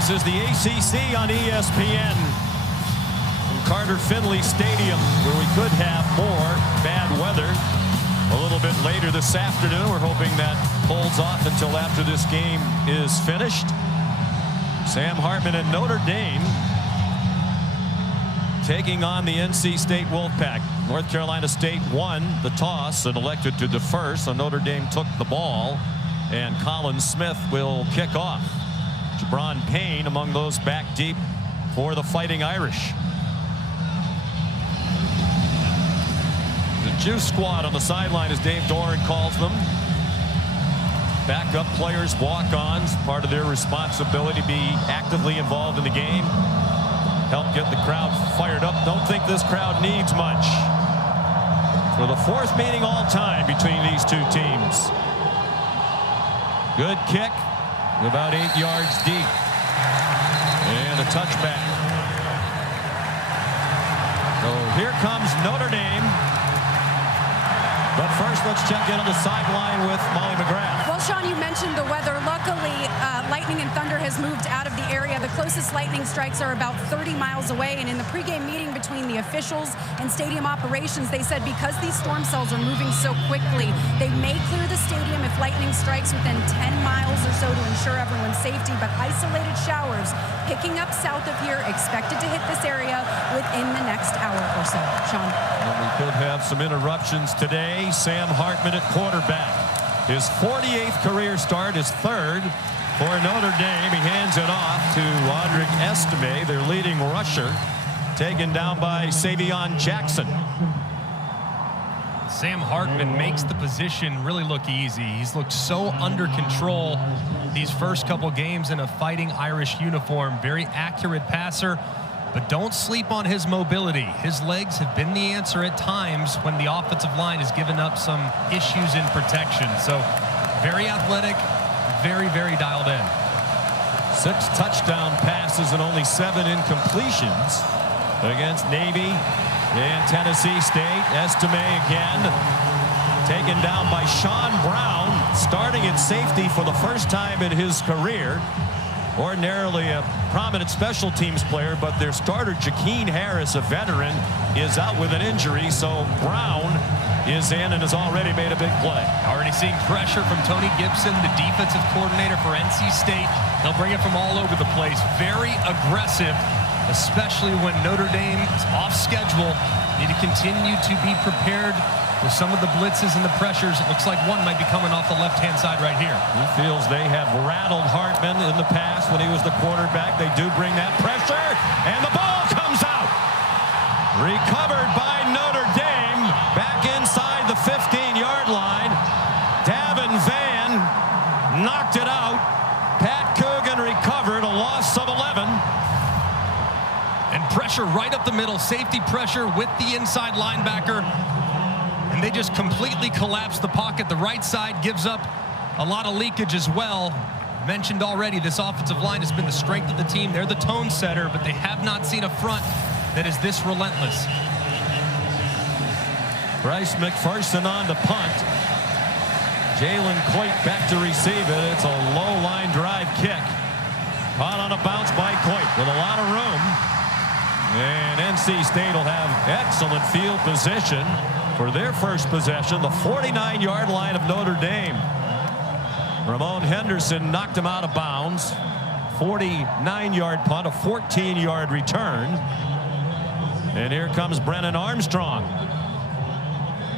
This is the ACC on ESPN from Carter Finley Stadium, where we could have more bad weather a little bit later this afternoon. We're hoping that holds off until after this game is finished. Sam Hartman and Notre Dame taking on the NC State Wolfpack. North Carolina State won the toss and elected to defer, so Notre Dame took the ball, and Colin Smith will kick off. Jabron Payne among those back deep for the Fighting Irish. The Juice Squad on the sideline, as Dave Doran calls them. Backup players, walk-ons, part of their responsibility to be actively involved in the game. Help get the crowd fired up. Don't think this crowd needs much. For the fourth meeting all time between these two teams. Good kick, about 8 yards deep. And a touchback. So here comes Notre Dame. But first, let's check in on the sideline with Molly McGrath. Well, Sean, you mentioned the weather. Luckily, lightning and thunder has moved out of the area. The closest lightning strikes are about 30 miles away. And in the pregame meeting between the officials and stadium operations, they said because these storm cells are moving so quickly, they may clear the stadium if lightning strikes within 10 miles or so to ensure everyone's safety. But isolated showers picking up south of here, expected to hit this area within the next hour or so. Sean. Well, we could have some interruptions today. Sam Hartman at quarterback. His 48th career start, his third for Notre Dame. He hands it off to Audric Estime, their leading rusher, taken down by Savion Jackson. Sam Hartman makes the position really look easy. He's looked so under control these first couple games in a Fighting Irish uniform. Very accurate passer, but don't sleep on his mobility. His legs have been the answer at times when the offensive line has given up some issues in protection. So very athletic, very, very dialed in. 6 touchdown passes and only 7 incompletions against Navy and Tennessee State. Estime again taken down by Sean Brown, starting at safety for the first time in his career. Ordinarily a prominent special teams player, but their starter, Jakeen Harris, a veteran, is out with an injury, so Brown is in and has already made a big play. Already seeing pressure from Tony Gibson, the defensive coordinator for NC State. They'll bring it from all over the place. Very aggressive, especially when Notre Dame is off schedule. Need to continue to be prepared with some of the blitzes and the pressures. It looks like one might be coming off the left-hand side right here. He feels they have rattled Hartman in the past when he was the quarterback. They do bring that pressure, and the ball comes out. Recovered by Notre Dame, back inside the 15-yard line. Davin Van knocked it out. Pat Coogan recovered, a loss of 11. And pressure right up the middle, safety pressure with the inside linebacker. And they just completely collapse the pocket. The right side gives up a lot of leakage as well. Mentioned already, this offensive line has been the strength of the team. They're the tone setter, but they have not seen a front that is this relentless. Bryce McPherson on the punt. Jalen Coit back to receive it. It's a low line drive kick. Caught on a bounce by Coit with a lot of room. And NC State will have excellent field position for their first possession, the 49-yard line of Notre Dame. Ramon Henderson knocked him out of bounds. 49-yard punt, a 14-yard return. And here comes Brennan Armstrong.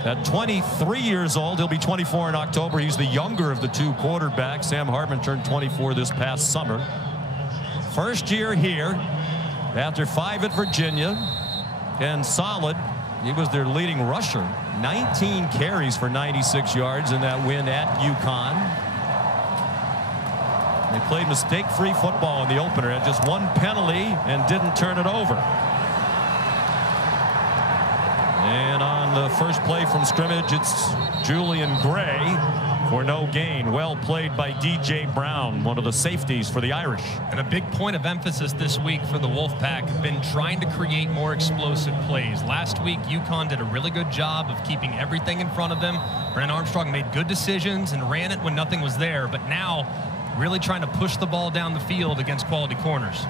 At 23 years old, he'll be 24 in October. He's the younger of the two quarterbacks. Sam Hartman turned 24 this past summer. First year here after 5 at Virginia, and solid. He was their leading rusher. 19 carries for 96 yards in that win at UConn. They played mistake-free football in the opener. Had just one penalty and didn't turn it over. And on the first play from scrimmage, it's Julian Gray for no gain. Well played by DJ Brown, one of the safeties for the Irish. And a big point of emphasis this week for the Wolfpack have been trying to create more explosive plays. Last week, UConn did a really good job of keeping everything in front of them. Brennan Armstrong made good decisions and ran it when nothing was there. But now really trying to push the ball down the field against quality corners.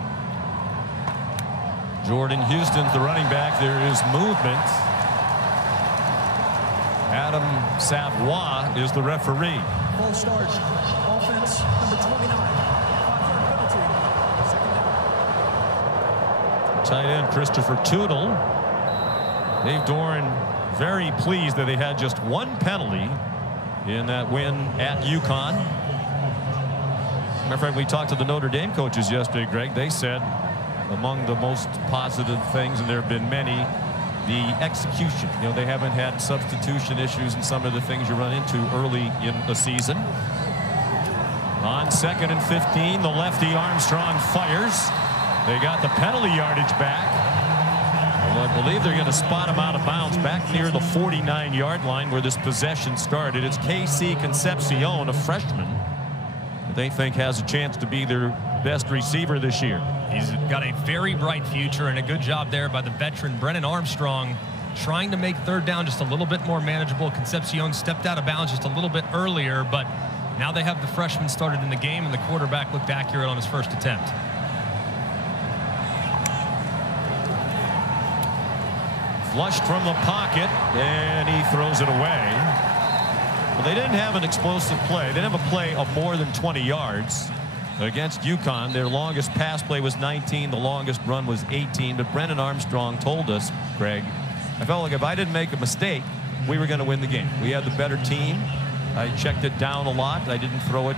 Jordan Houston's the running back. There is movement. Adam Savoie is the referee. Full start. Offense, number 29. 5-yard penalty. Second down. Tight end Christopher Tootle. Dave Doran very pleased that they had just one penalty in that win at UConn. Matter of fact, we talked to the Notre Dame coaches yesterday, Greg. They said among the most positive things, and there have been many, the execution. You know, they haven't had substitution issues and some of the things you run into early in the season. On 2nd and 15, the lefty Armstrong fires. They got the penalty yardage back. Well, I believe they're going to spot him out of bounds back near the 49-yard line where this possession started. It's KC Concepcion, a freshman, that they think has a chance to be their best receiver this year. He's got a very bright future, and a good job there by the veteran Brennan Armstrong, trying to make third down just a little bit more manageable. Concepcion stepped out of bounds just a little bit earlier, but now they have the freshman started in the game, and the quarterback looked accurate on his first attempt. Flushed from the pocket, and he throws it away. Well, they didn't have an explosive play. They didn't have a play of more than 20 yards against UConn. Their longest pass play was 19. The longest run was 18. But Brennan Armstrong told us, Greg, I felt like if I didn't make a mistake, we were going to win the game. We had the better team. I checked it down a lot. I didn't throw it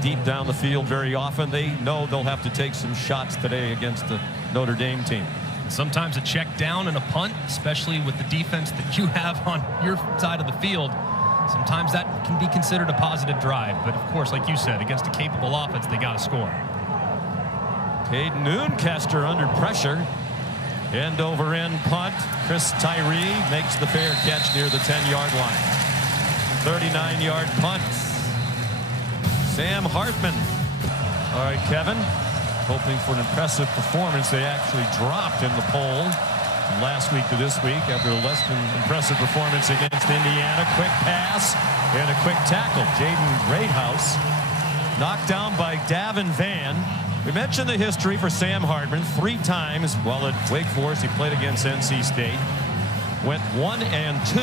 deep down the field very often. They know they'll have to take some shots today against the Notre Dame team. Sometimes a check down and a punt, especially with the defense that you have on your side of the field, sometimes that can be considered a positive drive. But, of course, like you said, against a capable offense, they got to score. Caden Noonkester under pressure. End over end punt. Chris Tyree makes the fair catch near the 10-yard line. 39-yard punt. Sam Hartman. All right, Kevin. Hoping for an impressive performance. They actually dropped in the poll from last week to this week after a less than impressive performance against Indiana. Quick pass and a quick tackle. Jaden Greathouse knocked down by Davin Van. We mentioned the history for Sam Hartman. 3 times while at Wake Forest he played against NC State. Went 1 and 2.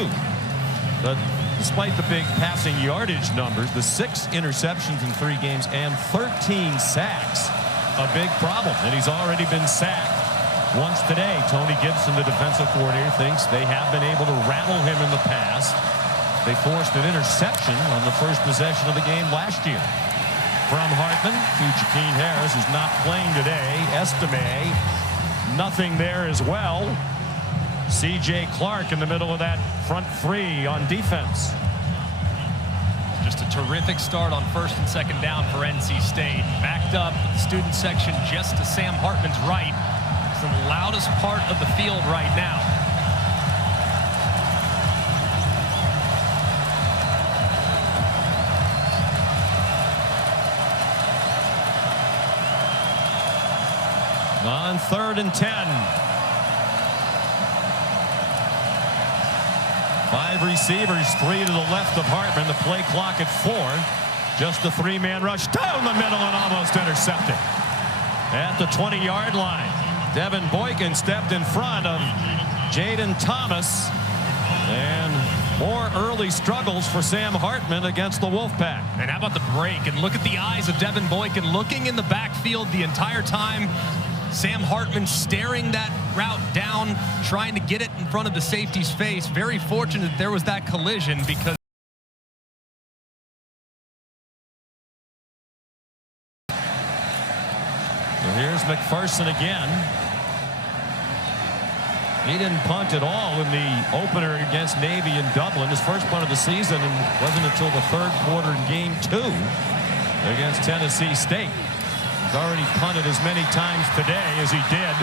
But despite the big passing yardage numbers, the 6 interceptions in 3 games and 13 sacks. A big problem, and he's already been sacked once today. Tony Gibson, the defensive coordinator, thinks they have been able to rattle him in the past. They forced an interception on the first possession of the game last year. From Hartman to Jakeem Harris, who's not playing today. Estime, nothing there as well. C.J. Clark in the middle of that front 3 on defense. Just a terrific start on 1st and 2nd down for NC State. Backed up with the student section just to Sam Hartman's right. It's the loudest part of the field right now. On 3rd and 10. 5 receivers, 3 to the left of Hartman. The play clock at 4. Just a 3-man rush down the middle and almost intercepted. At the 20-yard line, Devin Boykin stepped in front of Jaden Thomas. And more early struggles for Sam Hartman against the Wolfpack. And how about the break? And look at the eyes of Devin Boykin looking in the backfield the entire time. Sam Hartman staring that route down, trying to get it in front of the safety's face. Very fortunate that there was that collision because so here's McPherson again. He didn't punt at all in the opener against Navy in Dublin. His first punt of the season, and wasn't until the 3rd quarter in game 2 against Tennessee State. He's already punted as many times today as he did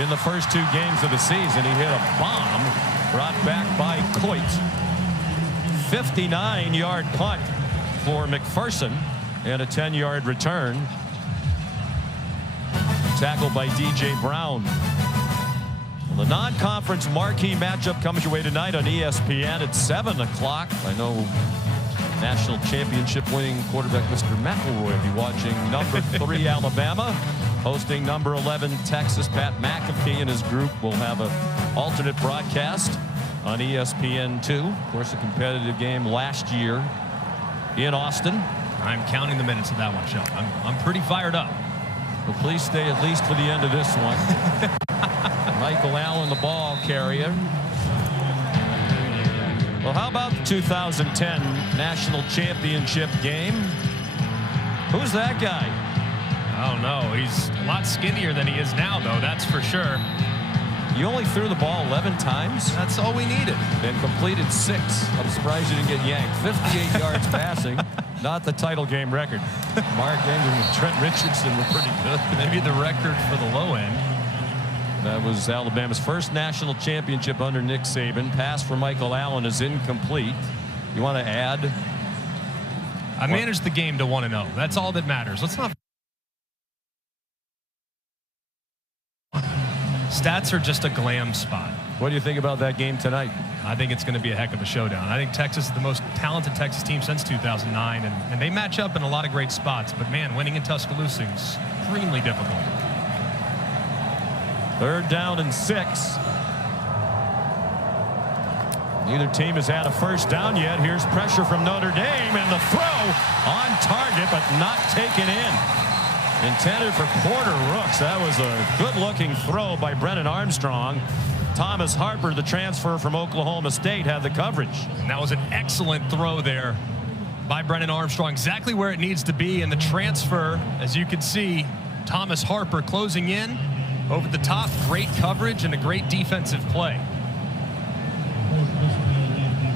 in the first 2 games of the season. He hit a bomb brought back by Coit. 59-yard punt for McPherson and a 10-yard return. Tackled by DJ Brown. Well, the non-conference marquee matchup comes your way tonight on ESPN at 7 o'clock. I know National championship winning quarterback Mr. McElroy will be watching number 3 Alabama hosting number 11 Texas. Pat McAfee and his group will have an alternate broadcast on ESPN2. Of course, a competitive game last year in Austin. I'm counting the minutes of that one, Sean. I'm pretty fired up. Well, please stay at least for the end of this one. Michael Allen, the ball carrier. Well, how about the 2010 national championship game? Who's that guy? I don't know. He's a lot skinnier than he is now, though. That's for sure. You only threw the ball 11 times. That's all we needed. And completed 6. I'm surprised you didn't get yanked. 58 yards passing. Not the title game record. Mark Ingram and Trent Richardson were pretty good. Maybe the record for the low end. That was Alabama's first national championship under Nick Saban. Pass for Michael Allen is incomplete. You want to add? I managed the game to 1-0. That's all that matters. Let's not. Stats are just a glam spot. What do you think about that game tonight? I think it's going to be a heck of a showdown. I think Texas is the most talented Texas team since 2009, and they match up in a lot of great spots. But, man, winning in Tuscaloosa is extremely difficult. 3rd down and 6. Neither team has had a first down yet. Here's pressure from Notre Dame, and the throw on target, but not taken in. Intended for Porter Rooks. That was a good-looking throw by Brennan Armstrong. Thomas Harper, the transfer from Oklahoma State, had the coverage. And that was an excellent throw there by Brennan Armstrong. Exactly where it needs to be. And the transfer, as you can see, Thomas Harper closing in over the top. Great coverage and a great defensive play.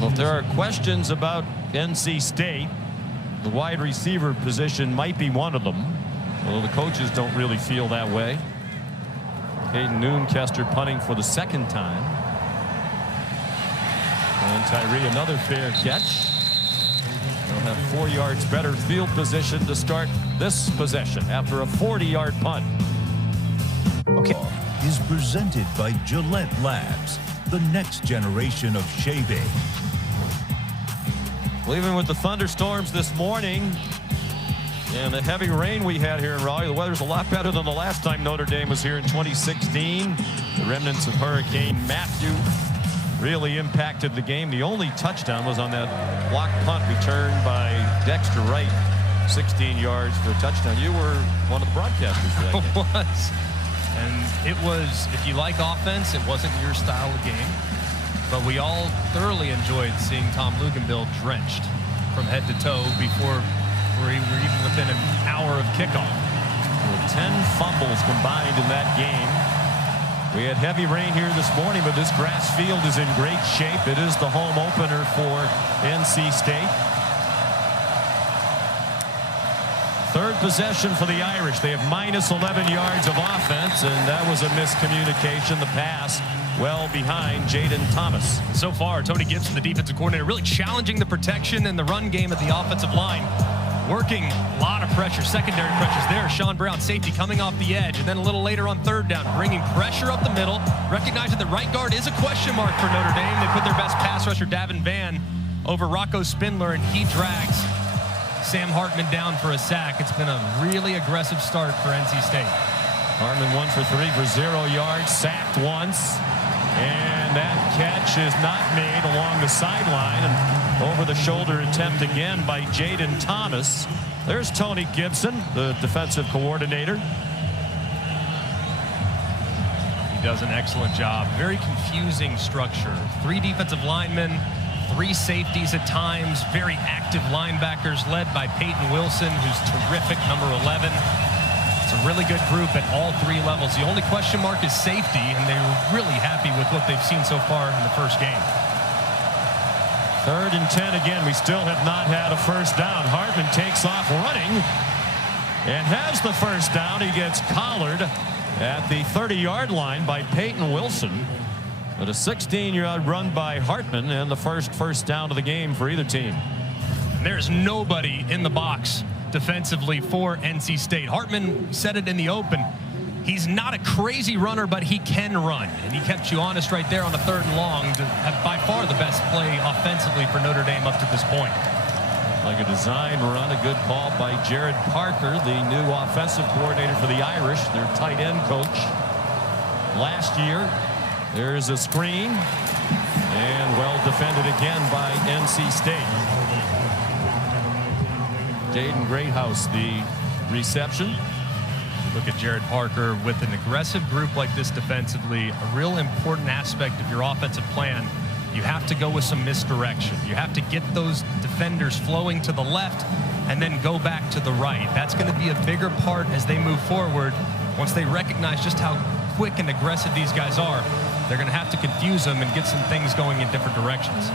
Well, if there are questions about NC State, the wide receiver position might be one of them. Well, the coaches don't really feel that way. Hayden Noonkester punting for the 2nd time. And Tyree another fair catch. They'll have 4 yards better field position to start this possession after a 40-yard punt. Okay. Is presented by Gillette Labs, the next generation of shaving. Well, even with the thunderstorms this morning and the heavy rain we had here in Raleigh, the weather's a lot better than the last time Notre Dame was here in 2016. The remnants of Hurricane Matthew really impacted the game. The only touchdown was on that block punt returned by Dexter Wright, 16 yards for a touchdown. You were one of the broadcasters for that game. It was. And it was, if you like offense, it wasn't your style of game. But we all thoroughly enjoyed seeing Tom Luganbill drenched from head to toe before we were even within an hour of kickoff. Well, 10 fumbles combined in that game. We had heavy rain here this morning, but this grass field is in great shape. It is the home opener for NC State. 3rd possession for the Irish. They have minus 11 yards of offense, and that was a miscommunication. The pass well behind Jaden Thomas. So far, Tony Gibson, the defensive coordinator, really challenging the protection and the run game at the offensive line. Working a lot of pressure, secondary pressures there. Sean Brown, safety, coming off the edge. And then a little later on 3rd down, bringing pressure up the middle, recognizing that right guard is a question mark for Notre Dame. They put their best pass rusher, Davin Vann, over Rocco Spindler, and he drags Sam Hartman down for a sack. It's been a really aggressive start for NC State. Hartman 1 for 3 for 0 yards, sacked once. And that catch is not made along the sideline. And over-the-shoulder attempt again by Jaden Thomas. There's Tony Gibson, the defensive coordinator. He does an excellent job. Very confusing structure. 3 defensive linemen, 3 safeties at times. Very active linebackers led by Peyton Wilson, who's terrific, number 11. It's a really good group at all 3 levels. The only question mark is safety, and they were really happy with what they've seen so far in the first game. 3rd and 10 again. We still have not had a first down. Hartman takes off running and has the first down. He gets collared at the 30-yard line by Peyton Wilson. But a 16-yard run by Hartman and the first down of the game for either team. There's nobody in the box defensively for NC State. Hartman said it in the open. He's not a crazy runner, but he can run. And he kept you honest right there on a 3rd and long to have by far the best play offensively for Notre Dame up to this point. Like a design run, a good call by Jared Parker, the new offensive coordinator for the Irish, their tight end coach last year. There's a screen, and well defended again by NC State. Jaden Greathouse, the reception. Look at Jared Parker with an aggressive group like this defensively, a real important aspect of your offensive plan. You have to go with some misdirection. You have to get those defenders flowing to the left and then go back to the right. That's going to be a bigger part as they move forward. Once they recognize just how quick and aggressive these guys are, they're going to have to confuse them and get some things going in different directions.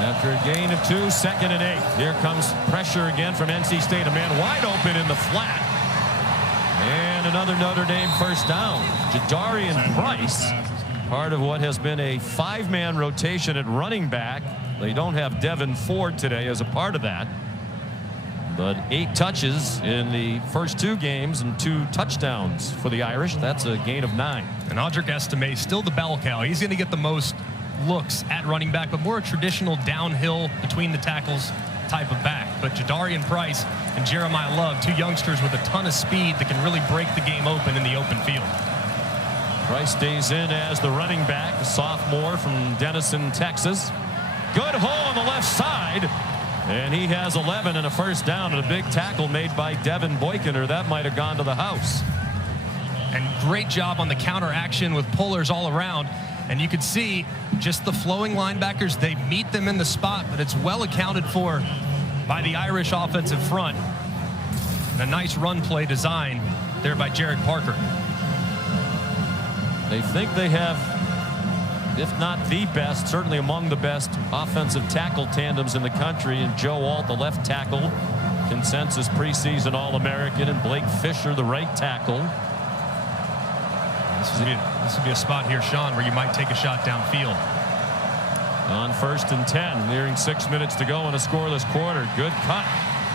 After a gain of 2, 2nd and 8. Here comes pressure again from NC State. A man wide open in the flat. And another Notre Dame first down. Jadarian Price, part of what has been a 5-man rotation at running back. They don't have Devin Ford today as a part of that. But 8 touches in the first 2 games and 2 touchdowns for the Irish. That's a gain of 9. And Audric Estime, still the bell cow. He's going to get the most looks at running back, but more a traditional downhill between the tackles type of back. But Jadarian Price and Jeremiah Love, 2 youngsters with a ton of speed that can really break the game open in the open field. Price stays in as the running back, a sophomore from Denison, Texas. Good hole on the left side, and he has 11 and a first down, and a big tackle made by Devin Boykin, or that might have gone to the house. And great job on the counter action with pullers all around. And you can see just the flowing linebackers, they meet them in the spot, but it's well accounted for by the Irish offensive front. And a nice run play design there by Jared Parker. They think they have, if not the best, certainly among the best offensive tackle tandems in the country. And Joe Alt, the left tackle, consensus preseason All-American, and Blake Fisher, the right tackle. This would be a spot here, Sean, where you might take a shot downfield. On 1st and 10, nearing 6 minutes to go in a scoreless quarter. Good cut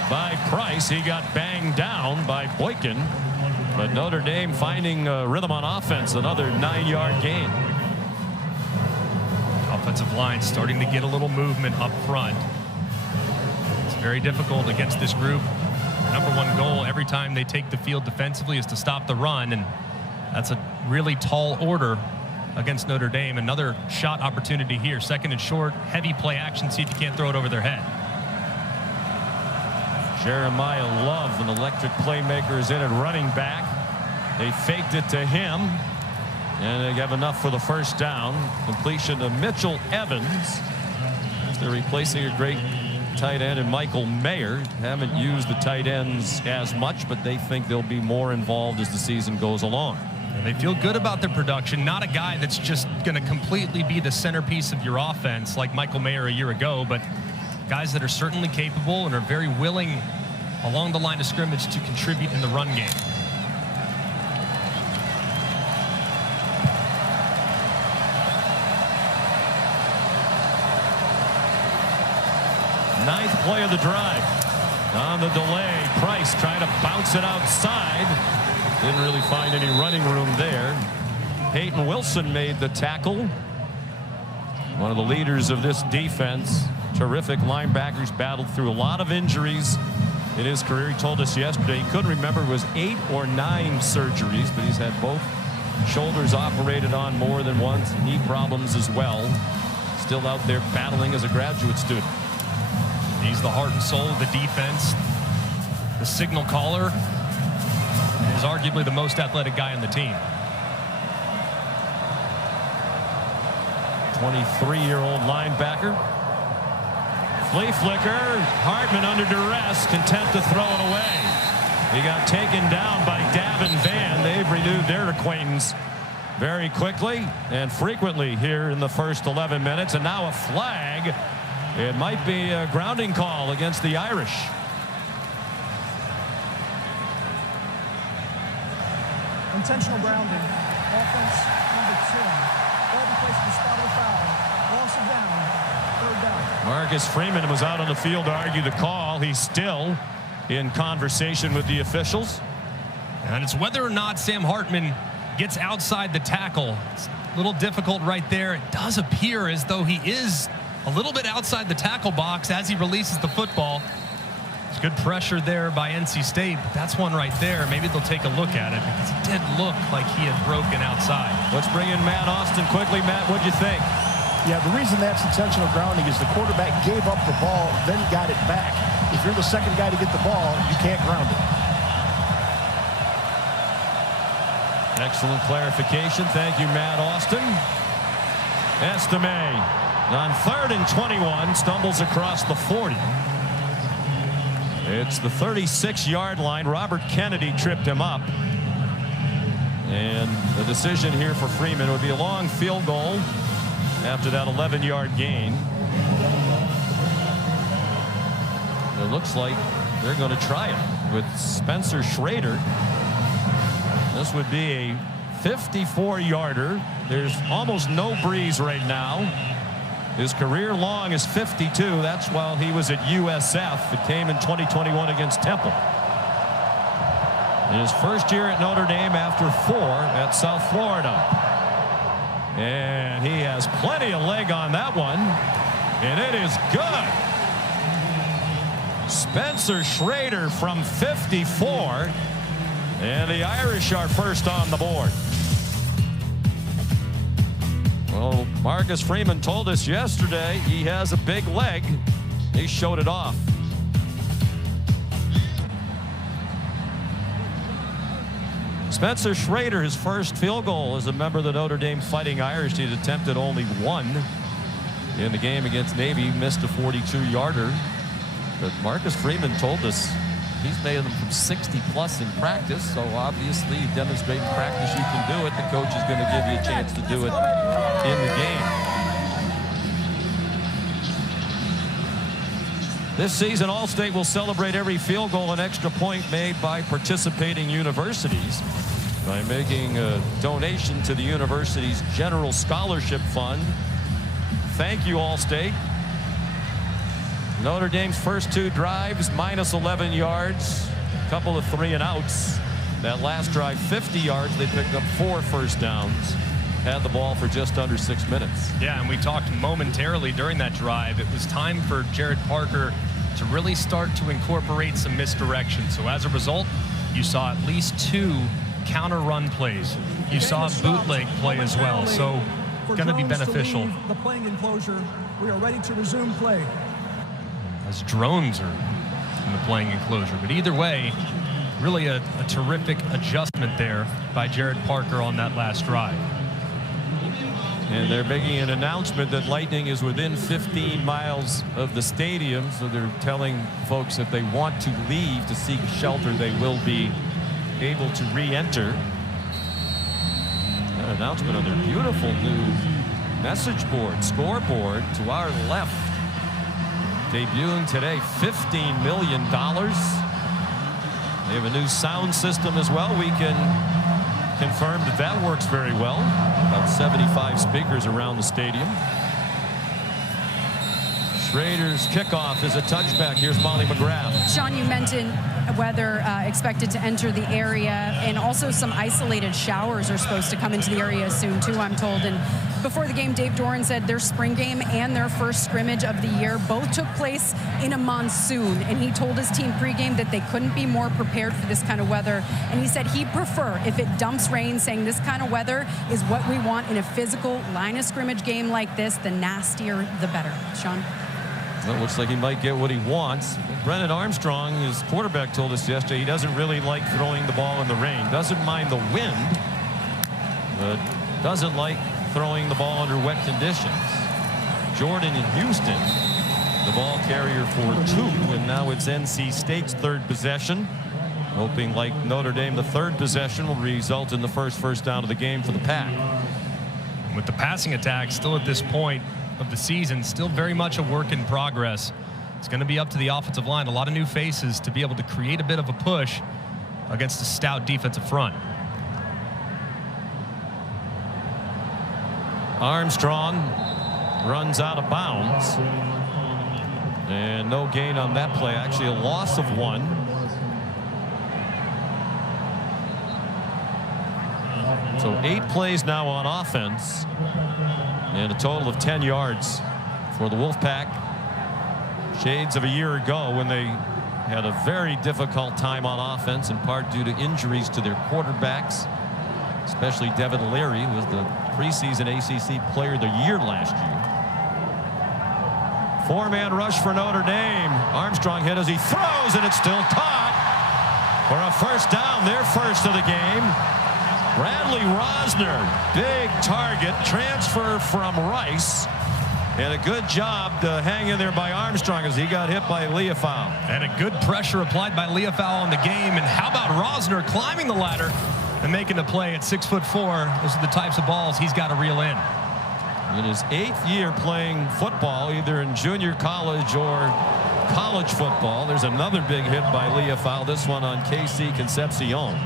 by Price. He got banged down by Boykin. But Notre Dame finding rhythm on offense, another 9-yard gain. Offensive line starting to get a little movement up front. It's very difficult against this group. Number 1 goal every time they take the field defensively is to stop the run, and that's a really tall order against Notre Dame. Another shot opportunity here. 2nd and short, heavy play action. See if you can't throw it over their head. Jeremiah Love, an electric playmaker, is in at running back. They faked it to him, and they have enough for the first down. Completion to Mitchell Evans. They're replacing a great tight end and Michael Mayer. Haven't used the tight ends as much, but they think they'll be more involved as the season goes along. And they feel good about their production. Not a guy that's just going to completely be the centerpiece of your offense like Michael Mayer a year ago, but guys that are certainly capable and are very willing along the line of scrimmage to contribute in the run game. Ninth play of the drive. On the delay, Price trying to bounce it outside. Didn't really find any running room there. Peyton Wilson made the tackle. One of the leaders of this defense. Terrific linebackers, battled through a lot of injuries in his career. He told us yesterday he couldn't remember, it was 8 or 9 surgeries, but he's had both shoulders operated on more than once, knee problems as well. Still out there battling as a graduate student. He's the heart and soul of the defense. The signal caller is arguably the most athletic guy on the team. 23-year-old linebacker. Flea flicker. Hartman under duress, content to throw it away. He got taken down by Davin Van. They've renewed their acquaintance very quickly and frequently here in the first 11 minutes. And now a flag. It might be a grounding call against the Irish. Intentional grounding. Offense number 10. Ball be placed at the spot of the foul. Loss of down. 3rd down. Marcus Freeman was out on the field to argue the call. He's still in conversation with the officials. And it's whether or not Sam Hartman gets outside the tackle. It's a little difficult right there. It does appear as though he is a little bit outside the tackle box as he releases the football. It's good pressure there by NC State, but that's one right there. Maybe they'll take a look at it because it did look like he had broken outside. Let's bring in Matt Austin quickly. Matt, what'd you think? Yeah, the reason that's intentional grounding is the quarterback gave up the ball, then got it back. If you're the second guy to get the ball, you can't ground it. Excellent clarification. Thank you, Matt Austin. Estime on 3rd and 21 stumbles across the 40. It's the 36-yard line. Robert Kennedy tripped him up. And the decision here for Freeman would be a long field goal after that 11-yard gain. It looks like they're going to try it with Spencer Schrader. This would be a 54-yarder. There's almost no breeze right now. His career long is 52. That's while he was at USF. It came in 2021 against Temple. In his first year at Notre Dame after 4 at South Florida. And he has plenty of leg on that one. And it is good. Spencer Schrader from 54. And the Irish are first on the board. Well, Marcus Freeman told us yesterday he has a big leg. He showed it off. Spencer Schrader, his first field goal as a member of the Notre Dame Fighting Irish. He'd attempted only 1 in the game against Navy. He missed a 42-yarder. But Marcus Freeman told us he's made them from 60+ in practice. So obviously, you demonstrate in practice you can do it. The coach is going to give you a chance to do it in the game. This season, All-State will celebrate every field goal and extra point made by participating universities by making a donation to the university's General Scholarship Fund. Thank you, All-State. Notre Dame's first 2 drives, minus 11 yards, a couple of 3-and-outs. That last drive, 50 yards. They picked up 4 first downs. Had the ball for just under 6 minutes. Yeah, and we talked momentarily during that drive. It was time for Jared Parker to really start to incorporate some misdirection. So as a result, you saw at least 2 counter run plays. You saw a bootleg play as well. So going to be beneficial. The playing enclosure. We are ready to resume play. As drones are in the playing enclosure. But either way, really a terrific adjustment there by Jared Parker on that last drive. And they're making an announcement that Lightning is within 15 miles of the stadium. So they're telling folks that they want to leave to seek shelter, they will be able to re-enter. That announcement on their beautiful new message board, scoreboard to our left. Debuting today, $15 million. They have a new sound system as well. We can confirm that that works very well. About 75 speakers around the stadium. Schrader's kickoff is a touchback. Here's Molly McGrath. Sean, you mentioned weather expected to enter the area, and also some isolated showers are supposed to come into the area soon too, I'm told. And before the game, Dave Doran said their spring game and their first scrimmage of the year both took place in a monsoon, and he told his team pregame that they couldn't be more prepared for this kind of weather. And he said he'd prefer if it dumps rain, saying this kind of weather is what we want in a physical line of scrimmage game like this. The nastier, the better. Sean? Well, it looks like he might get what he wants. Brennan Armstrong, his quarterback, told us yesterday he doesn't really like throwing the ball in the rain. Doesn't mind the wind, but doesn't like throwing the ball under wet conditions. Jordan in Houston, the ball carrier for 2, and now it's NC State's 3rd possession. Hoping, like Notre Dame, the 3rd possession will result in the first down of the game for the Pack. With the passing attack still at this point of the season, still very much a work in progress. It's going to be up to the offensive line. A lot of new faces to be able to create a bit of a push against a stout defensive front. Armstrong runs out of bounds. And no gain on that play. Actually, a loss of 1. So 8 plays now on offense. And a total of 10 yards for the Wolfpack. Shades of a year ago when they had a very difficult time on offense, in part due to injuries to their quarterbacks, especially Devin Leary, who was the preseason ACC Player of the Year last year. Four-man rush for Notre Dame. Armstrong hit as he throws, and it's still caught for a first down, their first of the game. Bradley Rosner, big target, transfer from Rice. And a good job to hang in there by Armstrong as he got hit by Leofow. And a good pressure applied by Leofow on the game. And how about Rosner climbing the ladder and making the play at 6'4"? Those are the types of balls he's got to reel in. In his 8th year playing football, either in junior college or college football, there's another big hit by Leofow, this one on KC Concepcion.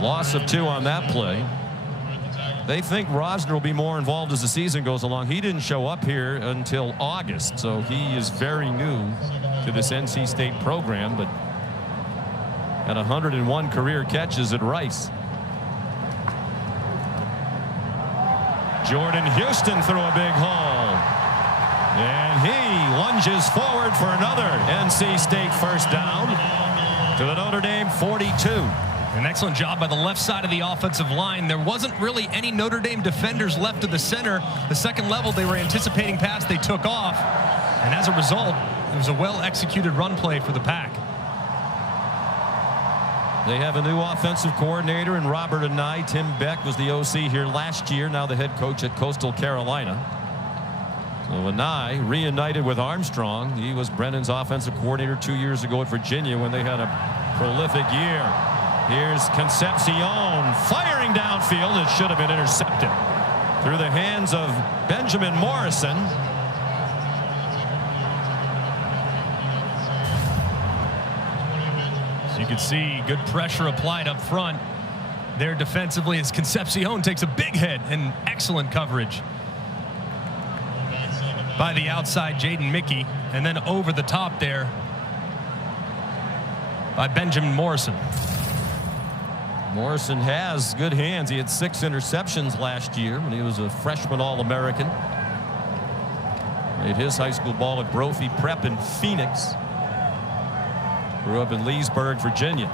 Loss of 2 on that play. They think Rosner will be more involved as the season goes along. He didn't show up here until August, so he is very new to this NC State program, but had 101 career catches at Rice. Jordan Houston threw a big hole, and he lunges forward for another NC State first down to the Notre Dame 42. An excellent job by the left side of the offensive line. There wasn't really any Notre Dame defenders left of the center. The second level they were anticipating pass, they took off, and as a result, it was a well-executed run play for the Pack. They have a new offensive coordinator in Robert Anai. Tim Beck was the OC here last year, now the head coach at Coastal Carolina. So Anai reunited with Armstrong. He was Brennan's offensive coordinator 2 years ago at Virginia when they had a prolific year. Here's Concepcion firing downfield. It should have been intercepted through the hands of Benjamin Morrison. So you can see good pressure applied up front there defensively as Concepcion takes a big hit, and excellent coverage by the outside Jaden Mickey, and then over the top there by Benjamin Morrison. Morrison has good hands. He had 6 interceptions last year when he was a freshman All-American. Made his high school ball at Brophy Prep in Phoenix. Grew up in Leesburg, Virginia.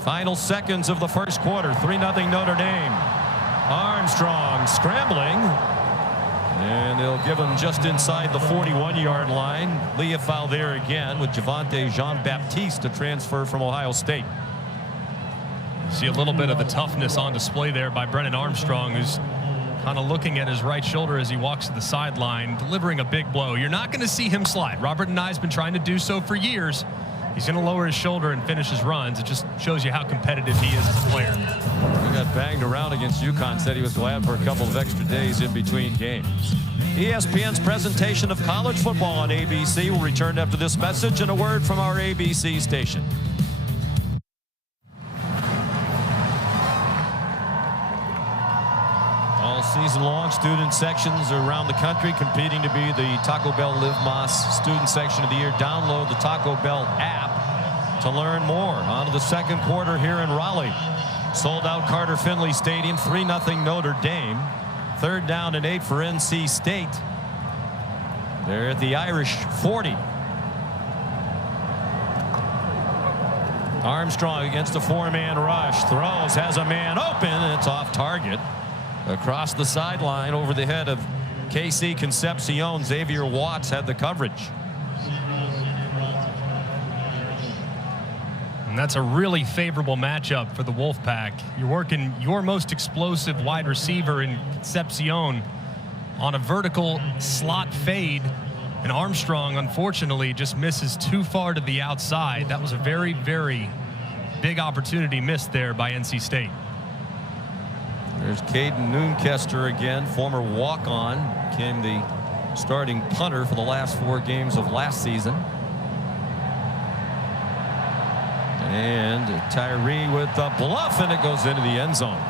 Final seconds of the first quarter. 3-0 Notre Dame. Armstrong scrambling. And they'll give him just inside the 41-yard line. Leofow there again with Javante Jean-Baptiste, a transfer from Ohio State. See a little bit of the toughness on display there by Brennan Armstrong, who's kind of looking at his right shoulder as he walks to the sideline, delivering a big blow. You're not going to see him slide. Robert Anai's been trying to do so for years. He's going to lower his shoulder and finish his runs. It just shows you how competitive he is as a player. He got banged around against UConn, said he was glad for a couple of extra days in between games. ESPN's presentation of college football on ABC will return after this message and a word from our ABC station. All season long, student sections around the country competing to be the Taco Bell Live Más Student Section of the Year. Download the Taco Bell app to learn more. On to the second quarter here in Raleigh. Sold out Carter Finley Stadium, 3-0 Notre Dame. 3rd down and 8 for NC State. They're at the Irish 40. Armstrong against a 4-man rush. Throws, has a man open, and it's off target. Across the sideline over the head of KC Concepcion. Xavier Watts had the coverage. And that's a really favorable matchup for the Wolfpack. You're working your most explosive wide receiver in Concepcion on a vertical slot fade, and Armstrong unfortunately just misses too far to the outside. That was a very, very big opportunity missed there by NC State. There's Caden Noonkester again, former walk-on, became the starting punter for the last 4 games of last season. And Tyree with the bluff, and it goes into the end zone.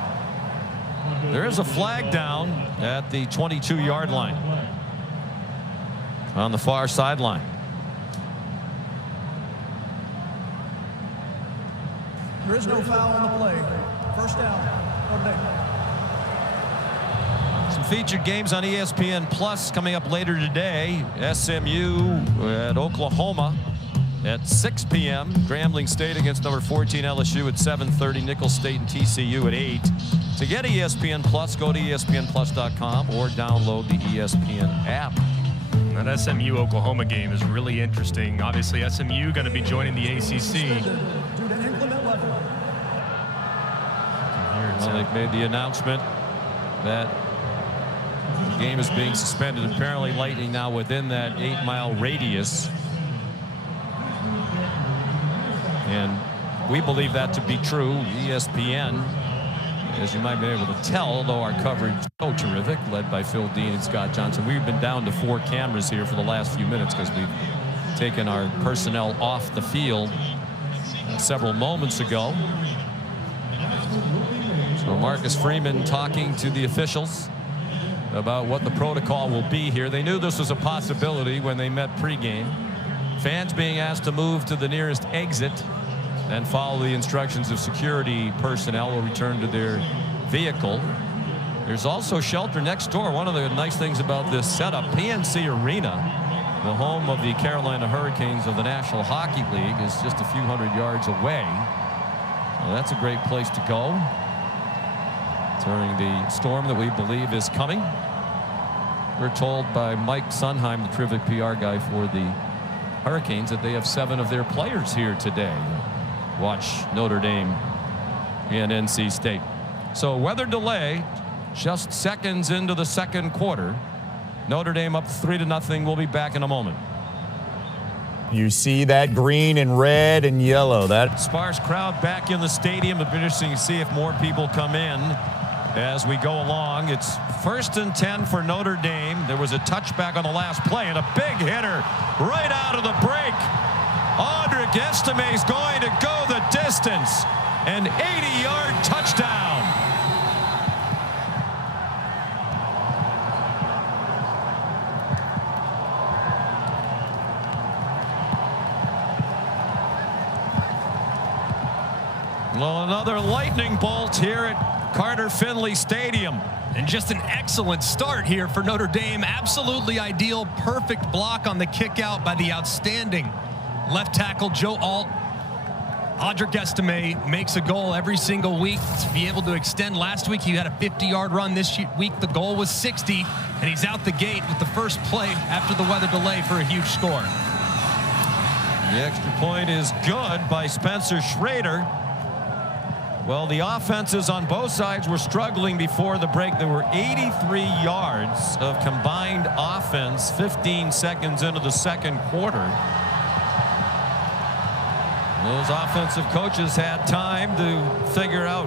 There is a flag down at the 22-yard line on the far sideline. There is no foul on the play. First down, Notre Dame. Some featured games on ESPN Plus coming up later today. SMU at Oklahoma at 6 p.m. Grambling State against number 14 LSU at 7:30. Nicholls State and TCU at 8. To get ESPN Plus, go to ESPNplus.com or download the ESPN app. That SMU Oklahoma game is really interesting. Obviously, SMU going to be joining the ACC. Well, they've made the announcement that the game is being suspended. Apparently, Lightning now within that 8-mile radius. And we believe that to be true. ESPN, as you might be able to tell, although our coverage is so terrific, led by Phil Dean and Scott Johnson. We've been down to 4 cameras here for the last few minutes because we've taken our personnel off the field several moments ago. So Marcus Freeman talking to the officials about what the protocol will be here. They knew this was a possibility when they met pregame. Fans being asked to move to the nearest exit and follow the instructions of security personnel will return to their vehicle. There's also shelter next door. One of the nice things about this setup, PNC Arena, the home of the Carolina Hurricanes of the National Hockey League, is just a few hundred yards away. Well, that's a great place to go during the storm that we believe is coming. We're told by Mike Sunheim, the terrific PR guy for the Hurricanes, that they have 7 of their players here today. Watch Notre Dame and NC State. So weather delay just seconds into the second quarter. Notre Dame up 3-0. We'll be back in a moment. You see that green and red and yellow. That sparse crowd back in the stadium. It'll be interesting to see if more people come in as we go along. It's 1st and 10 for Notre Dame. There was a touchback on the last play and a big hitter right out of the break. Audric Estime's going to go the distance. An 80-yard touchdown. Well, another lightning bolt here at Carter Finley Stadium. And just an excellent start here for Notre Dame. Absolutely ideal. Perfect block on the kick out by the outstanding left tackle Joe Alt. Audric Estime makes a goal every single week to be able to extend. Last week he had a 50-yard run. This week the goal was 60, and he's out the gate with the first play after the weather delay for a huge score. The extra point is good by Spencer Schrader. Well, the offenses on both sides were struggling before the break. There were 83 yards of combined offense 15 seconds into the second quarter. Those offensive coaches had time to figure out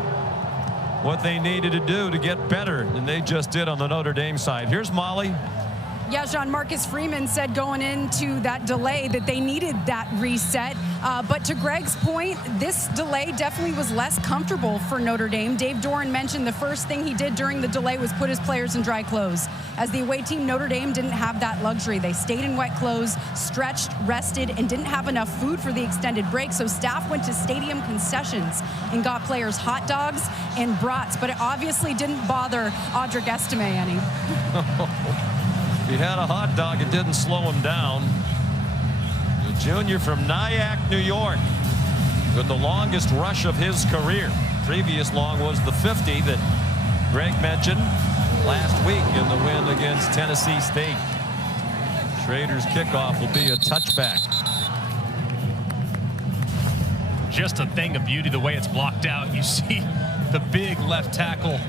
what they needed to do to get better, and they just did on the Notre Dame side. Here's Molly. Yeah, John, Marcus Freeman said going into that delay that they needed that reset. But to Greg's point, this delay definitely was less comfortable for Notre Dame. Dave Doran mentioned the first thing he did during the delay was put his players in dry clothes. As the away team, Notre Dame didn't have that luxury. They stayed in wet clothes, stretched, rested, and didn't have enough food for the extended break. So staff went to stadium concessions and got players hot dogs and brats. But it obviously didn't bother Audric Estime any. He had a hot dog. It didn't slow him down. The junior from Nyack, New York, with the longest rush of his career. Previous long was the 50 that Greg mentioned last week in the win against Tennessee State. Schrader's kickoff will be a touchback. Just a thing of beauty the way it's blocked out. You see the big left tackle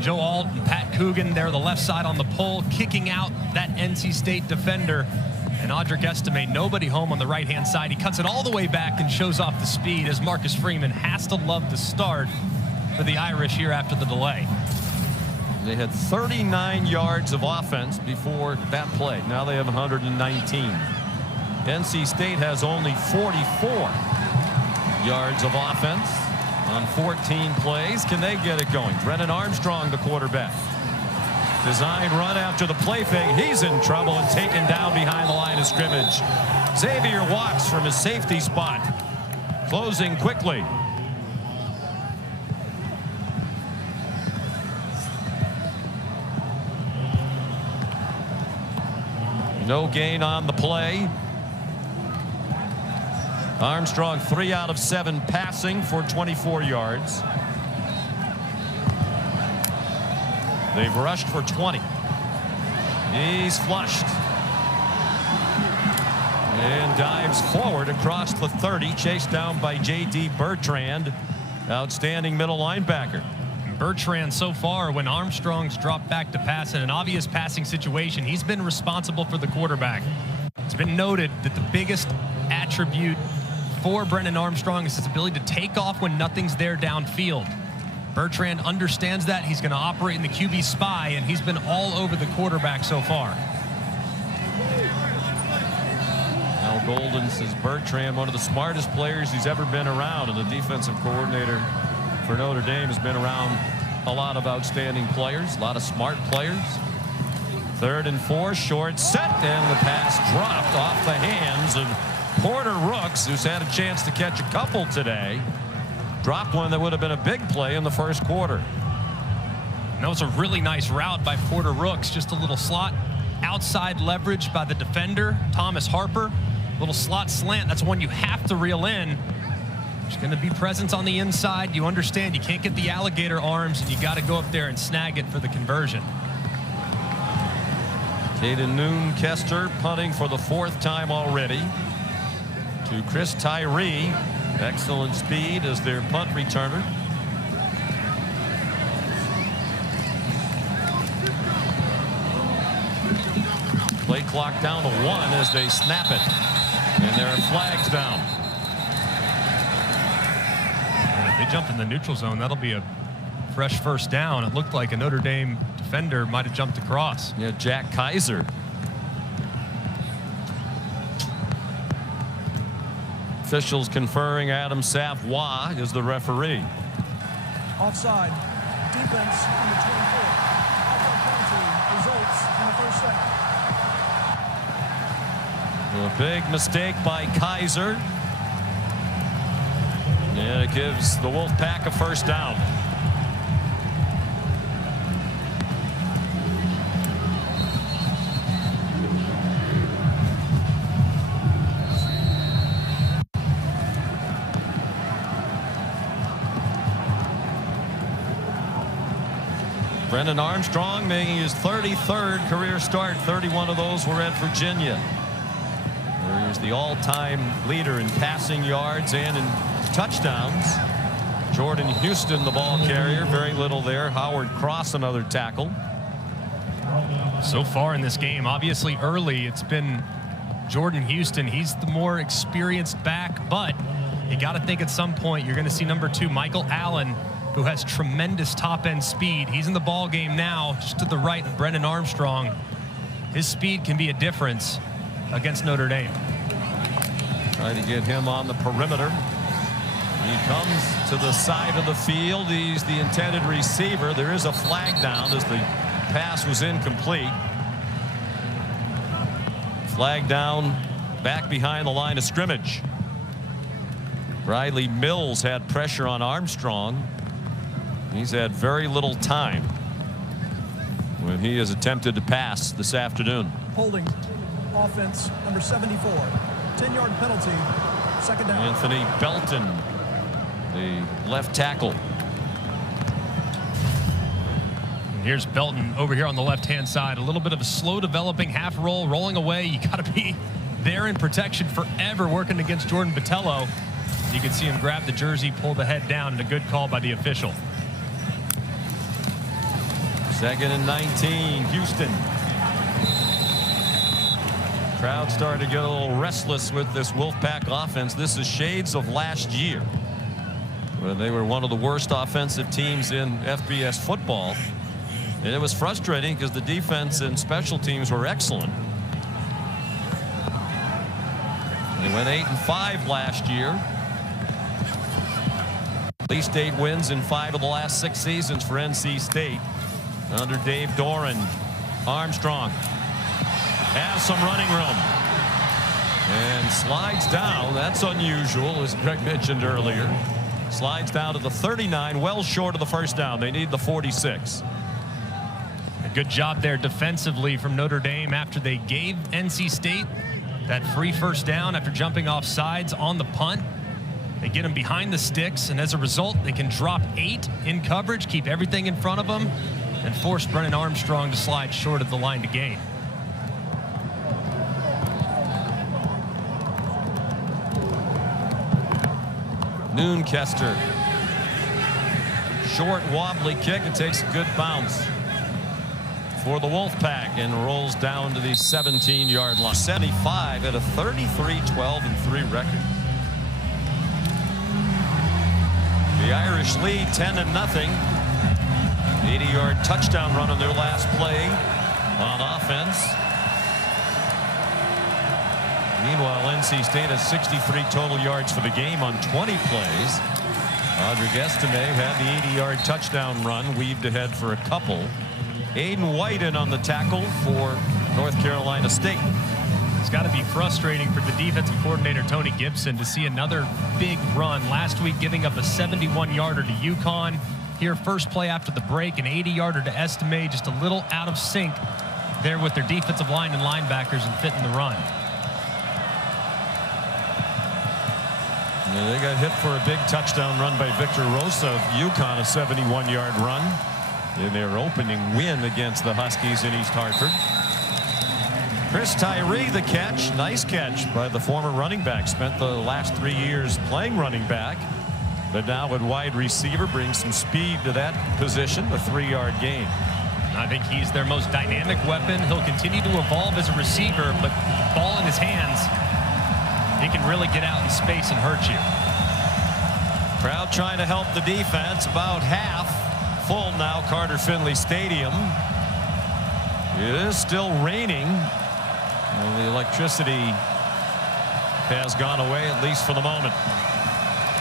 Joe Alt and Pat Coogan there, the left side on the pole, kicking out that NC State defender. And Audric Estime, nobody home on the right-hand side. He cuts it all the way back and shows off the speed as Marcus Freeman has to love the start for the Irish here after the delay. They had 39 yards of offense before that play. Now they have 119. NC State has only 44 yards of offense on 14 plays. Can they get it going? Brennan Armstrong, the quarterback. Design run after the play fake. He's in trouble and taken down behind the line of scrimmage. Xavier Watts from his safety spot. Closing quickly. No gain on the play. Armstrong 3 out of 7 passing for 24 yards. They've rushed for 20. He's flushed. And dives forward across the 30, chased down by J.D. Bertrand. Outstanding middle linebacker. Bertrand, so far, when Armstrong's dropped back to pass in an obvious passing situation, he's been responsible for the quarterback. It's been noted that the biggest attribute for Brennan Armstrong is his ability to take off when nothing's there downfield. Bertrand understands that. He's going to operate in the QB spy, and he's been all over the quarterback so far. Al Golden says Bertrand, one of the smartest players he's ever been around, and the defensive coordinator for Notre Dame has been around a lot of outstanding players, a lot of smart players. 3rd and 4, short set, and the pass dropped off the hands of Porter Rooks, who's had a chance to catch a couple today. Dropped one that would have been a big play in the first quarter. That was a really nice route by Porter Rooks. Just a little slot outside leverage by the defender, Thomas Harper. Little slot slant. That's one you have to reel in. There's going to be presence on the inside. You understand you can't get the alligator arms, and you got to go up there and snag it for the conversion. Caden Noonkester punting for the 4th time already to Chris Tyree. Excellent speed as their punt returner. Play clock down to 1 as they snap it. And there are flags down. And if they jumped in the neutral zone, that'll be a fresh first down. It looked like a Notre Dame defender might have jumped across. Yeah, Jack Kaiser. Officials conferring Adam Savoy is the referee. Offside. Defense on the 24. Offside penalty results in the first down. A big mistake by Kaiser. And it gives the Wolfpack a first down. Brennan Armstrong making his 33rd career start. 31 of those were at Virginia. He's the all-time leader in passing yards and in touchdowns. Jordan Houston, the ball carrier. Very little there. Howard Cross, another tackle. So far in this game, obviously early, it's been Jordan Houston. He's the more experienced back, but you got to think at some point you're going to see number 2, Michael Allen, who has tremendous top-end speed. He's in the ball game now, just to the right of Brennan Armstrong. His speed can be a difference against Notre Dame. Trying to get him on the perimeter. He comes to the side of the field. He's the intended receiver. There is a flag down as the pass was incomplete. Flag down back behind the line of scrimmage. Riley Mills had pressure on Armstrong. He's had very little time when he has attempted to pass this afternoon. Holding. Offense, number 74. 10-yard penalty. Second down. Anthony Belton, the left tackle. And here's Belton over here on the left-hand side. A little bit of a slow developing half roll, rolling away. You got to be there in protection forever, working against Jordan Botello. You can see him grab the jersey, pull the head down, and a good call by the official. 2nd and 19, Houston. Crowd starting to get a little restless with this Wolfpack offense. This is shades of last year, when they were one of the worst offensive teams in FBS football. And it was frustrating because the defense and special teams were excellent. They went 8-5 last year. At least 8 wins in 5 of the last 6 seasons for NC State. Under Dave Doran. Armstrong has some running room and slides down. That's unusual, as Greg mentioned earlier. Slides down to the 39, well short of the first down. They need the 46. Good job there defensively from Notre Dame after they gave NC State that free first down after jumping off sides on the punt. They get them behind the sticks, and as a result, they can drop 8 in coverage, keep everything in front of them, and force Brennan Armstrong to slide short of the line to gain. Noonkester. Short, wobbly kick. It takes a good bounce for the Wolfpack and rolls down to the 17-yard line. 75 at a 33-12-3 record. The Irish lead 10-0. 80-yard touchdown run on their last play on offense. Meanwhile, NC State has 63 total yards for the game on 20 plays. Audric Estime had the 80-yard touchdown run, weaved ahead for a couple. Aiden White in on the tackle for North Carolina State. It's got to be frustrating for the defensive coordinator, Tony Gibson, to see another big run. Last week, giving up a 71-yarder to UConn. Here, first play after the break, an 80-yarder to Estime, just a little out of sync there with their defensive line and linebackers and fitting the run. They got hit for a big touchdown run by Victor Rosa of UConn, a 71-yard run in their opening win against the Huskies in East Hartford. Chris Tyree, the catch. Nice catch by the former running back. Spent the last 3 years playing running back, but now at wide receiver, brings some speed to that position. A 3-yard gain. I think he's their most dynamic weapon. He'll continue to evolve as a receiver, but ball in his hands, he can really get out in space and hurt you. Crowd trying to help the defense. About half full now, Carter Finley Stadium. It is still raining. And the electricity has gone away, at least for the moment.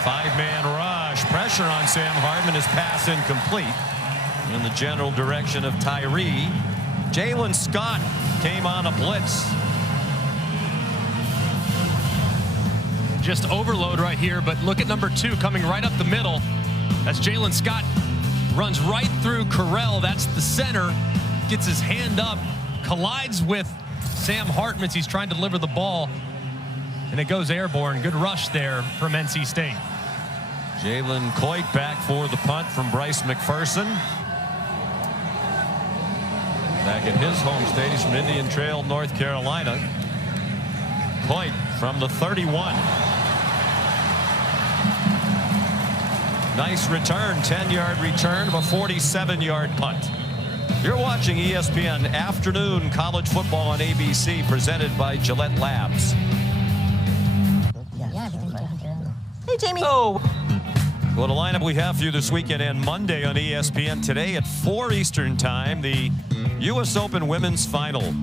5-man rush. Pressure on Sam Hartman. His pass incomplete. In the general direction of Tyree. Jalen Scott came on a blitz. Just overload right here, but look at number 2 coming right up the middle. That's Jalen Scott. Runs right through Correll. That's the center. Gets his hand up, collides with Sam Hartman as he's trying to deliver the ball, and it goes airborne. Good rush there from NC State. Jalen Coit back for the punt from Bryce McPherson. Back at his home state. He's from Indian Trail, North Carolina. Coit from the 31. Nice return, 10-yard return of a 47-yard punt. You're watching ESPN Afternoon College Football on ABC, presented by Gillette Labs. Hey, Jamie. Oh. Well, the lineup we have for you this weekend and Monday on ESPN. Today at 4 Eastern Time, the U.S. Open Women's Final.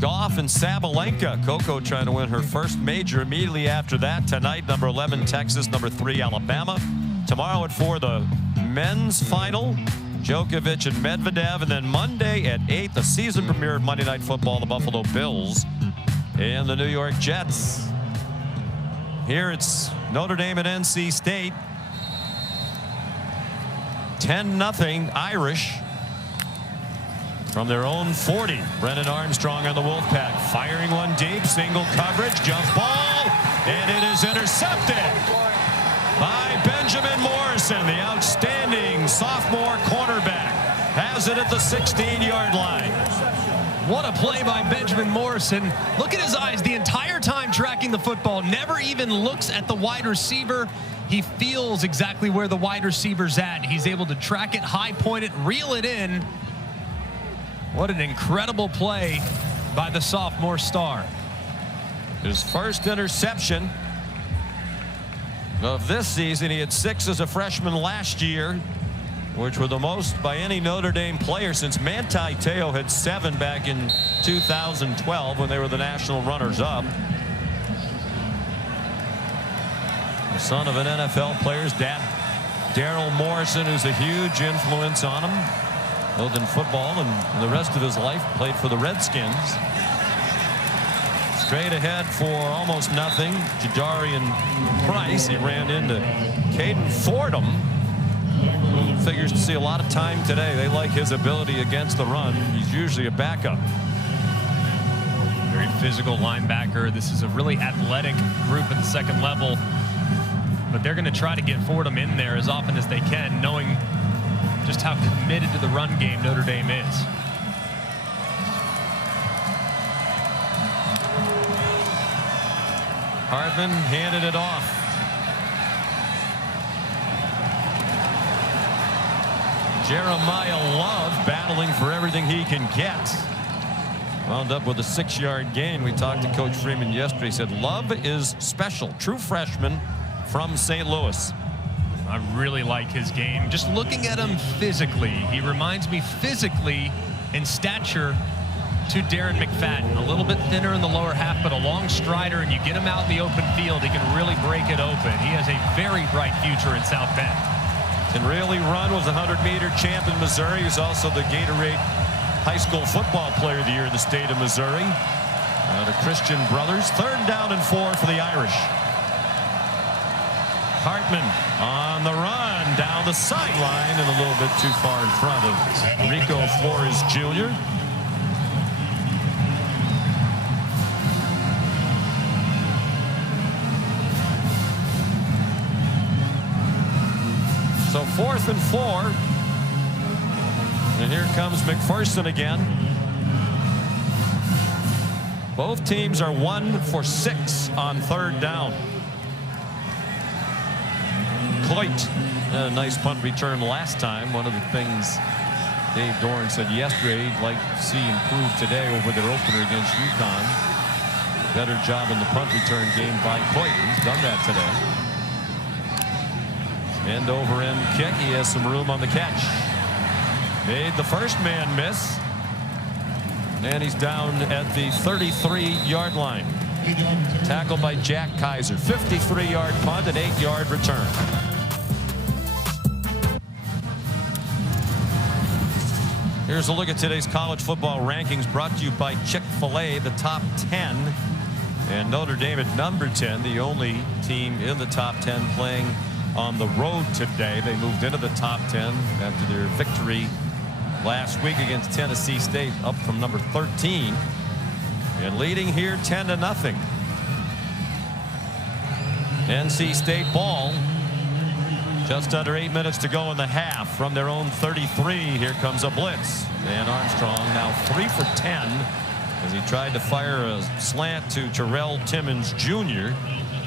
Goff and Sabalenka. Coco trying to win her first major. Immediately after that, tonight, number 11, Texas, number 3, Alabama. Tomorrow at 4, the men's final. Djokovic and Medvedev. And then Monday at 8, the season premiere of Monday Night Football, the Buffalo Bills and the New York Jets. Here it's Notre Dame and NC State. 10-0 Irish from their own 40. Brennan Armstrong on the Wolfpack, firing one deep, single coverage, jump ball, and it is intercepted by Benjamin Morrison. The outstanding sophomore cornerback has it at the 16-yard line. What a play by Benjamin Morrison. Look at his eyes the entire time tracking the football. Never even looks at the wide receiver. He feels exactly where the wide receiver's at. He's able to track it, high point it, reel it in. What an incredible play by the sophomore star. His first interception of this season. He had 6 as a freshman last year, which were the most by any Notre Dame player since Manti Te'o had 7 back in 2012 when they were the national runners-up. The son of an NFL player's dad, Daryl Morrison, who's a huge influence on him, both in football and the rest of his life, played for the Redskins. Straight ahead for almost nothing, Jadarian Price. He ran into Caden Fordham. Figures to see a lot of time today. They like his ability against the run. He's usually a backup. Very physical linebacker. This is a really athletic group at the second level, but they're going to try to get Fordham in there as often as they can, knowing just how committed to the run game Notre Dame is. Hartman handed it off. Jeremiah Love battling for everything he can get. Wound up with a 6-yard gain. We talked to Coach Freeman yesterday. He said Love is special. True freshman from St. Louis. I really like his game. Just looking at him physically, he reminds me physically in stature to Darren McFadden. A little bit thinner in the lower half, but a long strider, and you get him out in the open field, he can really break it open. He has a very bright future in South Bend. Can really run, was a 100-meter champ in Missouri. He's also the Gatorade High School Football Player of the Year in the state of Missouri. The Christian brothers. 3rd down and 4 for the Irish. Hartman on the run down the sideline and a little bit too far in front of Rico Flores Jr. So 4th and 4. And here comes McPherson again. Both teams are 1 for 6 on 3rd down. Coit, a nice punt return last time. One of the things Dave Doran said yesterday he'd like to see improve today over their opener against UConn. Better job in the punt return game by Coit. He's done that today. End over end kick. He has some room on the catch. Made the first man miss. And he's down at the 33-yard line. Tackled by Jack Kaiser. 53-yard punt and 8-yard return. Here's a look at today's college football rankings brought to you by Chick-fil-A, the top 10. And Notre Dame at number 10, the only team in the top 10 playing on the road today. They moved into the top 10 after their victory last week against Tennessee State, up from number 13. And leading here 10-0. NC State ball. Just under 8 minutes to go in the half from their own 33. Here comes a blitz. And Armstrong now 3 for 10 as he tried to fire a slant to Terrell Timmons Jr.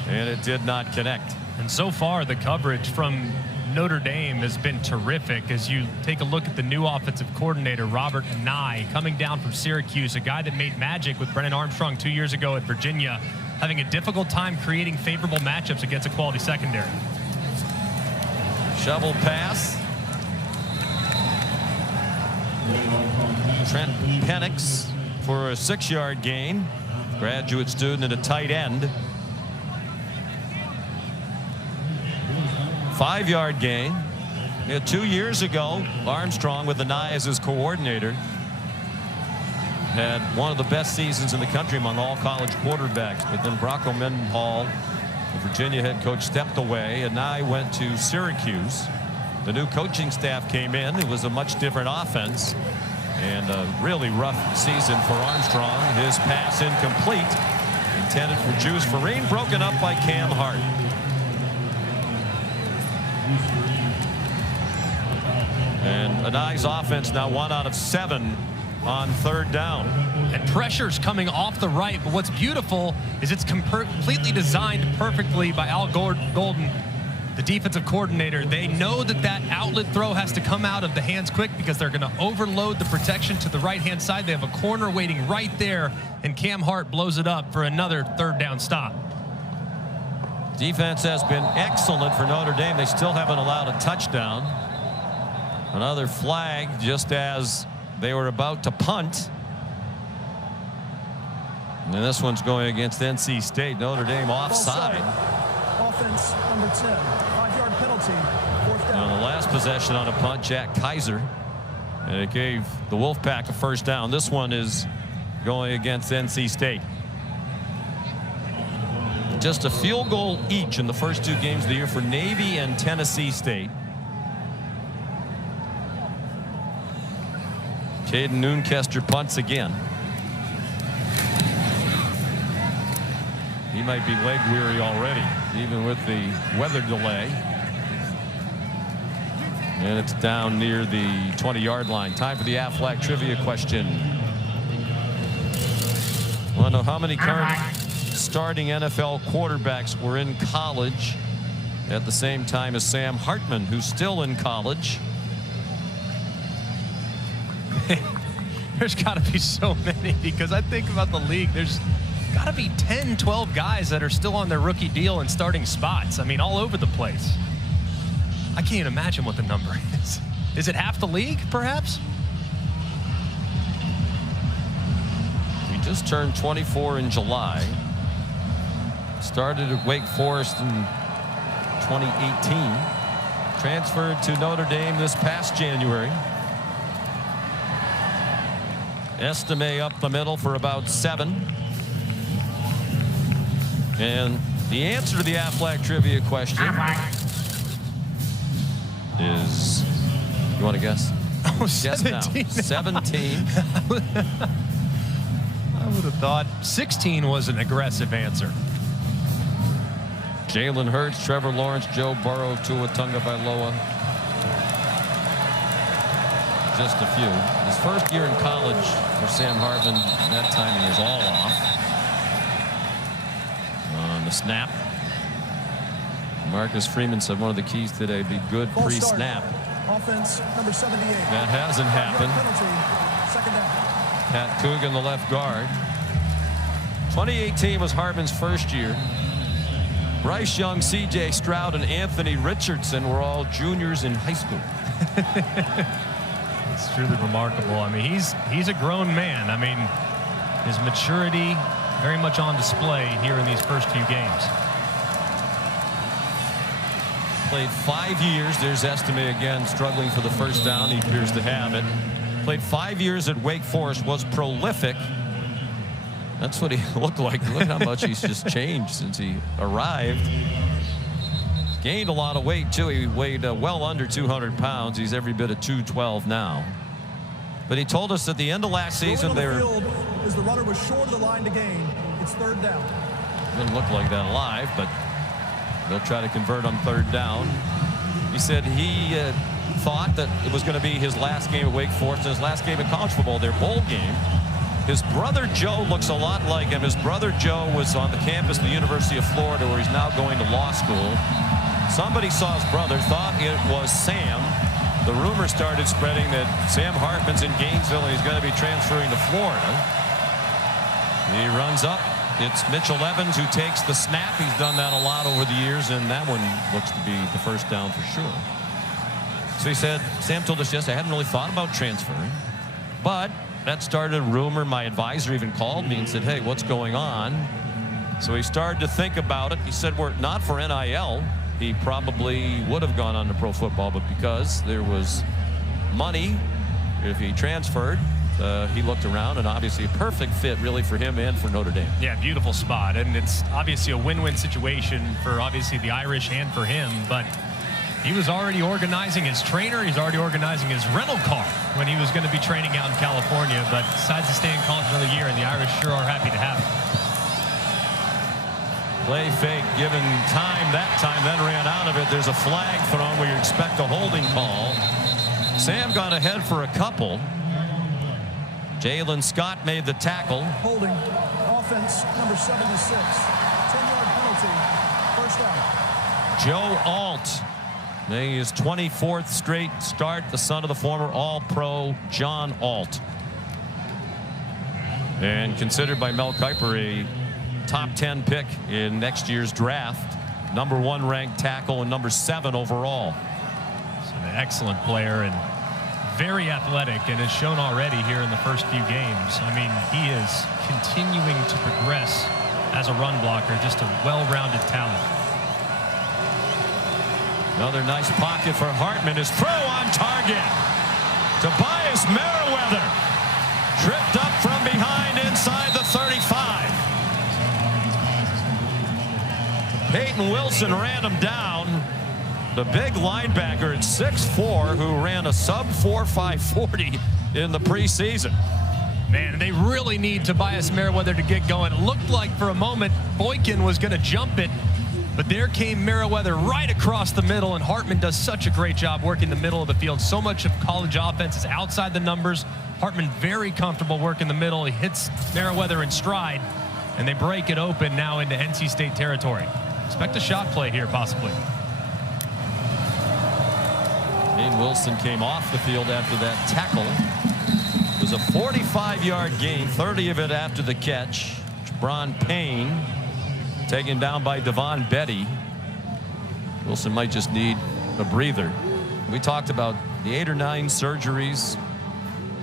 and it did not connect. And so far the coverage from Notre Dame has been terrific. As you take a look at the new offensive coordinator, Robert Nye, coming down from Syracuse, a guy that made magic with Brennan Armstrong 2 years ago at Virginia, having a difficult time creating favorable matchups against a quality secondary. Shovel pass. Trent Penix for a 6-yard gain. Graduate student and a tight end. 5-yard gain. 2 years ago, Armstrong with the Nye as his coordinator had one of the best seasons in the country among all college quarterbacks. But then Bronco Mendenhall, the Virginia head coach, stepped away, and Nye went to Syracuse. The new coaching staff came in. It was a much different offense, and a really rough season for Armstrong. His pass incomplete, intended for Juice Vereen, broken up by Cam Hart. And a nice offense now 1 out of 7 on 3rd down. And pressure's coming off the right, but what's beautiful is it's completely designed perfectly by Al Golden, the defensive coordinator. They know that that outlet throw has to come out of the hands quick because they're going to overload the protection to the right-hand side. They have a corner waiting right there, and Cam Hart blows it up for another 3rd down stop. Defense has been excellent for Notre Dame. They still haven't allowed a touchdown. Another flag just as they were about to punt. And this one's going against NC State. Notre Dame offside. Offense number 10. 5-yard penalty. 4th down. On the last possession on a punt, Jack Kaiser. And it gave the Wolfpack a 1st down. This one is going against NC State. Just a field goal each in the first 2 games of the year for Navy and Tennessee State. Caden Noonkester punts again. He might be leg weary already, even with the weather delay. And it's down near the 20-yard line. Time for the Aflac trivia question. I want to know how many current starting NFL quarterbacks were in college at the same time as Sam Hartman, who's still in college. There's got to be so many, because I think about the league. There's got to be 10, 12 guys that are still on their rookie deal and starting spots. I mean, all over the place. I can't imagine what the number is. Is it half the league, perhaps? He just turned 24 in July. Started at Wake Forest in 2018. Transferred to Notre Dame this past January. Estime up the middle for about 7. And the answer to the Aflac trivia question is, you want to guess? Oh, guess 17. now. 17. I would have thought 16 was an aggressive answer. Jalen Hurts, Trevor Lawrence, Joe Burrow, Tua Tagovailoa. Just a few. His first year in college for Sam Hartman, that timing is all off. On the snap, Marcus Freeman said one of the keys today would be good pre-snap. Offense number 78. That hasn't happened. Penalty, second down. Pat Coogan, the left guard. 2018 was Hartman's first year. Bryce Young, C.J. Stroud, and Anthony Richardson were all juniors in high school. It's truly remarkable. I mean, he's a grown man. I mean, his maturity very much on display here in these first few games. Played 5 years. There's Estime again, struggling for the first down. He appears to have it. Played 5 years at Wake Forest. Was prolific. That's what he looked like. Look how much he's just changed since he arrived. Gained a lot of weight, too. He weighed well under 200 pounds. He's every bit of 212 now. But he told us at the end of last season they were... As the runner was short of the line to gain, it's third down. Didn't look like that live, but they'll try to convert on third down. He said he thought that it was going to be his last game at Wake Forest and his last game in college football, their bowl game. His brother Joe looks a lot like him. His brother Joe was on the campus of the University of Florida, where he's now going to law school. Somebody saw his brother, thought it was Sam. The rumor started spreading that Sam Hartman's in Gainesville and he's going to be transferring to Florida. He runs up. It's Mitchell Evans who takes the snap. He's done that a lot over the years, and that one looks to be the first down for sure. So he said, Sam told us yesterday, I hadn't really thought about transferring, but that started a rumor. My advisor even called me and said, hey, what's going on? So he started to think about it. He said, were it not for NIL, he probably would have gone on to pro football, but because there was money, if he transferred, he looked around, and obviously a perfect fit really for him and for Notre Dame. Yeah, beautiful spot, and it's obviously a win-win situation for obviously the Irish and for him, but he was already organizing his trainer. He's already organizing his rental car when he was going to be training out in California, but decides to stay in college another year, and the Irish sure are happy to have him. Play fake, given time that time, then ran out of it. There's a flag thrown where you expect a holding call. Sam got ahead for a couple. Jalen Scott made the tackle. Holding. Offense number 76. 10-yard penalty. First down. Joe Alt making his 24th straight start, the son of the former All-Pro John Alt. And considered by Mel Kiper a top 10 pick in next year's draft. Number 1 ranked tackle and number 7 overall. So an excellent player and very athletic, and has shown already here in the first few games. I mean, he is continuing to progress as a run blocker, just a well-rounded talent. Another nice pocket for Hartman. His throw on target. Tobias Merriweather tripped up from behind inside the 35. Peyton Wilson ran him down. The big linebacker at 6'4", who ran a sub 4.5 40 in the preseason. Man, they really need Tobias Merriweather to get going. It looked like for a moment Boykin was going to jump it, but there came Merriweather right across the middle, and Hartman does such a great job working the middle of the field. So much of college offense is outside the numbers. Hartman very comfortable working the middle. He hits Merriweather in stride, and they break it open now into NC State territory. Expect a shot play here, possibly. Dane Wilson came off the field after that tackle. It was a 45-yard gain, 30 of it after the catch. Bron Payne taken down by Devon Betty. Wilson might just need a breather. We talked about the 8 or 9 surgeries,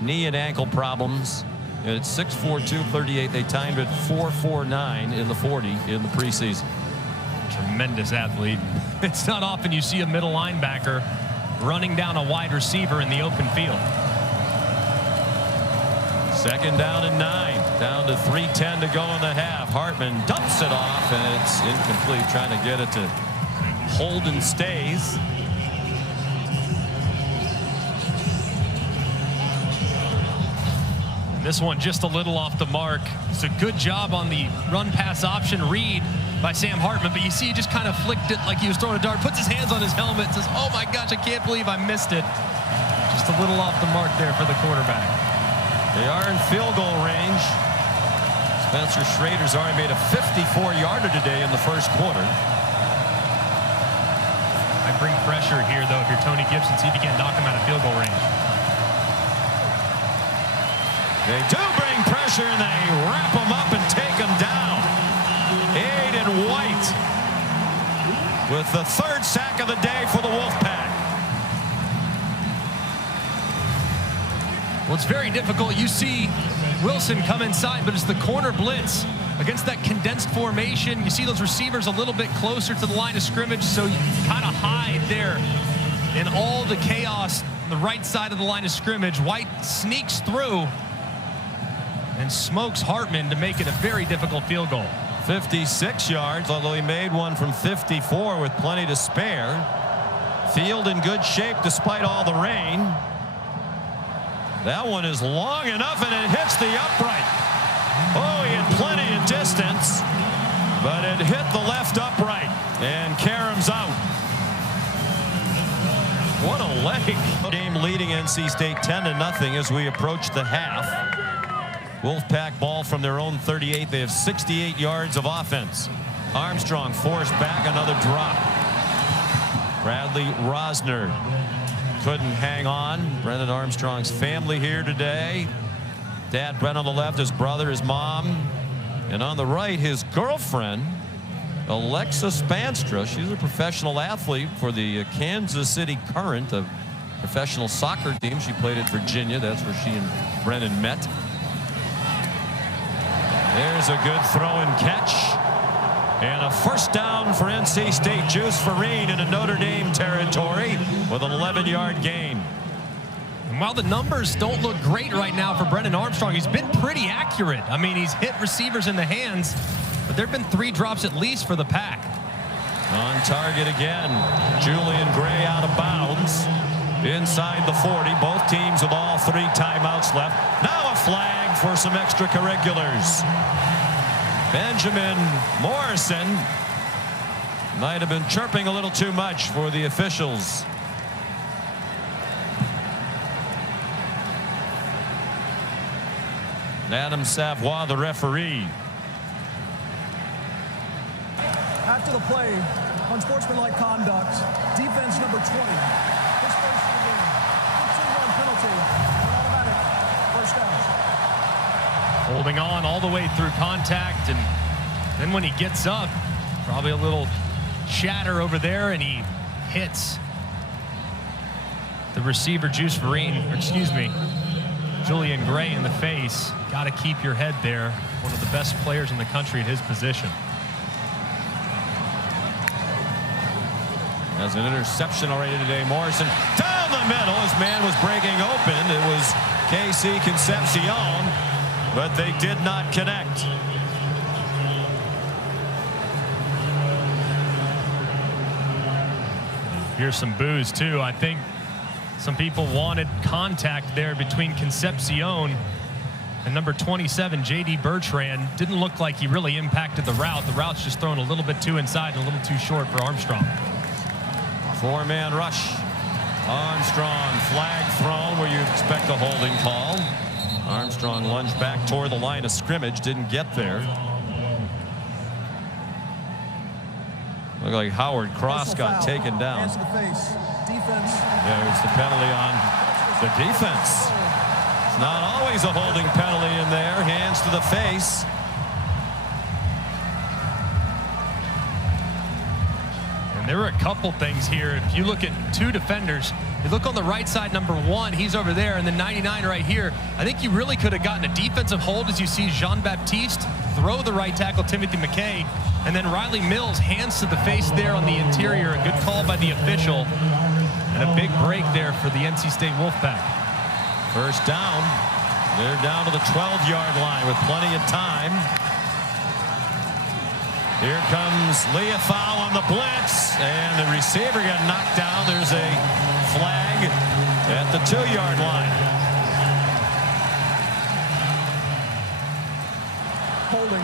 knee and ankle problems. It's 6'4", 238. They timed it 4.49 in the 40 in the preseason. Tremendous athlete. It's not often you see a middle linebacker running down a wide receiver in the open field. 2nd down and 9. Down to 3:10 to go in the half. Hartman dumps it off, and it's incomplete. Trying to get it to Holden Stays. This one just a little off the mark. It's a good job on the run-pass option read by Sam Hartman, but you see he just kind of flicked it like he was throwing a dart, puts his hands on his helmet, says, oh my gosh, I can't believe I missed it. Just a little off the mark there for the quarterback. They are in field goal range. Spencer Schrader's already made a 54-yarder today in the first quarter. I bring pressure here, though, if you're Tony Gibson, see if you can't knock him out of field goal range. They do bring pressure, and they wrap him up and take him down. Aiden White with the 3rd sack of the day for the Wolfpack. Well, it's very difficult. You see Wilson come inside, but it's the corner blitz against that condensed formation. You see those receivers a little bit closer to the line of scrimmage, so you kind of hide there in all the chaos on the right side of the line of scrimmage. White sneaks through and smokes Hartman to make it a very difficult field goal. 56 yards, although he made one from 54 with plenty to spare. Field in good shape despite all the rain. That one is long enough, and it hits the upright. Oh, he had plenty of distance, but it hit the left upright, and Karam's out. What a leg. Game leading NC State 10-0 as we approach the half. Wolfpack ball from their own 38. They have 68 yards of offense. Armstrong forced back, another drop. Bradley Rosner couldn't hang on. Brennan Armstrong's family here today. Dad Brent on the left, his brother, his mom, and on the right, his girlfriend, Alexa Spanstra. She's a professional athlete for the Kansas City Current, a professional soccer team. She played at Virginia. That's where she and Brennan met. There's a good throw and catch. And a 1st down for NC State. Juice Vereen into Notre Dame territory with an 11-yard gain. And while the numbers don't look great right now for Brennan Armstrong, he's been pretty accurate. I mean, he's hit receivers in the hands, but there have been 3 drops at least for the Pack. On target again. Julian Gray out of bounds. Inside the 40. Both teams with all 3 timeouts left. Now a flag for some extracurriculars. Benjamin Morrison might have been chirping a little too much for the officials. Adam Savoy, the referee. After the play, unsportsmanlike conduct, defense number 20. His first of the game. 15-run penalty, an automatic 1st down. Holding on all the way through contact, and then when he gets up, probably a little shatter over there, and he hits the receiver Juice Vereen, or excuse me, Julian Gray in the face. Got to keep your head there. One of the best players in the country at his position. Has an interception already today. Morrison down the middle. His man was breaking open. It was KC Concepcion, but they did not connect. Here's some boos too. I think Some people wanted contact there between Concepcion and number 27, J.D. Bertrand. Didn't look like he really impacted the route. The route's just thrown a little bit too inside and a little too short for Armstrong. 4-man rush. Armstrong, flag thrown where you expect a holding call. Armstrong lunged back toward the line of scrimmage, didn't get there. Looked like Howard Cross got taken down. Hands to the face. Defense. There's the penalty on the defense. It's not always a holding penalty in there. Hands to the face. And there were a couple things here. If you look at two defenders, you look on the right side, number 1, he's over there, and then 99 right here. I think you really could have gotten a defensive hold as you see Jean-Baptiste throw the right tackle, Timothy McKay, and then Riley Mills hands to the face there on the interior. A good call by the official, and a big break there for the NC State Wolfpack. First down. They're down to the 12-yard line with plenty of time. Here comes Leofau on the blitz, and the receiver got knocked down. There's a flag at the 2-yard line. Holding.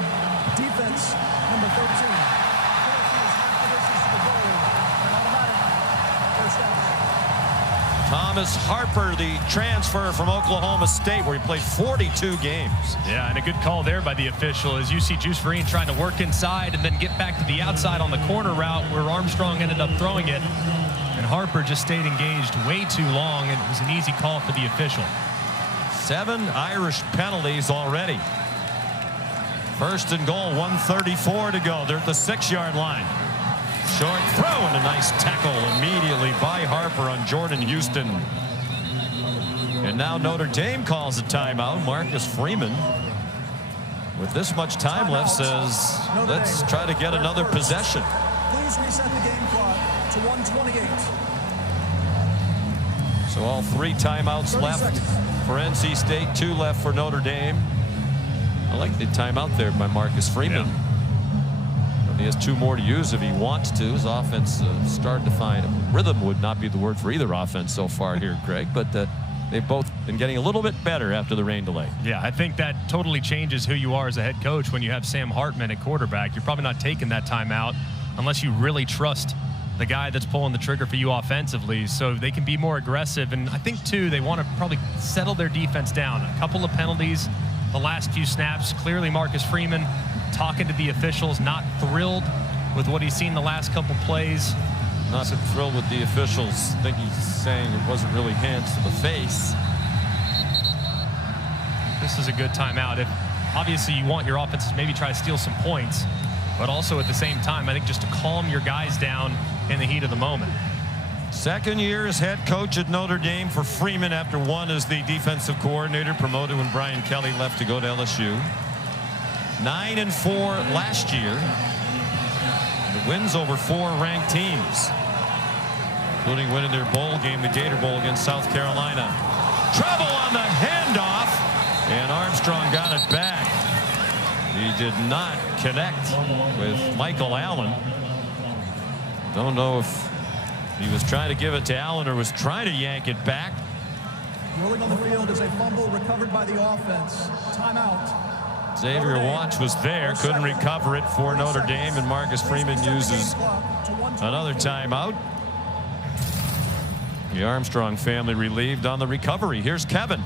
Defense, number 13. Penalty is half the distance to the goal. An automatic first down. Thomas Harper, the transfer from Oklahoma State, where he played 42 games. Yeah, and a good call there by the official as you see Juice Vereen trying to work inside and then get back to the outside on the corner route where Armstrong ended up throwing it. And Harper just stayed engaged way too long, and it was an easy call for the official. 7 Irish penalties already. First and goal, 1:34 to go. They're at the 6-yard line. Short throw and a nice tackle immediately by Harper on Jordan Houston. And now Notre Dame calls a timeout. Marcus Freeman, with this much time left, says, let's try to get another possession. Please reset the game clock to 1:28. So all 3 timeouts left for NC State, 2 left for Notre Dame. I like the timeout there by Marcus Freeman. Yeah. He has 2 more to use if he wants to. His offense started to find rhythm. Would not be the word for either offense so far here, Greg, but they've both been getting a little bit better after the rain delay. Yeah, I think that totally changes who you are as a head coach when you have Sam Hartman at quarterback. You're probably not taking that timeout unless you really trust the guy that's pulling the trigger for you offensively, so they can be more aggressive. And I think, too, they want to probably settle their defense down. A couple of penalties the last few snaps. Clearly Marcus Freeman talking to the officials, not thrilled with what he's seen the last couple plays. Not so thrilled with the officials. I think he's saying it wasn't really hands to the face. This is a good timeout. If obviously you want your offense to maybe try to steal some points, but also at the same time, I think just to calm your guys down in the heat of the moment. Second year as head coach at Notre Dame for Freeman after 1 as the defensive coordinator, promoted when Brian Kelly left to go to LSU. 9-4 last year. The wins over 4 ranked teams, including winning their bowl game, the Gator Bowl against South Carolina. Trouble on the handoff, and Armstrong got it back. He did not connect with Michael Allen. Don't know if he was trying to give it to Allen or was trying to yank it back. Rolling on the field is a fumble recovered by the offense. Timeout. Xavier Watts was there, couldn't recover it for Notre Dame, and Marcus Freeman uses another timeout. The Armstrong family relieved on the recovery. Here's Kevin.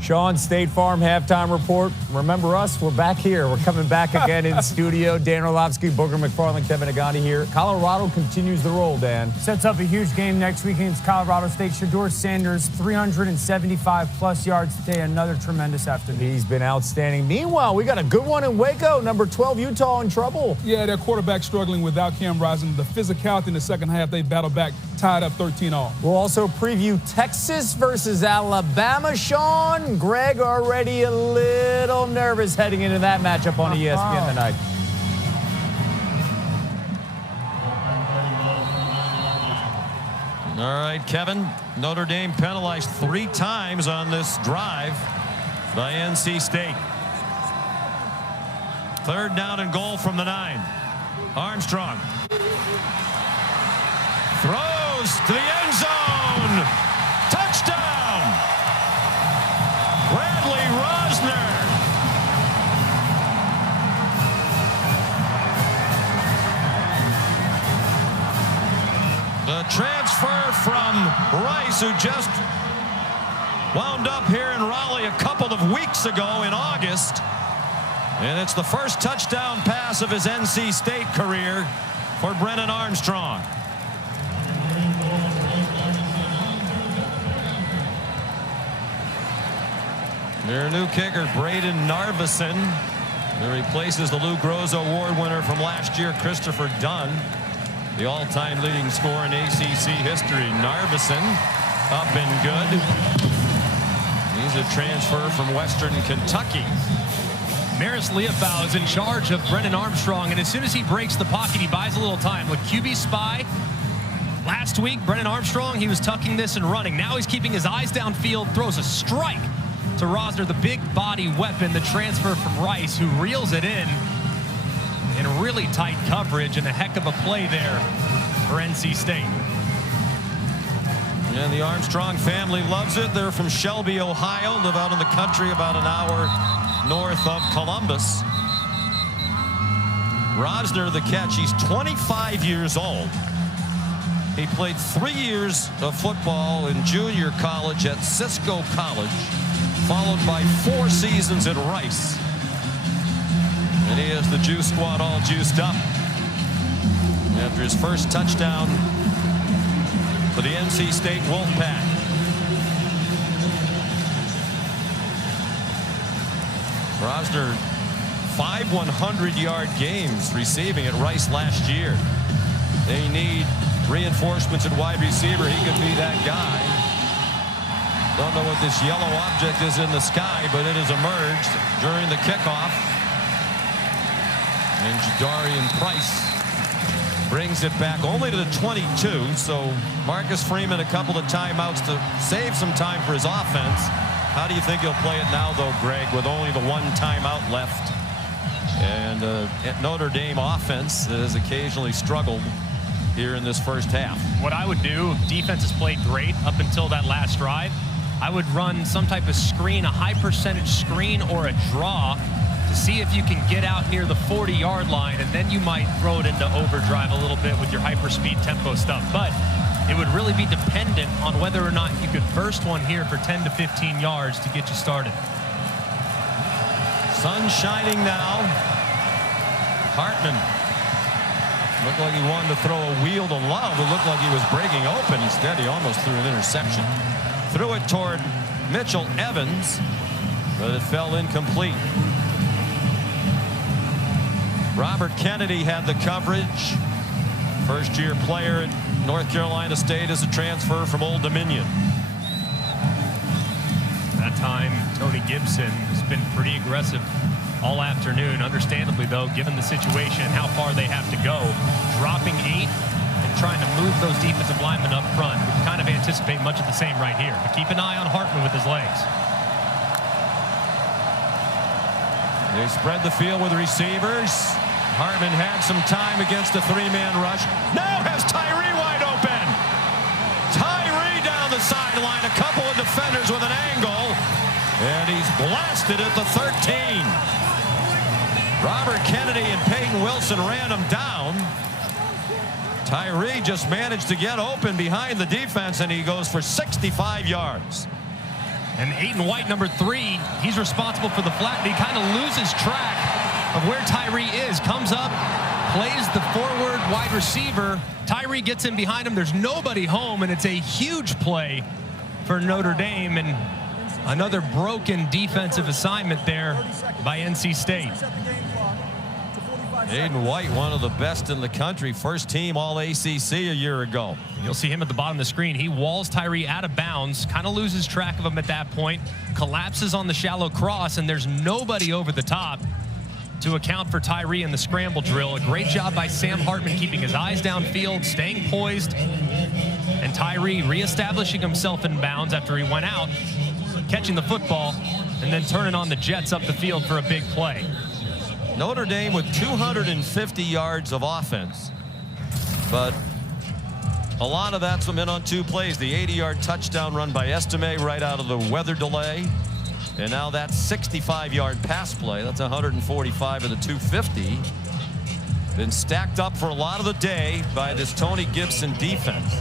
Sean, State Farm halftime report. Remember us? We're back here. We're coming back again in studio. Dan Orlovsky, Booger McFarland, Kevin Agandi here. Colorado continues the roll, Dan. Sets up a huge game next week against Colorado State. Shedeur Sanders, 375-plus yards today. Another tremendous afternoon. He's been outstanding. Meanwhile, we got a good one in Waco. Number 12, Utah in trouble. Yeah, their quarterback struggling without Cam Rising. The physicality in the second half, they battled back, tied up 13-all. We'll also preview Texas versus Alabama, Sean. Greg already a little nervous heading into that matchup on ESPN tonight. All right, Kevin. Notre Dame penalized 3 times on this drive by NC State. 3rd down and goal from the 9. Armstrong throws to the end zone. The transfer from Rice, who just wound up here in Raleigh a couple of weeks ago in August. And it's the first touchdown pass of his NC State career for Brennan Armstrong. Their new kicker, Braden Narveson, who replaces the Lou Groza Award winner from last year, Christopher Dunn, the all-time leading scorer in ACC history. Narveson up and good. He's a transfer from Western Kentucky. Maris Leopold is in charge of Brennan Armstrong, and as soon as he breaks the pocket, he buys a little time. With QB spy, last week, Brennan Armstrong, he was tucking this and running. Now he's keeping his eyes downfield, throws a strike to Rosner, the big body weapon, the transfer from Rice, who reels it in really tight coverage, and a heck of a play there for NC State. And the Armstrong family loves it. They're from Shelby, Ohio, live out in the country about an hour north of Columbus. Rosner, the catch. He's 25 years old. He played 3 years of football in junior college at Cisco College, followed by 4 seasons at Rice. And he has the Juice Squad all juiced up after his first touchdown for the NC State Wolfpack. Rosner, 5 100-yard games receiving at Rice last year. They need reinforcements at wide receiver. He could be that guy. Don't know what this yellow object is in the sky, but it has emerged during the kickoff. And Jadarian Price brings it back only to the 22. So Marcus Freeman a couple of timeouts to save some time for his offense. How do you think he'll play it now, though, Greg, with only the 1 timeout left? And Notre Dame offense has occasionally struggled here in this first half. What I would do, defense has played great up until that last drive. I would run some type of screen, a high percentage screen or a draw, to see if you can get out near the 40-yard line, and then you might throw it into overdrive a little bit with your hyperspeed tempo stuff. But it would really be dependent on whether or not you could burst one here for 10 to 15 yards to get you started. Sun shining now. Hartman looked like he wanted to throw a wheel to Love. It looked like he was breaking open. Instead, he almost threw an interception. Threw it toward Mitchell Evans, but it fell incomplete. Robert Kennedy had the coverage. First-year player at North Carolina State as a transfer from Old Dominion. That time, Tony Gibson has been pretty aggressive all afternoon. Understandably, though, given the situation and how far they have to go, dropping 8 and trying to move those defensive linemen up front. We can kind of anticipate much of the same right here. But keep an eye on Hartman with his legs. They spread the field with receivers. Hartman had some time against a 3-man rush. Now has Tyree wide open. Tyree down the sideline. A couple of defenders with an angle. And he's blasted at the 13. Robert Kennedy and Peyton Wilson ran him down. Tyree just managed to get open behind the defense, and he goes for 65 yards. And Aiden White, number 3, he's responsible for the flat, and he kind of loses track of where Tyree is. Comes up, plays the forward wide receiver. Tyree gets in behind him. There's nobody home, and it's a huge play for Notre Dame, and another broken defensive assignment there by NC State. Aiden White, one of the best in the country, first team all ACC a year ago. You'll see him at the bottom of the screen. He walls Tyree out of bounds, kind of loses track of him at that point, collapses on the shallow cross, and there's nobody over the top to account for Tyree in the scramble drill. A great job by Sam Hartman keeping his eyes downfield, staying poised, and Tyree reestablishing himself in bounds after he went out, catching the football, and then turning on the jets up the field for a big play. Notre Dame with 250 yards of offense, but a lot of that's been on 2 plays. The 80-yard touchdown run by Estime right out of the weather delay, and now that 65-yard pass play. That's 145 of the 250. been stacked up for a lot of the day by this Tony Gibson defense,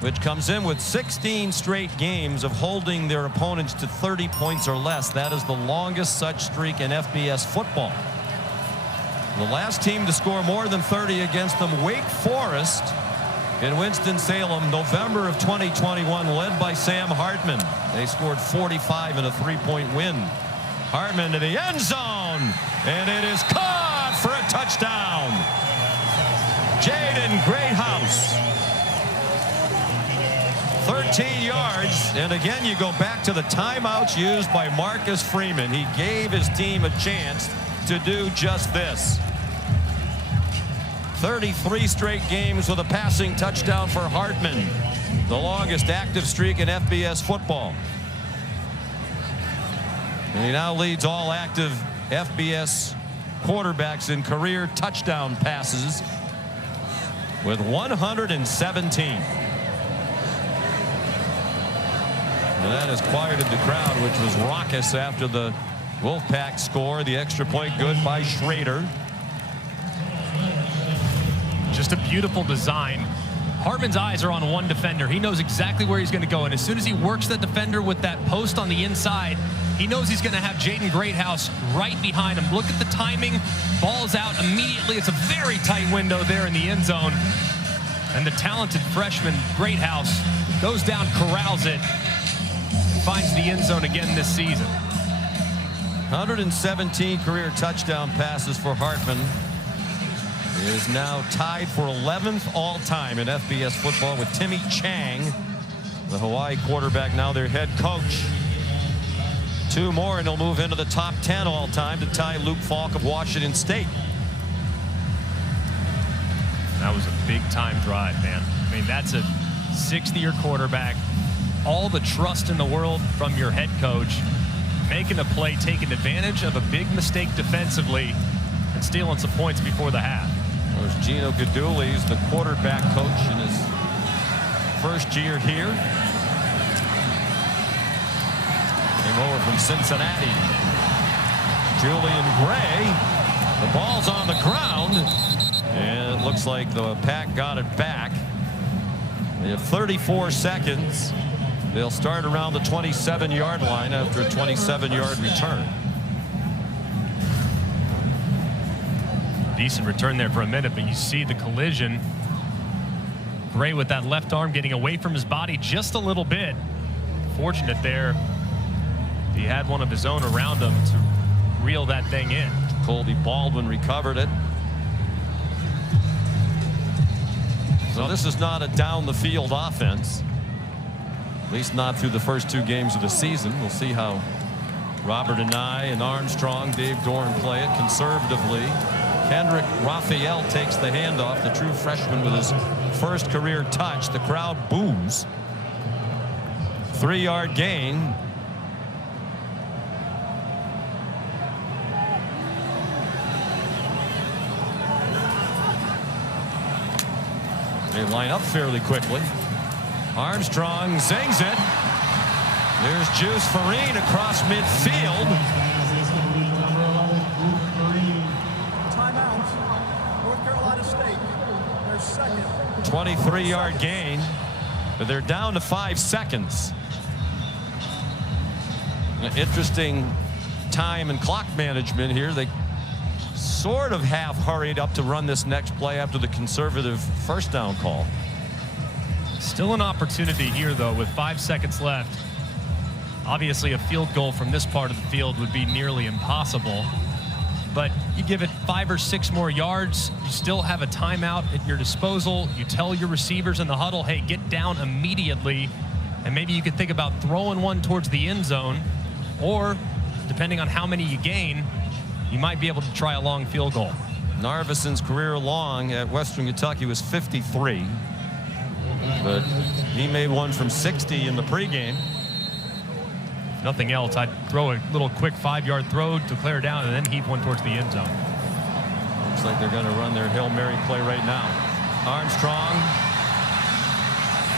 which comes in with 16 straight games of holding their opponents to 30 points or less. That is the longest such streak in FBS football. The last team to score more than 30 against them, Wake Forest, in Winston-Salem, November of 2021, led by Sam Hartman. They scored 45 in a 3-point win. Hartman to the end zone, and it is caught for a touchdown. Jaden Greathouse. 13 yards, and again you go back to the timeouts used by Marcus Freeman. He gave his team a chance to do just this. 33 straight games with a passing touchdown for Hartman, the longest active streak in FBS football. And he now leads all active FBS quarterbacks in career touchdown passes with 117. And that has quieted the crowd, which was raucous after the Wolfpack score. The extra point good by Schrader. Just a beautiful design. Hartman's eyes are on one defender. He knows exactly where he's going to go, and as soon as he works that defender with that post on the inside, he knows he's going to have Jaden Greathouse right behind him. Look at the timing. Ball's out immediately. It's a very tight window there in the end zone. And the talented freshman Greathouse goes down, corrals it, finds the end zone again this season. 117 career touchdown passes for Hartman. He is now tied for 11th all-time in FBS football with Timmy Chang, the Hawaii quarterback, now their head coach. 2 more and he'll move into the top 10 all-time to tie Luke Falk of Washington State. That was a big-time drive, man. I mean, that's a 60-year quarterback. All the trust in the world from your head coach, making a play, taking advantage of a big mistake defensively, and stealing some points before the half. There's Gino Gaduli, who's the quarterback coach in his first year here. Came over from Cincinnati. Julian Gray. The ball's on the ground, and it looks like the Pack got it back. They have 34 seconds. They'll start around the 27-yard line after a 27-yard return. Decent return there for a minute, but you see the collision. Gray with that left arm getting away from his body just a little bit. Fortunate there. He had one of his own around him to reel that thing in. Colby Baldwin recovered it. So this is not a down the field offense. At least not through the first 2 games of the season. We'll see how Robert Anai and Armstrong, Dave Doran play it conservatively. Kendrick Raphael takes the handoff, the true freshman with his first career touch. The crowd boos. 3-yard gain. They line up fairly quickly. Armstrong zings it. There's Juice Farine across midfield. Timeout. North Carolina State. Their second. 23-yard gain, but they're down to 5 seconds. An interesting time and clock management here. They sort of half hurried up to run this next play after the conservative first down call. Still an opportunity here, though, with 5 seconds left. Obviously, a field goal from this part of the field would be nearly impossible. But you give it 5 or 6 more yards, you still have a timeout at your disposal. You tell your receivers in the huddle, hey, get down immediately. And maybe you could think about throwing one towards the end zone. Or, depending on how many you gain, you might be able to try a long field goal. Narvison's career long at Western Kentucky was 53. But he made one from 60 in the pregame. If nothing else, I'd throw a little quick 5-yard throw to clear down and then heave one towards the end zone. Looks like they're going to run their Hail Mary play right now. Armstrong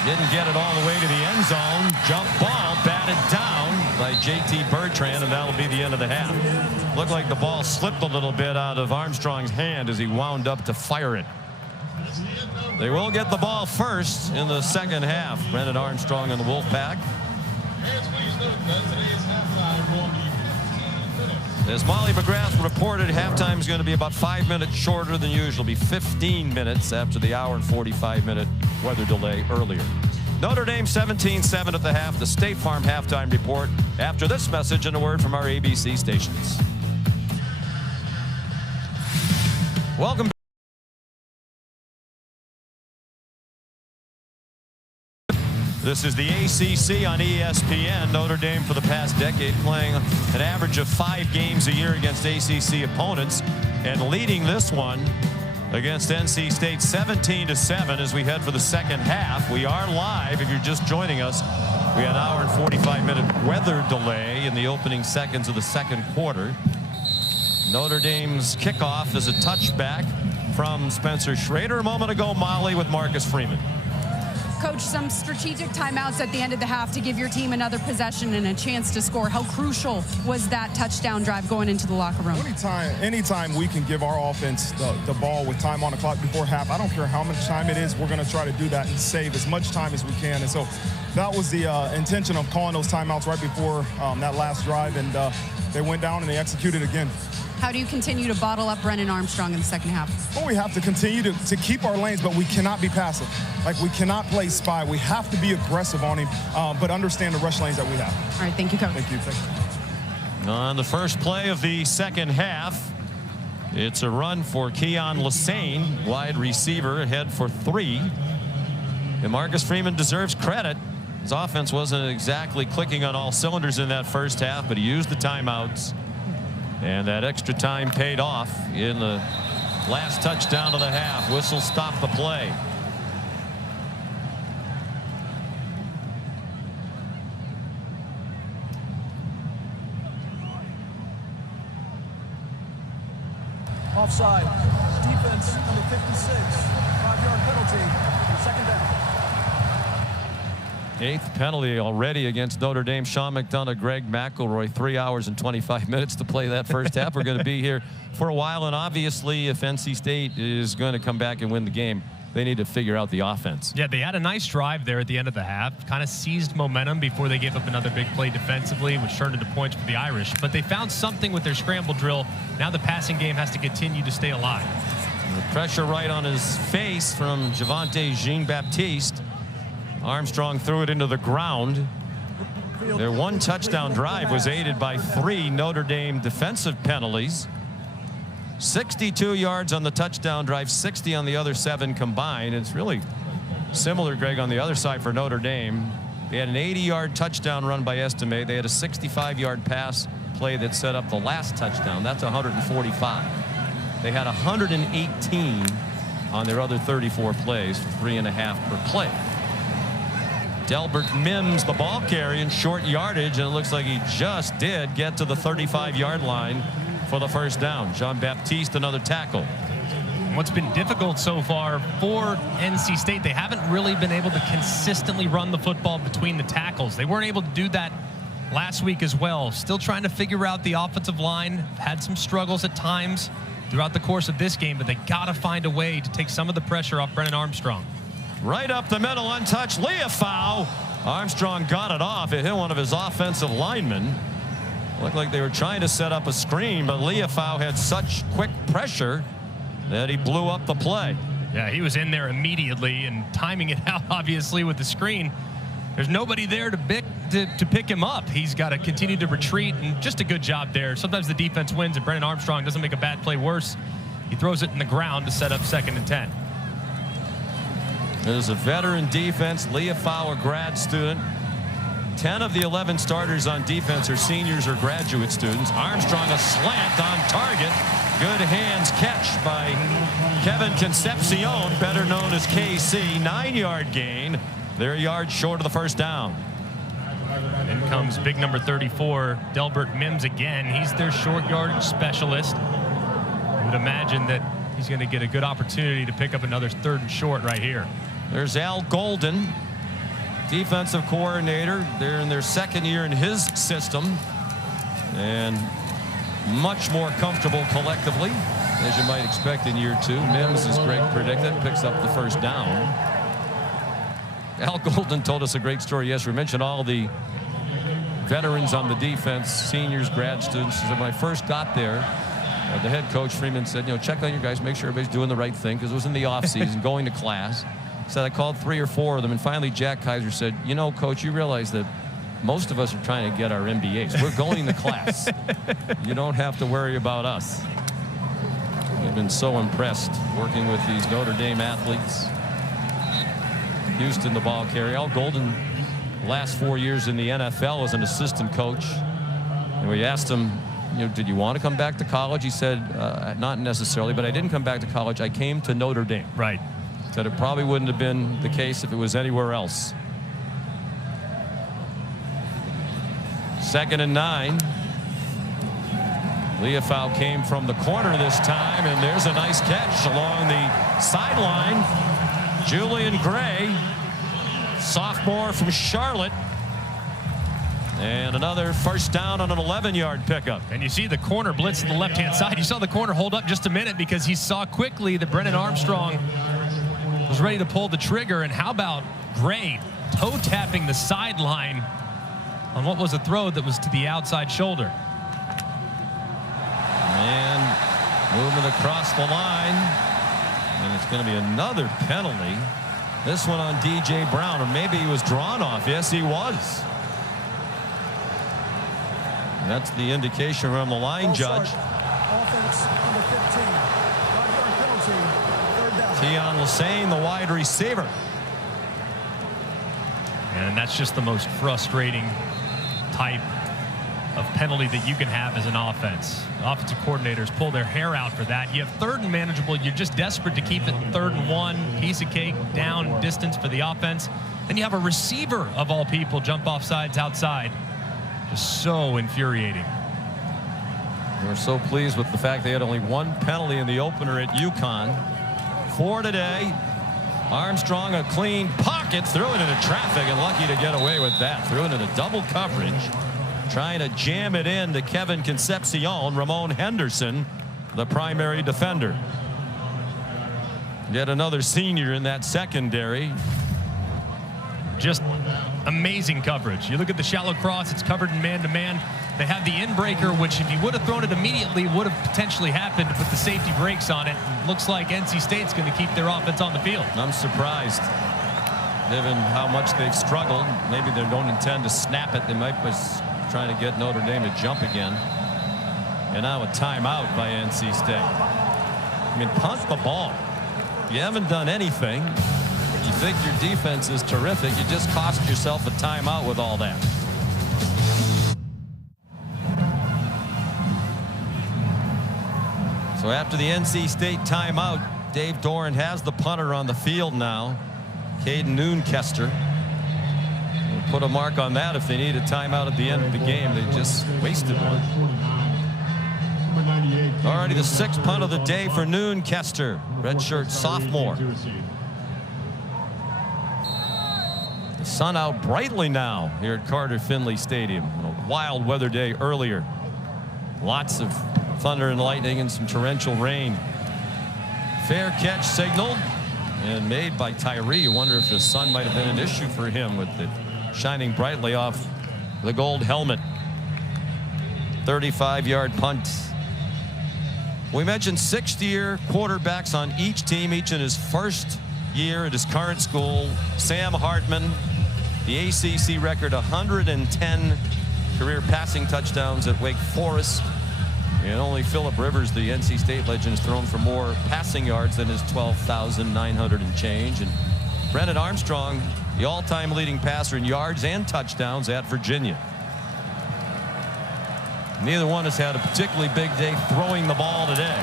didn't get it all the way to the end zone. Jump ball batted down. by J.T. Bertrand, and that'll be the end of the half. Looked like the ball slipped a little bit out of Armstrong's hand as he wound up to fire it. They will get the ball first in the second half. Brennan Armstrong and the Wolfpack. As Molly McGrath reported, halftime is going to be about 5 minutes shorter than usual. It'll be 15 minutes after the hour and 45-minute weather delay earlier. Notre Dame 17-7 at the half. The State Farm halftime report after this message and a word from our ABC stations. Welcome. This is the ACC on ESPN. Notre Dame for the past decade playing an average of 5 games a year against ACC opponents and leading this one against NC State 17-7 as we head for the second half. We are live if you're just joining us. We had an hour and 45-minute weather delay in the opening seconds of the second quarter. Notre Dame's kickoff is a touchback from Spencer Schrader. A moment ago, Molly with Marcus Freeman. Coach, some strategic timeouts at the end of the half to give your team another possession and a chance to score. How crucial was that touchdown drive going into the locker room? Anytime we can give our offense the ball with time on the clock before half, I don't care how much time it is, we're going to try to do that and save as much time as we can. And so that was the intention of calling those timeouts right before that last drive, and they went down and they executed again. How do you continue to bottle up Brennan Armstrong in the second half? Well, we have to continue to keep our lanes, but we cannot be passive. Like, we cannot play spy. We have to be aggressive on him, but understand the rush lanes that we have. All right, thank you, Coach. Thank you. On the first play of the second half, it's a run for Keon Lassane, wide receiver, ahead for 3. And Marcus Freeman deserves credit. His offense wasn't exactly clicking on all cylinders in that first half, but he used the timeouts. And that extra time paid off in the last touchdown of the half. Whistle stopped the play. Offside. Defense, number 56. 5-yard penalty. Second down. 8th penalty already against Notre Dame. Sean McDonough, Greg McElroy, 3 hours and 25 minutes to play that first half. We're going to be here for a while, and obviously if NC State is going to come back and win the game, they need to figure out the offense. Yeah, they had a nice drive there at the end of the half, kind of seized momentum before they gave up another big play defensively, which turned into points for the Irish. But they found something with their scramble drill. Now the passing game has to continue to stay alive. The pressure right on his face from Javonte Jean-Baptiste. Armstrong threw it into the ground. Their one touchdown drive was aided by 3 Notre Dame defensive penalties. 62 yards on the touchdown drive, 60 on the other 7 combined. It's really similar, Greg, on the other side for Notre Dame. They had an 80-yard touchdown run by Estime. They had a 65-yard pass play that set up the last touchdown. That's 145. They had 118 on their other 34 plays for 3.5 per play. Delbert Mims, the ball carrier, in short yardage, and it looks like he just did get to the 35-yard line for the first down. Jean-Baptiste, another tackle. What's been difficult so far for NC State, they haven't really been able to consistently run the football between the tackles. They weren't able to do that last week as well. Still trying to figure out the offensive line. Had some struggles at times throughout the course of this game, but they got to find a way to take some of the pressure off Brennan Armstrong. Right up the middle, untouched. Leafau. Armstrong got it off. It hit one of his offensive linemen. Looked like they were trying to set up a screen, but Leafau had such quick pressure that he blew up the play. Yeah, he was in there immediately and timing it out, obviously, with the screen. There's nobody there to pick him up. He's got to continue to retreat, and just a good job there. Sometimes the defense wins, and Brennan Armstrong doesn't make a bad play worse. He throws it in the ground to set up 2nd and 10. There's a veteran defense. Leafau, a grad student. 10 of the 11 starters on defense are seniors or graduate students. Armstrong, a slant on target. Good hands catch by Kevin Concepcion, better known as KC. 9-yard gain. They're a yard short of the first down. In comes big number 34, Delbert Mims again. He's their short yardage specialist. I would imagine that he's going to get a good opportunity to pick up another 3rd and short right here. There's Al Golden. defensive coordinator. They're in their second year in his system and much more comfortable collectively, as you might expect in year 2. Mims, as Greg predicted, picks up the first down. Al Golden told us a great story yesterday. We mentioned all the veterans on the defense, seniors, grad students. He said, when I first got there, the head coach, Freeman, said, check on your guys, make sure everybody's doing the right thing, because it was in the offseason, going to class. He said, I called 3 or 4 of them, and finally Jack Kaiser said, Coach, you realize that most of us are trying to get our MBAs. We're going to class. You don't have to worry about us. We've been so impressed working with these Notre Dame athletes. Houston, the ball carrier. Al Golden, last 4 years in the NFL as an assistant coach. And we asked him, did you want to come back to college? He said, not necessarily, but I didn't come back to college. I came to Notre Dame. Right. Said it probably wouldn't have been the case if it was anywhere else. 2nd and 9. Leofau came from the corner this time, and there's a nice catch along the sideline. Julian Gray, sophomore from Charlotte. And another first down on an 11-yard pickup. And you see the corner blitz to the left-hand side. You saw the corner hold up just a minute because he saw quickly that Brennan Armstrong was ready to pull the trigger. And how about Gray toe-tapping the sideline on what was a throw that was to the outside shoulder. And movement across the line. And it's going to be another penalty. This one on DJ Brown, or maybe he was drawn off. Yes, he was. That's the indication from the line judge. Offense number 15. 5-yard penalty. 3rd down. Keon Lassane, the wide receiver. And that's just the most frustrating type of penalty that you can have as an offense. Offensive coordinators pull their hair out for that. You have 3rd and manageable. You're just desperate to keep it 3rd and 1. Piece of cake, down distance for the offense. Then you have a receiver, of all people, jump off sides outside. Just so infuriating. We're so pleased with the fact they had only 1 penalty in the opener at UConn. 4 today. Armstrong, a clean pocket, threw it into traffic, and lucky to get away with that. Threw it into double coverage, trying to jam it in to Kevin Concepcion. Ramon Henderson, the primary defender. Yet another senior in that secondary. Just amazing coverage. You look at the shallow cross, it's covered in man-to-man. They have the in-breaker, which if you would have thrown it immediately would have potentially happened to put the safety brakes on it. Looks like NC State's going to keep their offense on the field. I'm surprised, given how much they've struggled. Maybe they don't intend to snap it. They might be trying to get Notre Dame to jump again. And now a timeout by NC State. I mean, punt the ball. You haven't done anything. You think your defense is terrific. You just cost yourself a timeout with all that. So after the NC State timeout, Dave Doran has the punter on the field now. Caden Noonkester. We'll put a mark on that if they need a timeout at the end of the game. They just wasted one. Already the 6th punt of the day for Noonkester, redshirt sophomore. The sun out brightly now here at Carter Finley Stadium. A wild weather day earlier. Lots of thunder and lightning and some torrential rain. Fair catch signaled and made by Tyree. You wonder if the sun might have been an issue for him with it shining brightly off the gold helmet. 35-yard punt. We mentioned 6th-year quarterbacks on each team, each in his first year at his current school. Sam Hartman, the ACC record, 110 career passing touchdowns at Wake Forest. And only Phillip Rivers, the NC State legend, has thrown for more passing yards than his 12,900 and change. And Brennan Armstrong, the all-time leading passer in yards and touchdowns at Virginia. Neither one has had a particularly big day throwing the ball today.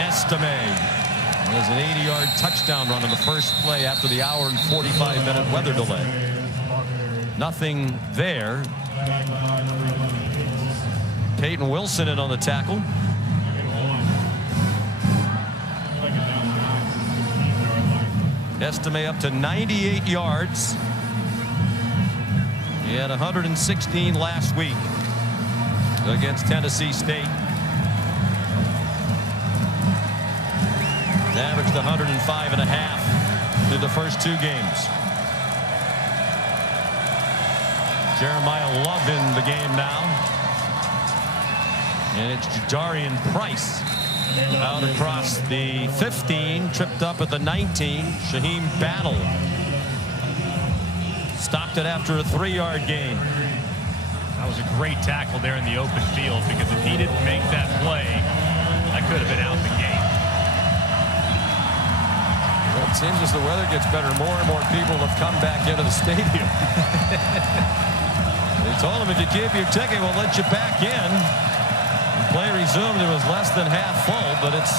Estime has an 80-yard touchdown run on the first play after the hour and 45-minute weather delay. Nothing there. Peyton Wilson in on the tackle. Estime up to 98 yards. He had 116 last week against Tennessee State. Averaged 105.5 through the first 2 games. Jeremiah Love in the game now. And it's Jadarian Price out across the 15, tripped up at the 19. Shaheem Battle stopped it after a 3-yard gain. That was a great tackle there in the open field, because if he didn't make that play, I could have been out the game. Well, it seems as the weather gets better, more and more people have come back into the stadium. They told him if you keep your ticket, we'll let you back in. Play resumed. It was less than half full, but it's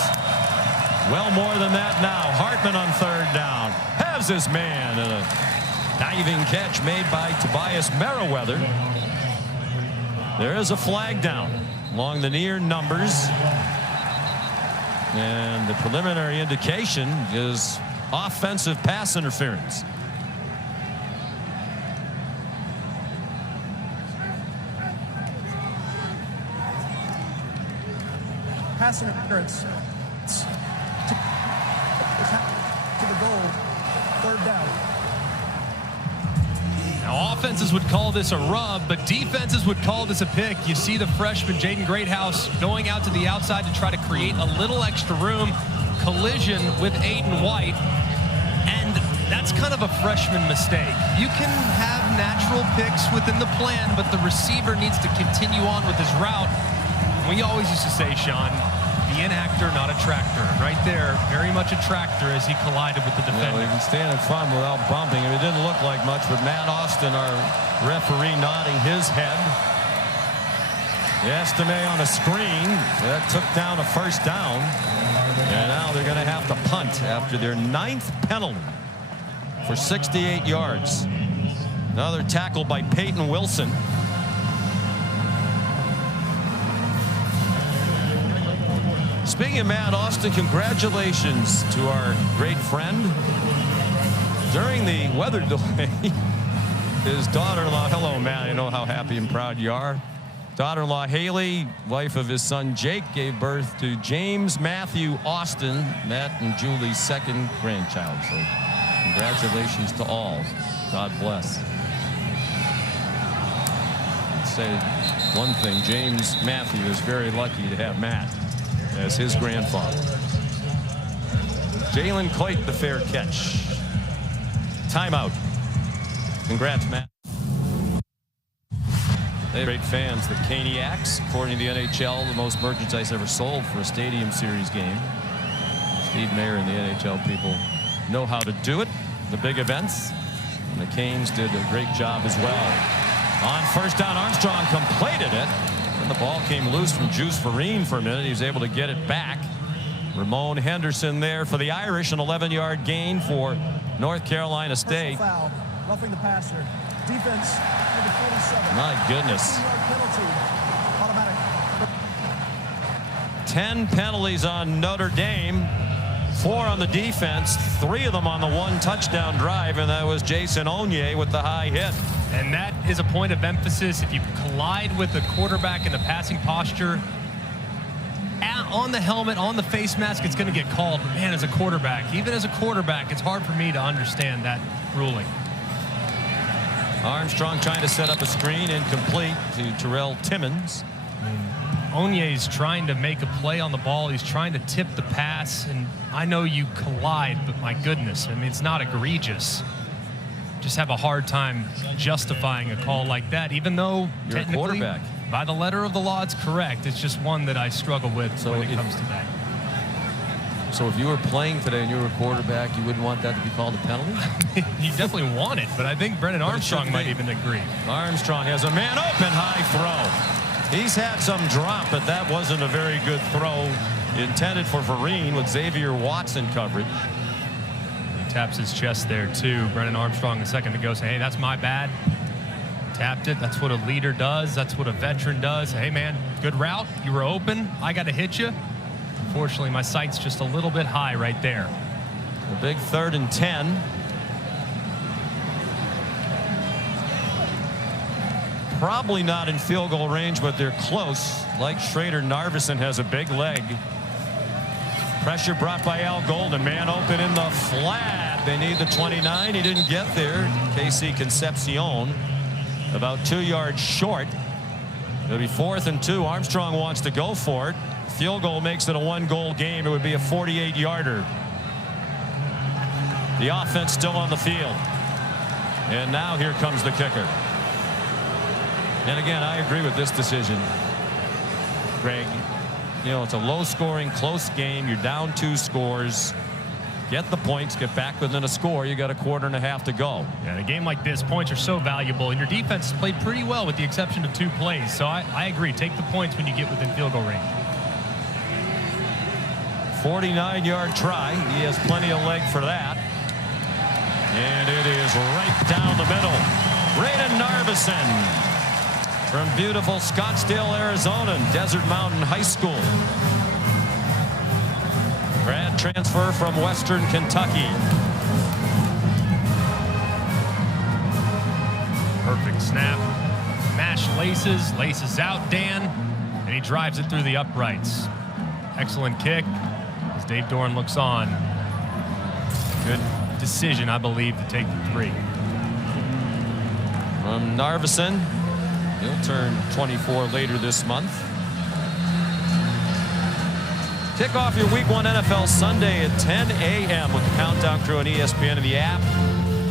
well more than that now. Hartman on 3rd down has his man, and a diving catch made by Tobias Merriweather. There is a flag down along the near numbers, and the preliminary indication is offensive pass interference. Pass interference to the goal. 3rd down. Now, offenses would call this a rub, but defenses would call this a pick. You see the freshman Jaden Greathouse going out to the outside to try to create a little extra room. Collision with Aiden White, and that's kind of a freshman mistake. You can have natural picks within the plan, but the receiver needs to continue on with his route. We always used to say, Sean, be an actor, not a tractor. Right there, very much a tractor as he collided with the defender. Well, he can stand in front without bumping him. It didn't look like much, but Matt Austin, our referee, nodding his head. Estime on a screen. That took down a 1st down. And now they're going to have to punt after their 9th penalty for 68 yards. Another tackle by Peyton Wilson. Speaking of Matt Austin, congratulations to our great friend. During the weather delay, his daughter-in-law, hello, Matt, I know how happy and proud you are. Daughter-in-law Haley, wife of his son Jake, gave birth to James Matthew Austin, Matt and Julie's 2nd grandchild. So congratulations to all. God bless. I'd say one thing, James Matthew is very lucky to have Matt as his grandfather. Jalen Coit, the fair catch. Timeout. Congrats, Matt. They're great fans. The Caniacs, according to the NHL, the most merchandise ever sold for a Stadium Series game. Steve Mayer and the NHL people know how to do it. The big events. And the Canes did a great job as well. On 1st down, Armstrong completed it. And the ball came loose from Juice Vereen for a minute. He was able to get it back. Ramon Henderson there for the Irish. An 11-yard gain for North Carolina State. Foul. Roughing the passer. Defense, number 47. My goodness. 2-yard penalty. Automatic. 10 penalties on Notre Dame. 4 on the defense. 3 of them on the 1 touchdown drive, and that was Jason Onye with the high hit. And that is a point of emphasis. If you collide with the quarterback in the passing posture, on the helmet, on the face mask, it's going to get called. But man, as a quarterback, even as a quarterback, it's hard for me to understand that ruling. Armstrong trying to set up a screen, incomplete to Terrell Timmons. Onye's trying to make a play on the ball. He's trying to tip the pass, and I know you collide, but my goodness, I mean, it's not egregious. Just have a hard time justifying a call like that, even though you're a quarterback. By the letter of the law, it's correct. It's just one that I struggle with when it comes to that. So if you were playing today and you were a quarterback, you wouldn't want that to be called a penalty? You definitely want it, but I think Brennan Armstrong might even agree. Armstrong has a man open, high throw. He's had some drop, but that wasn't a very good throw intended for Vereen with Xavier Watson coverage. He taps his chest there, too. Brennan Armstrong a second ago saying, hey, that's my bad. Tapped it. That's what a leader does. That's what a veteran does. Hey, man, good route. You were open. I got to hit you. Unfortunately, my sight's just a little bit high right there. The big 3rd and 10. Probably not in field goal range, but they're close. Like Schrader, Narveson has a big leg. Pressure brought by Al Golden. Man open in the flat. They need the 29. He didn't get there. KC Concepcion about 2 yards short. It'll be 4th and 2. Armstrong wants to go for it. Field goal makes it a 1-goal game. It would be a 48-yarder. The offense still on the field. And now here comes the kicker. And again, I agree with this decision, Greg. You know, it's a low-scoring, close game. You're down 2 scores. Get the points, get back within a score. You got a quarter and a half to go. Yeah, in a game like this, points are so valuable, and your defense has played pretty well with the exception of 2 plays. So I agree. Take the points when you get within field goal range. 49-yard try. He has plenty of leg for that. And it is right down the middle. Brennan Armstrong from beautiful Scottsdale, Arizona, Desert Mountain High School. Grad transfer from Western Kentucky. Perfect snap. Mash laces out Dan, and he drives it through the uprights. Excellent kick as Dave Doran looks on. Good decision, I believe, to take the 3. From Narveson. He'll turn 24 later this month. Kick off your Week 1 NFL Sunday at 10 a.m. with the Countdown Crew on ESPN and the app.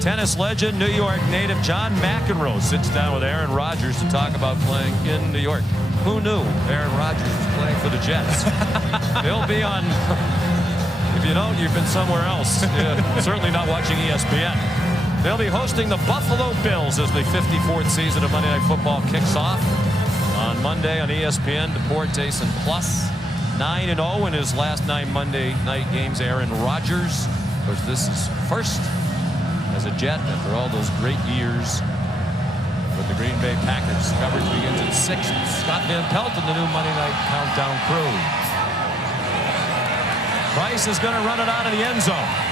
Tennis legend, New York native John McEnroe sits down with Aaron Rodgers to talk about playing in New York. Who knew Aaron Rodgers was playing for the Jets? He'll be on. If you don't, you've been somewhere else. Certainly not watching ESPN. They'll be hosting the Buffalo Bills as the 54th season of Monday Night Football kicks off on Monday on ESPN. Deportes and Plus 9-0 in his last 9 Monday night games. Aaron Rodgers, of course, this is first as a Jet after all those great years with the Green Bay Packers. Coverage begins at 6. Scott Van Pelt and the new Monday Night Countdown Crew. Price is going to run it out of the end zone.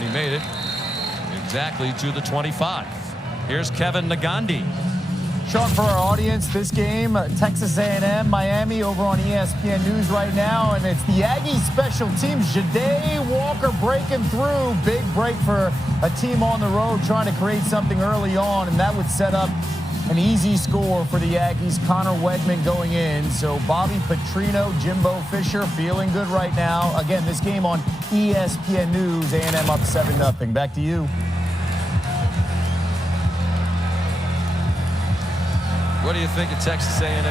He made it exactly to the 25. Here's Kevin Nagandi. Sean, for our audience, this game, Texas A&M, Miami, over on ESPN News right now, and it's the Aggies special teams. Ja'Day Walker breaking through. Big break for a team on the road trying to create something early on, and that would set up an easy score for the Aggies. Connor Wegman going in. So Bobby Petrino, Jimbo Fisher feeling good right now. Again, this game on ESPN News. A&M up 7-0. Back to you. What do you think of Texas A&M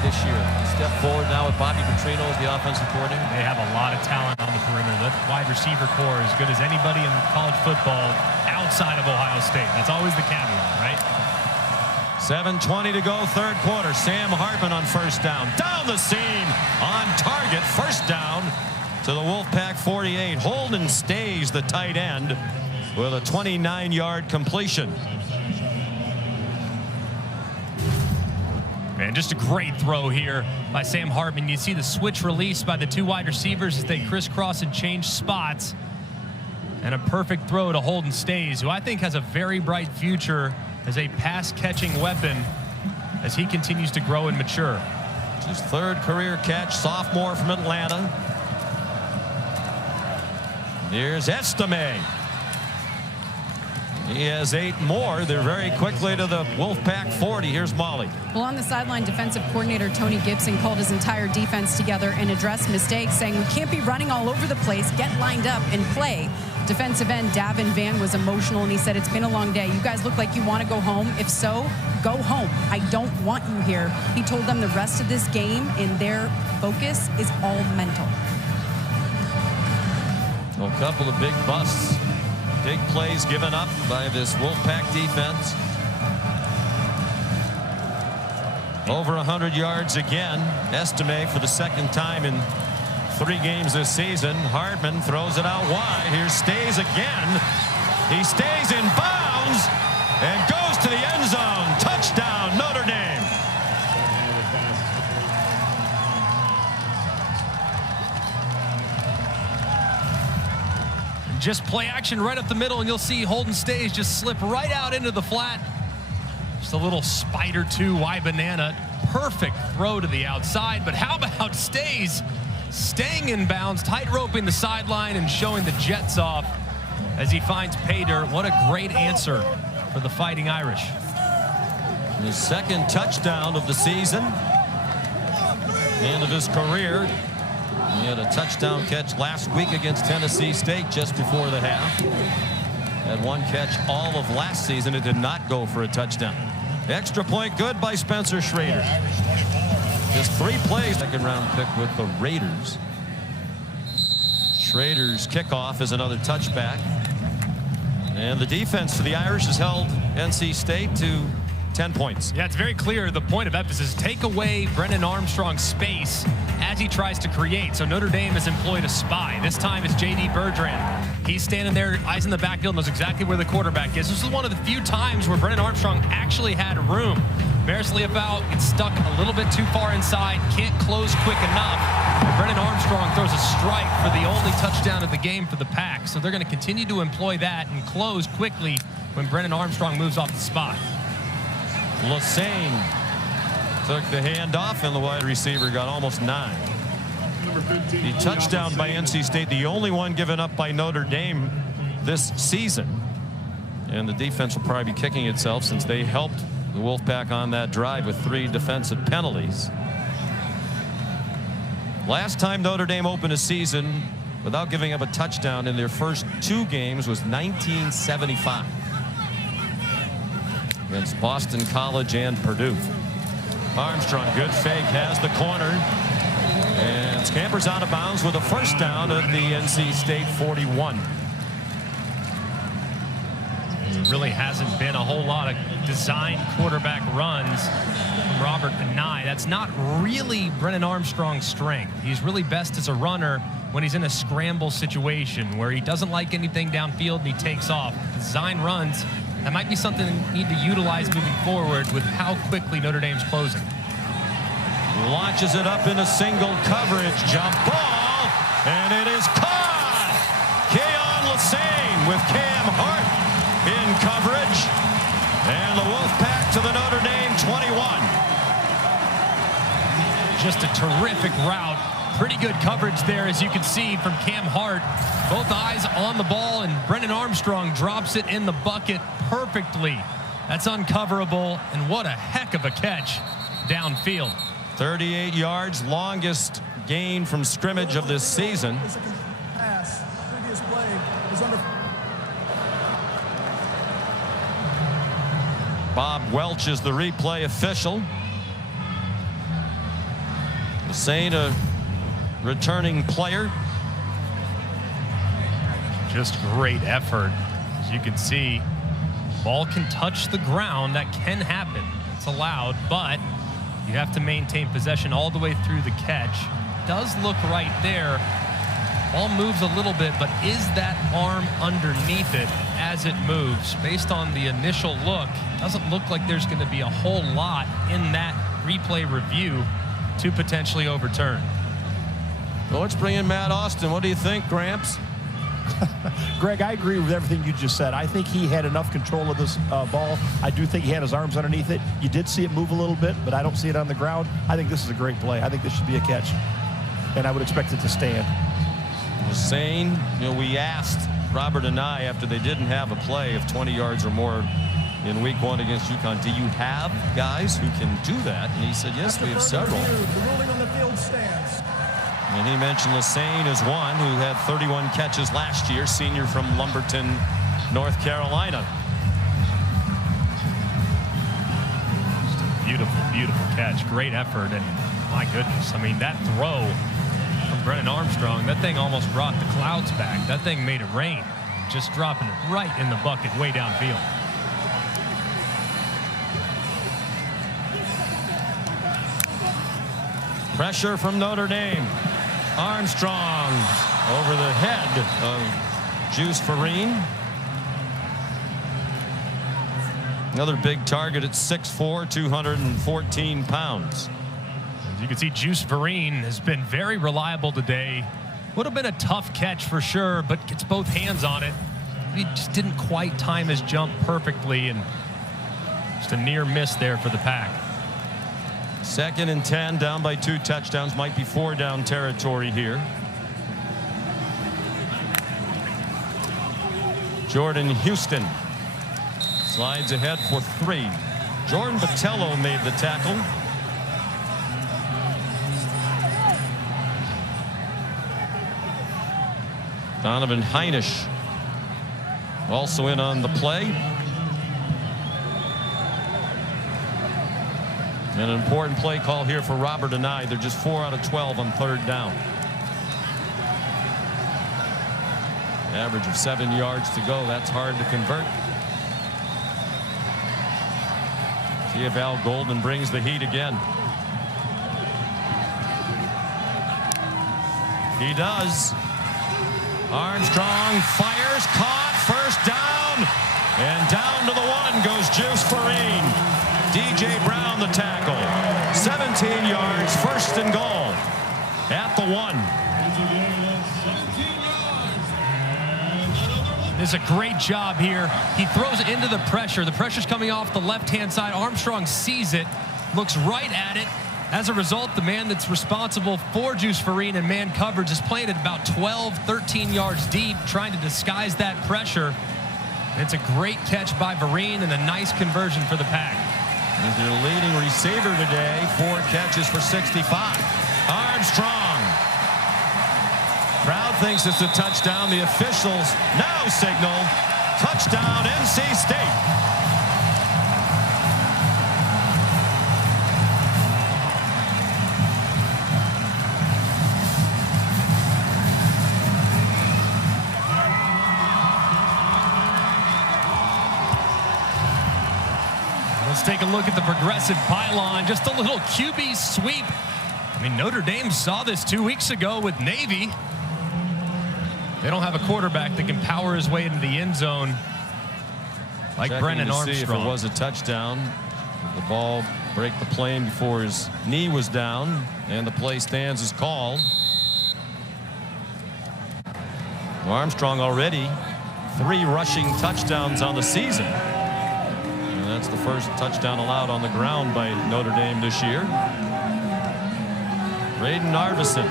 this year? Step forward now with Bobby Petrino as the offensive coordinator. They have a lot of talent on the perimeter. That wide receiver core is as good as anybody in college football outside of Ohio State. That's always the caveat, right? 7:20 to go, 3rd quarter. Sam Hartman on 1st down. Down the seam, on target, 1st down to the Wolfpack 48. Holden Stays, the tight end, with a 29-yard completion. Man, just a great throw here by Sam Hartman. You see the switch release by the 2 wide receivers as they crisscross and change spots. And a perfect throw to Holden Stays, who I think has a very bright future as a pass-catching weapon as he continues to grow and mature. His 3rd career catch, sophomore from Atlanta. Here's Estime. He has 8 more. They're very quickly to the Wolfpack 40. Here's Molly. Well, on the sideline, defensive coordinator Tony Gibson called his entire defense together and addressed mistakes, saying we can't be running all over the place, get lined up and play. Defensive end Davin Van was emotional, and he said, it's been a long day. You guys look like you want to go home. If so, go home. I don't want you here. He told them the rest of this game and their focus is all mental. A couple of big busts. Big plays given up by this Wolfpack defense. Over 100 yards again. Estime for the 2nd time in 3 games this season. Hartman throws it out wide. Here Stays again. He stays in bounds and goes to the end zone. Touchdown, Notre Dame. just play action right up the middle, and you'll see Holden Stays just slip right out into the flat. Just a little spider 2Y banana. Perfect throw to the outside, but how about Stays staying in bounds, tight-roping the sideline and showing the Jets off as he finds pay dirt. What a great answer for the Fighting Irish. His second touchdown of the season and of his career. He had a touchdown catch last week against Tennessee State just before the half. Had one catch all of last season. It did not go for a touchdown. Extra point good by Spencer Schrader. Just 3 plays. Second round pick with the Raiders. Schrader's kickoff is another touchback. And the defense for the Irish has held NC State to 10 points. Yeah, it's very clear. The point of emphasis, take away Brennan Armstrong's space as he tries to create. So Notre Dame has employed a spy. This time it's J.D. Bertrand. He's standing there, eyes in the backfield, knows exactly where the quarterback is. This is one of the few times where Brennan Armstrong actually had room. Maris Leopold gets stuck a little bit too far inside, can't close quick enough. And Brennan Armstrong throws a strike for the only touchdown of the game for the Pack. So they're going to continue to employ that and close quickly when Brennan Armstrong moves off the spot. Lassane took the handoff, and the wide receiver got almost 9. The touchdown by NC State, the only one given up by Notre Dame this season. And the defense will probably be kicking itself since they helped the Wolfpack on that drive with 3 defensive penalties. Last time Notre Dame opened a season without giving up a touchdown in their first 2 games was 1975. Against Boston College and Purdue. Armstrong, good fake, has the corner and scampers out of bounds with a first down at the NC State 41. There really hasn't been a whole lot of designed quarterback runs from Robert Anae. That's not really Brennan Armstrong's strength. He's really best as a runner when he's in a scramble situation where he doesn't like anything downfield and he takes off. Design runs, that might be something they need to utilize moving forward with how quickly Notre Dame's closing. Launches it up in a single coverage jump ball, and it is caught. Keon Lassane with Cam Hart in coverage, and the Wolfpack to the Notre Dame 21. Just a terrific route. Pretty good coverage there, as you can see from Cam Hart. Both eyes on the ball, and Brennan Armstrong drops it in the bucket perfectly. That's uncoverable, and what a heck of a catch downfield. 38 yards, longest gain from scrimmage of this season. Pass. Previous play was under. Bob Welch is the replay official. Lassane, a returning player. Just great effort. As you can see, ball can touch the ground. That can happen. It's allowed, but you have to maintain possession all the way through the catch. Does look right there. Ball moves a little bit, but is that arm underneath it as it moves? Based on the initial look, doesn't look like there's going to be a whole lot in that replay review to potentially overturn. Well, let's bring in Matt Austin. What do you think, Gramps? Greg, I agree with everything you just said. I think he had enough control of this ball. I do think he had his arms underneath it. You did see it move a little bit, but I don't see it on the ground. I think this is a great play. I think this should be a catch, and I would expect it to stand. Lassane, we asked Robert and I after they didn't have a play of 20 yards or more in week 1 against UConn. Do you have guys who can do that? And he said, yes, we have several. The ruling on the field stands. And he mentioned Lassane as one who had 31 catches last year, senior from Lumberton, North Carolina. Just a beautiful, beautiful catch. Great effort. And my goodness, I mean, that throw from Brennan Armstrong, that thing almost brought the clouds back. That thing made it rain. Just dropping it right in the bucket way downfield. Pressure from Notre Dame. Armstrong over the head of Juice Farine. Another big target at 6'4", 214 pounds. As you can see, Juice Farine has been very reliable today. Would have been a tough catch for sure, but gets both hands on it. He just didn't quite time his jump perfectly, and just a near miss there for the Pack. 2nd and 10, down by 2 touchdowns. Might be 4 down territory here. Jordan Houston slides ahead for 3. Jordan Botello made the tackle. Donovan Heinisch also in on the play. And an important play call here for Robert and I. They're just 4 out of 12 on 3rd down. Average of 7 yards to go. That's hard to convert. See if Al Golden brings the heat again. He does. Armstrong fires, caught, 1st down, and down to the 1 goes Juice Farine. DJ Brown the tackle. 17 yards, 1st and goal at the 1. Does a great job here. He throws it into the pressure. The pressure's coming off the left-hand side. Armstrong sees it, looks right at it. As a result, the man that's responsible for Juice Farine and man coverage is playing at about 12, 13 yards deep, trying to disguise that pressure. And it's a great catch by Farine and a nice conversion for the Pack. He's their leading receiver today. 4 catches for 65. Armstrong. Crowd thinks it's a touchdown. The officials now signal touchdown NC State. Let's take a look at the progressive pylon. Just a little QB sweep. I mean, Notre Dame saw this 2 weeks ago with Navy. They don't have a quarterback that can power his way into the end zone like Brennan Armstrong. See if it was a touchdown. The ball break the plane before his knee was down, and the play stands as called. Armstrong already 3 rushing touchdowns on the season. And that's the first touchdown allowed on the ground by Notre Dame this year. Braden Arvison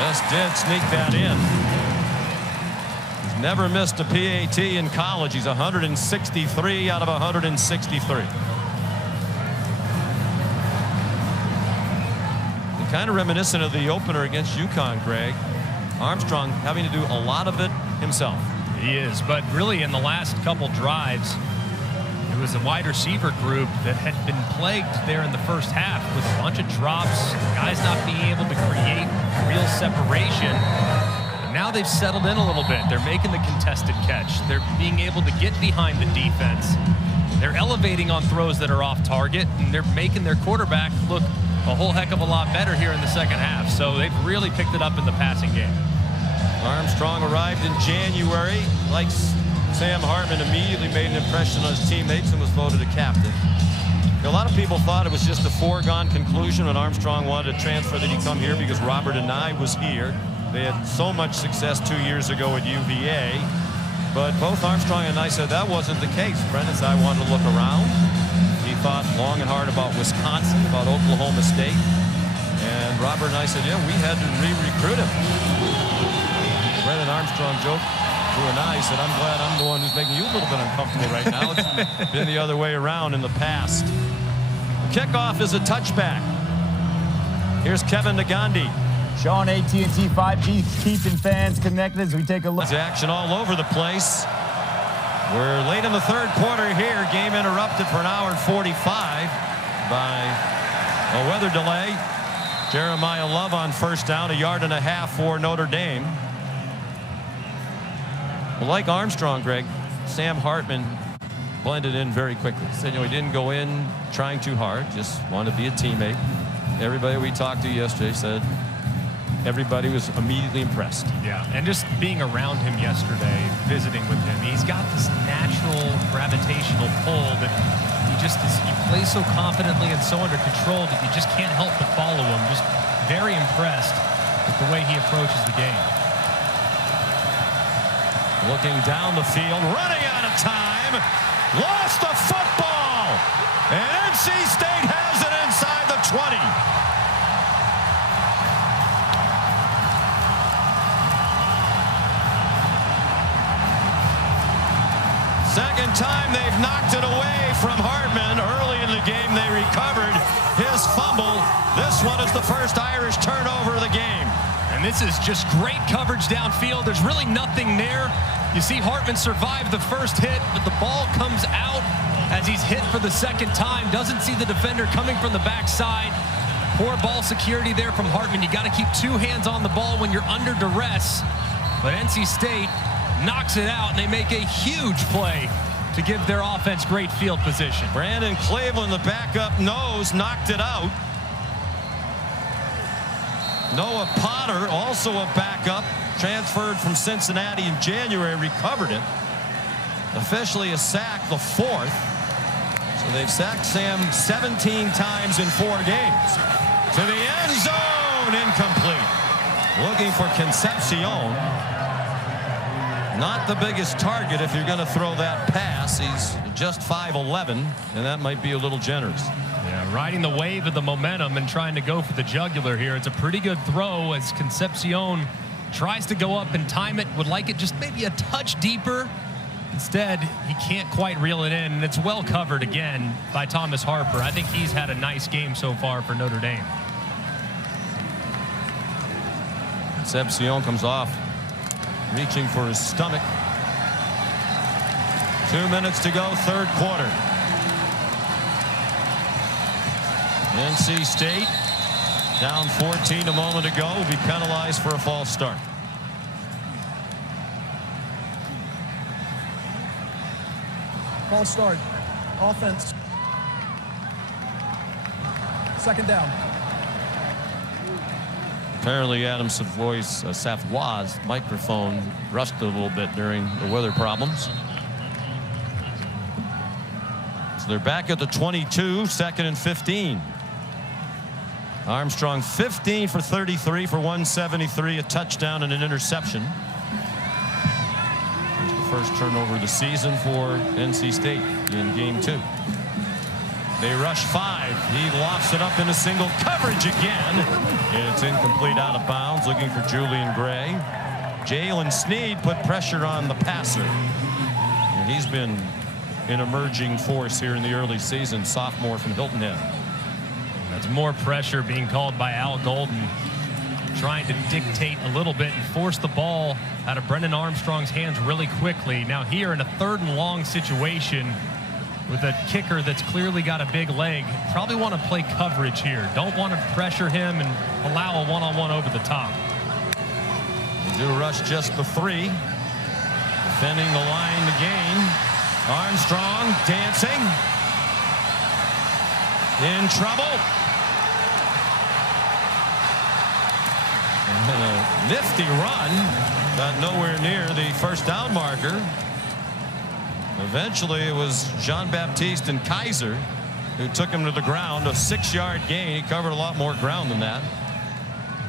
just did sneak that in. He's never missed a PAT in college. He's 163 out of 163. Kind of reminiscent of the opener against UConn, Greg. Armstrong having to do a lot of it himself. He is, but really in the last couple drives, it was a wide receiver group that had been plagued there in the first half with a bunch of drops, guys not being able to create real separation. But now they've settled in a little bit. They're making the contested catch. They're being able to get behind the defense. They're elevating on throws that are off target, and they're making their quarterback look a whole heck of a lot better here in the second half. So they've really picked it up in the passing game. Armstrong arrived in January. Like Sam Hartman, immediately made an impression on his teammates and was voted a captain. A lot of people thought it was just a foregone conclusion when Armstrong wanted to transfer that he come here because Robert and I was here. They had so much success 2 years ago at UVA. But both Armstrong and I said that wasn't the case. Brennan said I wanted to look around. He thought long and hard about Wisconsin, about Oklahoma State. And Robert and I said, yeah, we had to re-recruit him. Brennan Armstrong joked to and I said, I'm glad I'm the one who's making you a little bit uncomfortable right now. It's been the other way around in the past. The kickoff is a touchback. Here's Kevin Nagandi. Sean, AT&T 5G keeping fans connected as we take a look. There's action all over the place. We're late in the third quarter here. Game interrupted for an hour and 45 by a weather delay. Jeremiah Love on first down, 1.5 yards for Notre Dame. Well, like Armstrong, Greg, Sam Hartman blended in very quickly. Said, he didn't go in trying too hard, just wanted to be a teammate. Everybody we talked to yesterday said everybody was immediately impressed. Yeah, and just being around him yesterday, visiting with him, he's got this natural gravitational pull that he plays so confidently and so under control that you just can't help but follow him. Just very impressed with the way he approaches the game. Looking down the field, running out of time, lost the football, and NC State has it inside the 20. Second time they've knocked it away from Hartman. Early in the game, they recovered his fumble. This one is the first Irish turnover of the game. And this is just great coverage downfield. There's really nothing there. You see Hartman survive the first hit, but the ball comes out as he's hit for the second time. Doesn't see the defender coming from the backside. Poor ball security there from Hartman. You got to keep two hands on the ball when you're under duress. But NC State knocks it out, and they make a huge play to give their offense great field position. Brandon Cleveland, the backup nose, knocked it out. Noah Potter, also a backup, transferred from Cincinnati in January, recovered it. Officially a sack, the fourth. So they've sacked Sam 17 times in 4 games. To the end zone, incomplete. Looking for Concepcion. Not the biggest target if you're going to throw that pass. He's just 5'11", and that might be a little generous. Yeah, riding the wave of the momentum and trying to go for the jugular here. It's a pretty good throw as Concepcion tries to go up and time it. Would like it just maybe a touch deeper. Instead, he can't quite reel it in, and it's well covered again by Thomas Harper. I think he's had a nice game so far for Notre Dame. Concepcion comes off, reaching for his stomach. 2 minutes to go, third quarter. NC State, down 14 a moment ago, will be penalized for a false start. False start. Offense. Second down. Apparently Adam Savoy's microphone rusted a little bit during the weather problems. So they're back at the 22, second and 15. Armstrong 15 for 33 for 173, a touchdown and an interception. The first turnover of the season for NC State in game 2. They rush 5. He lofts it up into single coverage again. It's incomplete, out of bounds, looking for Julian Gray. Jalen Sneed put pressure on the passer. And he's been an emerging force here in the early season, sophomore from Hilton Head. That's more pressure being called by Al Golden, trying to dictate a little bit and force the ball out of Brennan Armstrong's hands really quickly. Now here in a 3rd and long situation with a kicker that's clearly got a big leg, probably want to play coverage here. Don't want to pressure him and allow a one-on-one over the top. They do rush just the 3. Defending the line to gain. Armstrong dancing. In trouble. And a nifty run, got nowhere near the first down marker. Eventually it was Jean-Baptiste and Kaiser who took him to the ground, a 6-yard gain. He covered a lot more ground than that.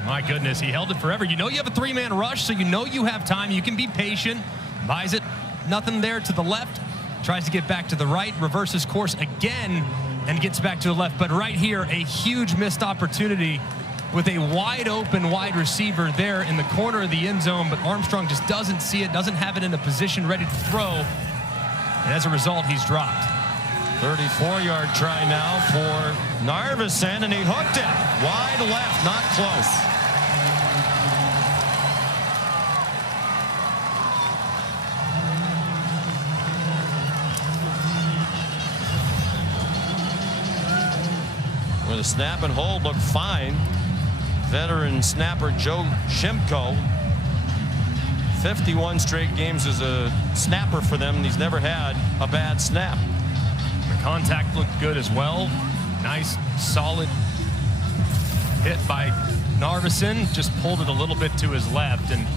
My goodness, he held it forever. You know you have a 3-man rush, so you know you have time. You can be patient. Buys it, nothing there to the left. Tries to get back to the right, reverses course again, and gets back to the left. But right here, a huge missed opportunity with a wide open wide receiver there in the corner of the end zone, but Armstrong just doesn't see it, doesn't have it in a position ready to throw, and as a result, he's dropped. 34-yard try now for Narveson, and he hooked it. Wide left, not close. Where the snap and hold looked fine. Veteran snapper Joe Shimko, 51 straight games as a snapper for them, and he's never had a bad snap. The contact looked good as well. Nice, solid hit by Narveson. Just pulled it a little bit to his left, and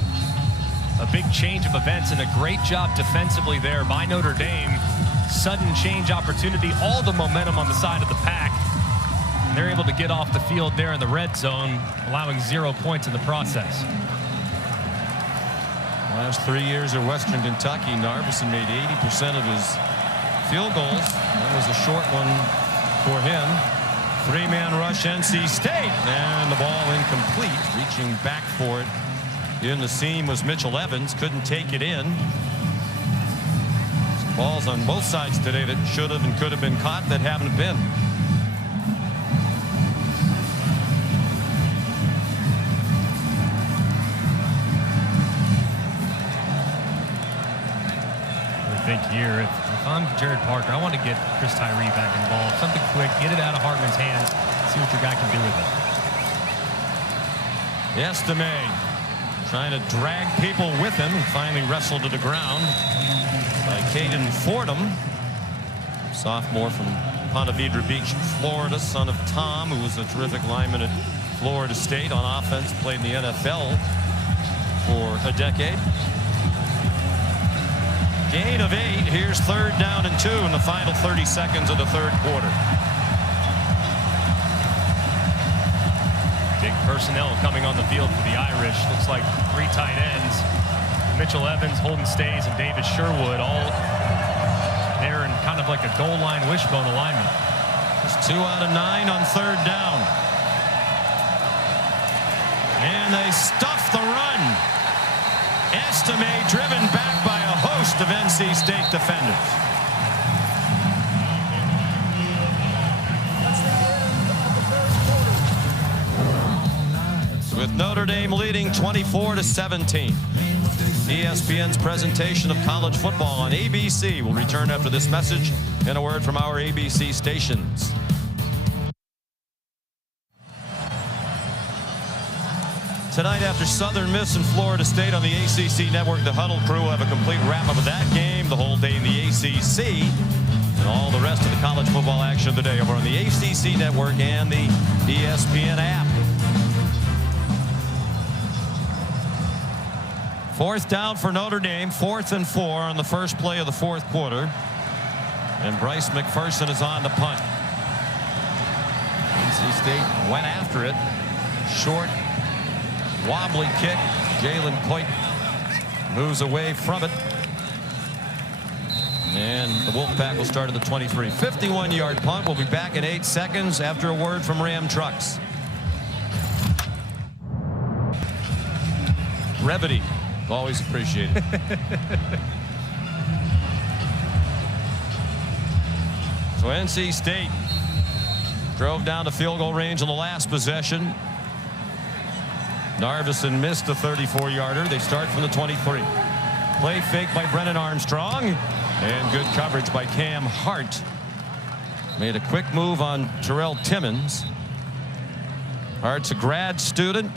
a big change of events and a great job defensively there by Notre Dame. Sudden change opportunity, all the momentum on the side of the pack. They're able to get off the field there in the red zone, allowing 0 points in the process. Last 3 years at Western Kentucky, Narveson made 80% of his field goals. That was a short one for him. 3-man rush, NC State, and the ball incomplete. Reaching back for it in the seam was Mitchell Evans. Couldn't take it in. Balls on both sides today that should have and could have been caught that haven't been. I think here, if I'm Jared Parker, I want to get Chris Tyree back involved. Something quick, get it out of Hartman's hands, see what your guy can do with it. Estime trying to drag people with him, and finally wrestled to the ground by Caden Fordham, sophomore from Ponte Vedra Beach, Florida, son of Tom, who was a terrific lineman at Florida State on offense, played in the NFL for a decade. Gain of 8. Here's 3rd down and 2 in the final 30 seconds of the 3rd quarter. Big personnel coming on the field for the Irish. Looks like 3 tight ends. Mitchell Evans, Holden Stays, and David Sherwood all there in kind of like a goal line wishbone alignment. It's 2 out of 9 on 3rd down. And they stuff the run. Estime driven back by a host of NC State defenders. With Notre Dame leading 24-17. ESPN's presentation of college football on ABC will return after this message and a word from our ABC stations. Tonight, after Southern Miss and Florida State on the ACC network, the Huddle crew will have a complete wrap-up of that game, the whole day in the ACC, and all the rest of the college football action of the day over on the ACC network and the ESPN app. 4th down for Notre Dame, 4th and 4 on the first play of the 4th quarter. And Bryce McPherson is on the punt. NC State went after it. Short, wobbly kick. Jalen Coit moves away from it. And the Wolfpack will start at the 23. 51-yard punt. We'll be back in 8 seconds after a word from Ram Trucks. Brevity. Always appreciated. So NC State drove down to field goal range on the last possession. Narveson missed the 34-yarder. They start from the 23. Play fake by Brennan Armstrong. And good coverage by Cam Hart. Made a quick move on Terrell Timmons. Hart's a grad student.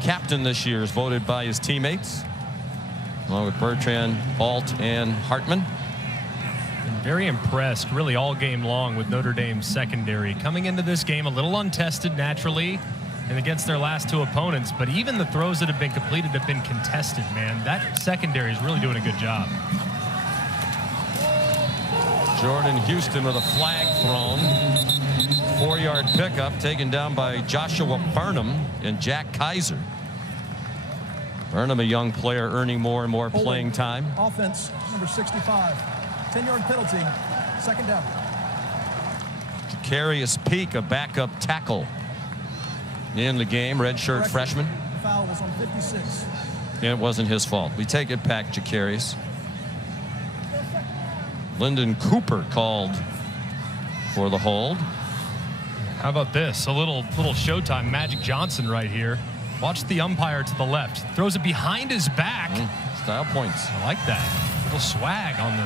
Captain this year is voted by his teammates, along with Bertrand, Alt, and Hartman. Been very impressed really all game long with Notre Dame's secondary. Coming into this game a little untested naturally and against their last 2 opponents, but even the throws that have been completed have been contested, man. That secondary is really doing a good job. Jordan Houston with a flag thrown. 4-yard pickup taken down by Joshua Burnham and Jack Kaiser. Burnham, a young player, earning more and more playing time. Offense, number 65. 10-yard penalty. 2nd down. Jacarius Peak, a backup tackle in the game, redshirt freshman. The foul was on 56. And it wasn't his fault. We take it back, Jacarius. Lyndon Cooper called for the hold. How about this? A little Showtime Magic Johnson right here. Watch the umpire to the left. Throws it behind his back. Style points. I like that. A little swag on the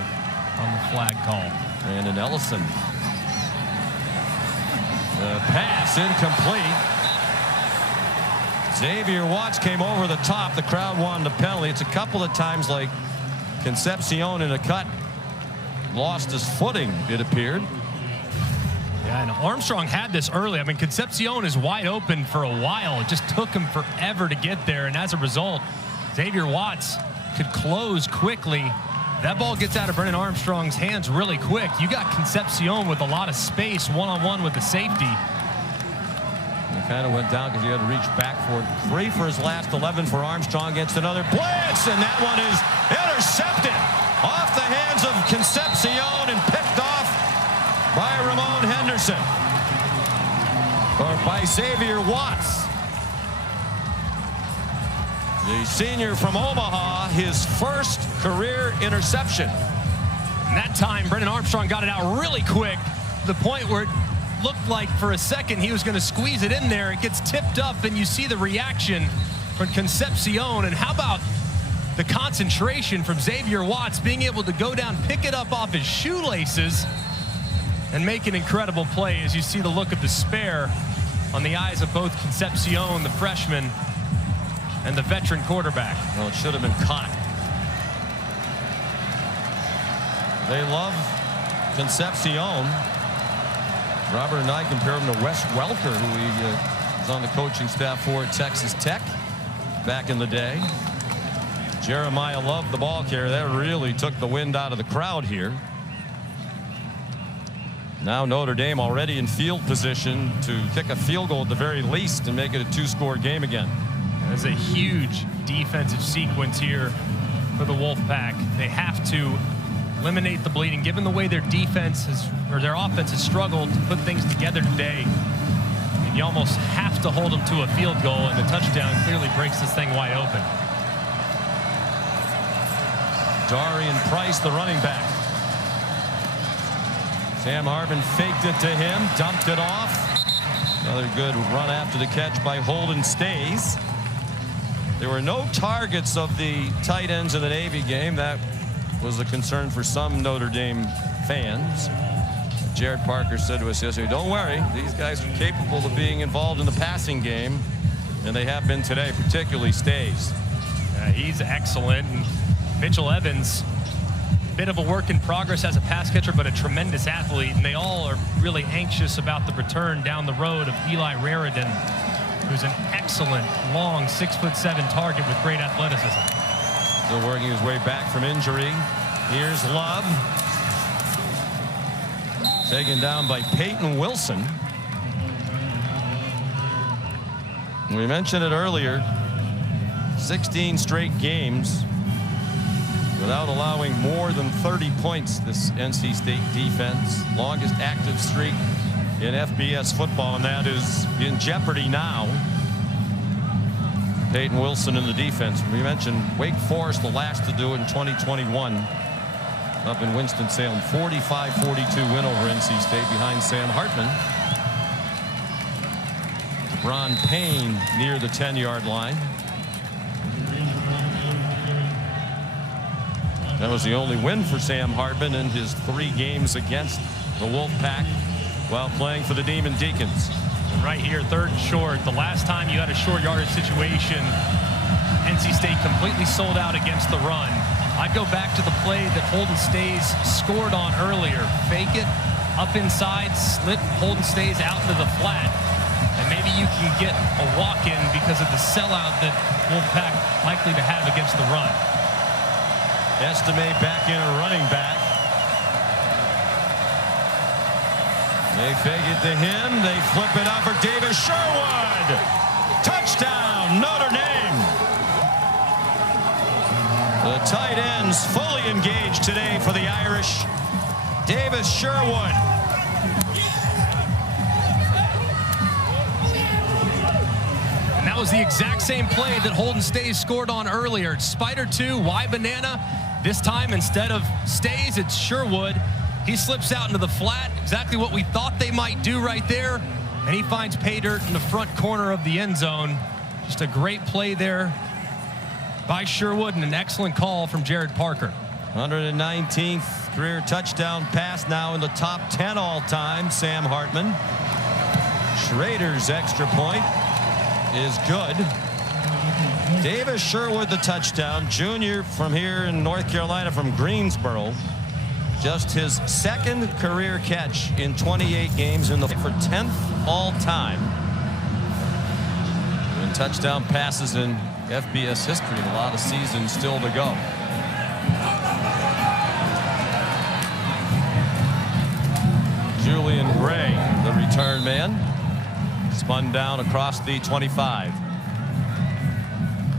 flag call. Brandon Ellison. The pass incomplete. Xavier Watts came over the top. The crowd wanted a penalty. It's a couple of times like Concepcion in a cut lost his footing, it appeared. Yeah, and Armstrong had this early. I mean, Concepcion is wide open for a while. It just took him forever to get there, and as a result, Xavier Watts could close quickly That ball gets out of Brennan Armstrong's hands really quick. You got Concepcion with a lot of space, one-on-one with the safety. He kind of went down because he had to reach back for it. 3 for his last 11 for Armstrong against another blitz, and that one is intercepted off the hands of Concepcion and picked off by Ramon Henderson. Or by Xavier Watts. The senior from Omaha, his first career interception. And that time, Brennan Armstrong got it out really quick to the point where it looked like for a second he was going to squeeze it in there. It gets tipped up, and you see the reaction from Concepcion. And how about the concentration from Xavier Watts being able to go down, pick it up off his shoelaces, and make an incredible play as you see the look of despair on the eyes of both Concepcion, the freshman, and the veteran quarterback. Well, it should have been caught. They love Concepcion. Robert and I compare him to Wes Welker, who he was on the coaching staff for at Texas Tech back in the day. Jeremiah loved the ball carrier. That really took the wind out of the crowd here. Now Notre Dame already in field position to kick a field goal at the very least and make it a 2-score game again. There's a huge defensive sequence here for the Wolfpack. They have to eliminate the bleeding, given the way their defense has, or their offense has struggled to put things together today. And you almost have to hold them to a field goal, and the touchdown clearly breaks this thing wide open. Darian Price, the running back. Sam Hartman faked it to him, dumped it off. Another good run after the catch by Holden Stays. There were no targets of the tight ends in the Navy game. That was a concern for some Notre Dame fans. Jared Parker said to us yesterday, don't worry, these guys are capable of being involved in the passing game, and they have been today, particularly Stays. He's excellent. And Mitchell Evans, bit of a work in progress as a pass catcher, but a tremendous athlete, and they all are really anxious about the return down the road of Eli Raridan, who's an excellent, long 6'7" target with great athleticism. Still working his way back from injury. Here's Love. Taken down by Peyton Wilson. We mentioned it earlier, 16 straight games without allowing more than 30 points, this NC State defense. Longest active streak in FBS football, and that is in jeopardy now. Peyton Wilson in the defense. We mentioned Wake Forest, the last to do it in 2021 up in Winston-Salem. 45-42 win over NC State behind Sam Hartman. Ron Payne near the 10-yard line. That was the only win for Sam Hartman in his 3 games against the Wolfpack while playing for the Demon Deacons. Right here, 3rd and short. The last time you had a short yardage situation, NC State completely sold out against the run. I'd go back to the play that Holden Stays scored on earlier. Fake it, up inside, slip Holden Stays out into the flat. And maybe you can get a walk-in because of the sellout that Wolfpack likely to have against the run. Estime back in a running back. They fake it to him. They flip it out for Davis Sherwood. Touchdown, Notre Dame. The tight ends fully engaged today for the Irish. Davis Sherwood. And that was the exact same play that Holden Stays scored on earlier. Spider 2, Y banana. This time, instead of Stays, it's Sherwood. He slips out into the flat, exactly what we thought they might do right there. And he finds pay dirt in the front corner of the end zone. Just a great play there by Sherwood and an excellent call from Jared Parker. 119th career touchdown pass, now in the top 10 all time. Sam Hartman. Schrader's extra point is good. Davis Sherwood, the touchdown. Junior from here in North Carolina, from Greensboro. Just his 2nd career catch in 28 games in the for 10th all time. And touchdown passes in FBS history. A lot of seasons still to go. Julian Gray, the return man. Spun down across the 25.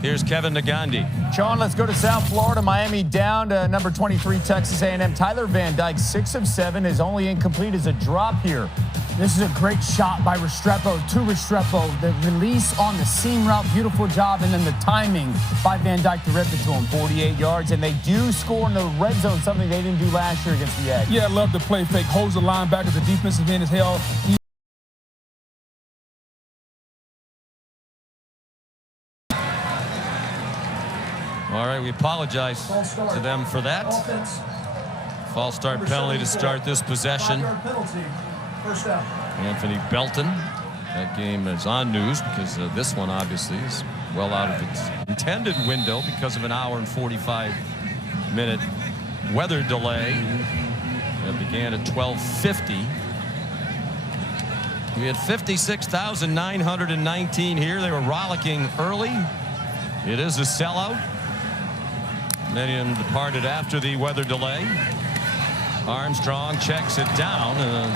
Here's Kevin Nagandi. Sean, let's go to South Florida. Miami down to number 23, Texas A&M. Tyler Van Dyke, 6 of 7. His only incomplete is a drop here. This is a great shot by Restrepo to Restrepo. The release on the seam route, beautiful job, and then the timing by Van Dyke to rip it to him. 48 yards, and they do score in the red zone, something they didn't do last year against the Aggies. Yeah, I love the play fake. Holds the linebacker, the defensive end is held. All right, we apologize to them for that. False start penalty to start this possession. Anthony Belton. That game is on news because this one obviously is well out of its intended window because of an hour and 45-minute weather delay. It began at 12:50. We had 56,919 here. They were rollicking early. It is a sellout. Many of them departed after the weather delay. Armstrong checks it down. A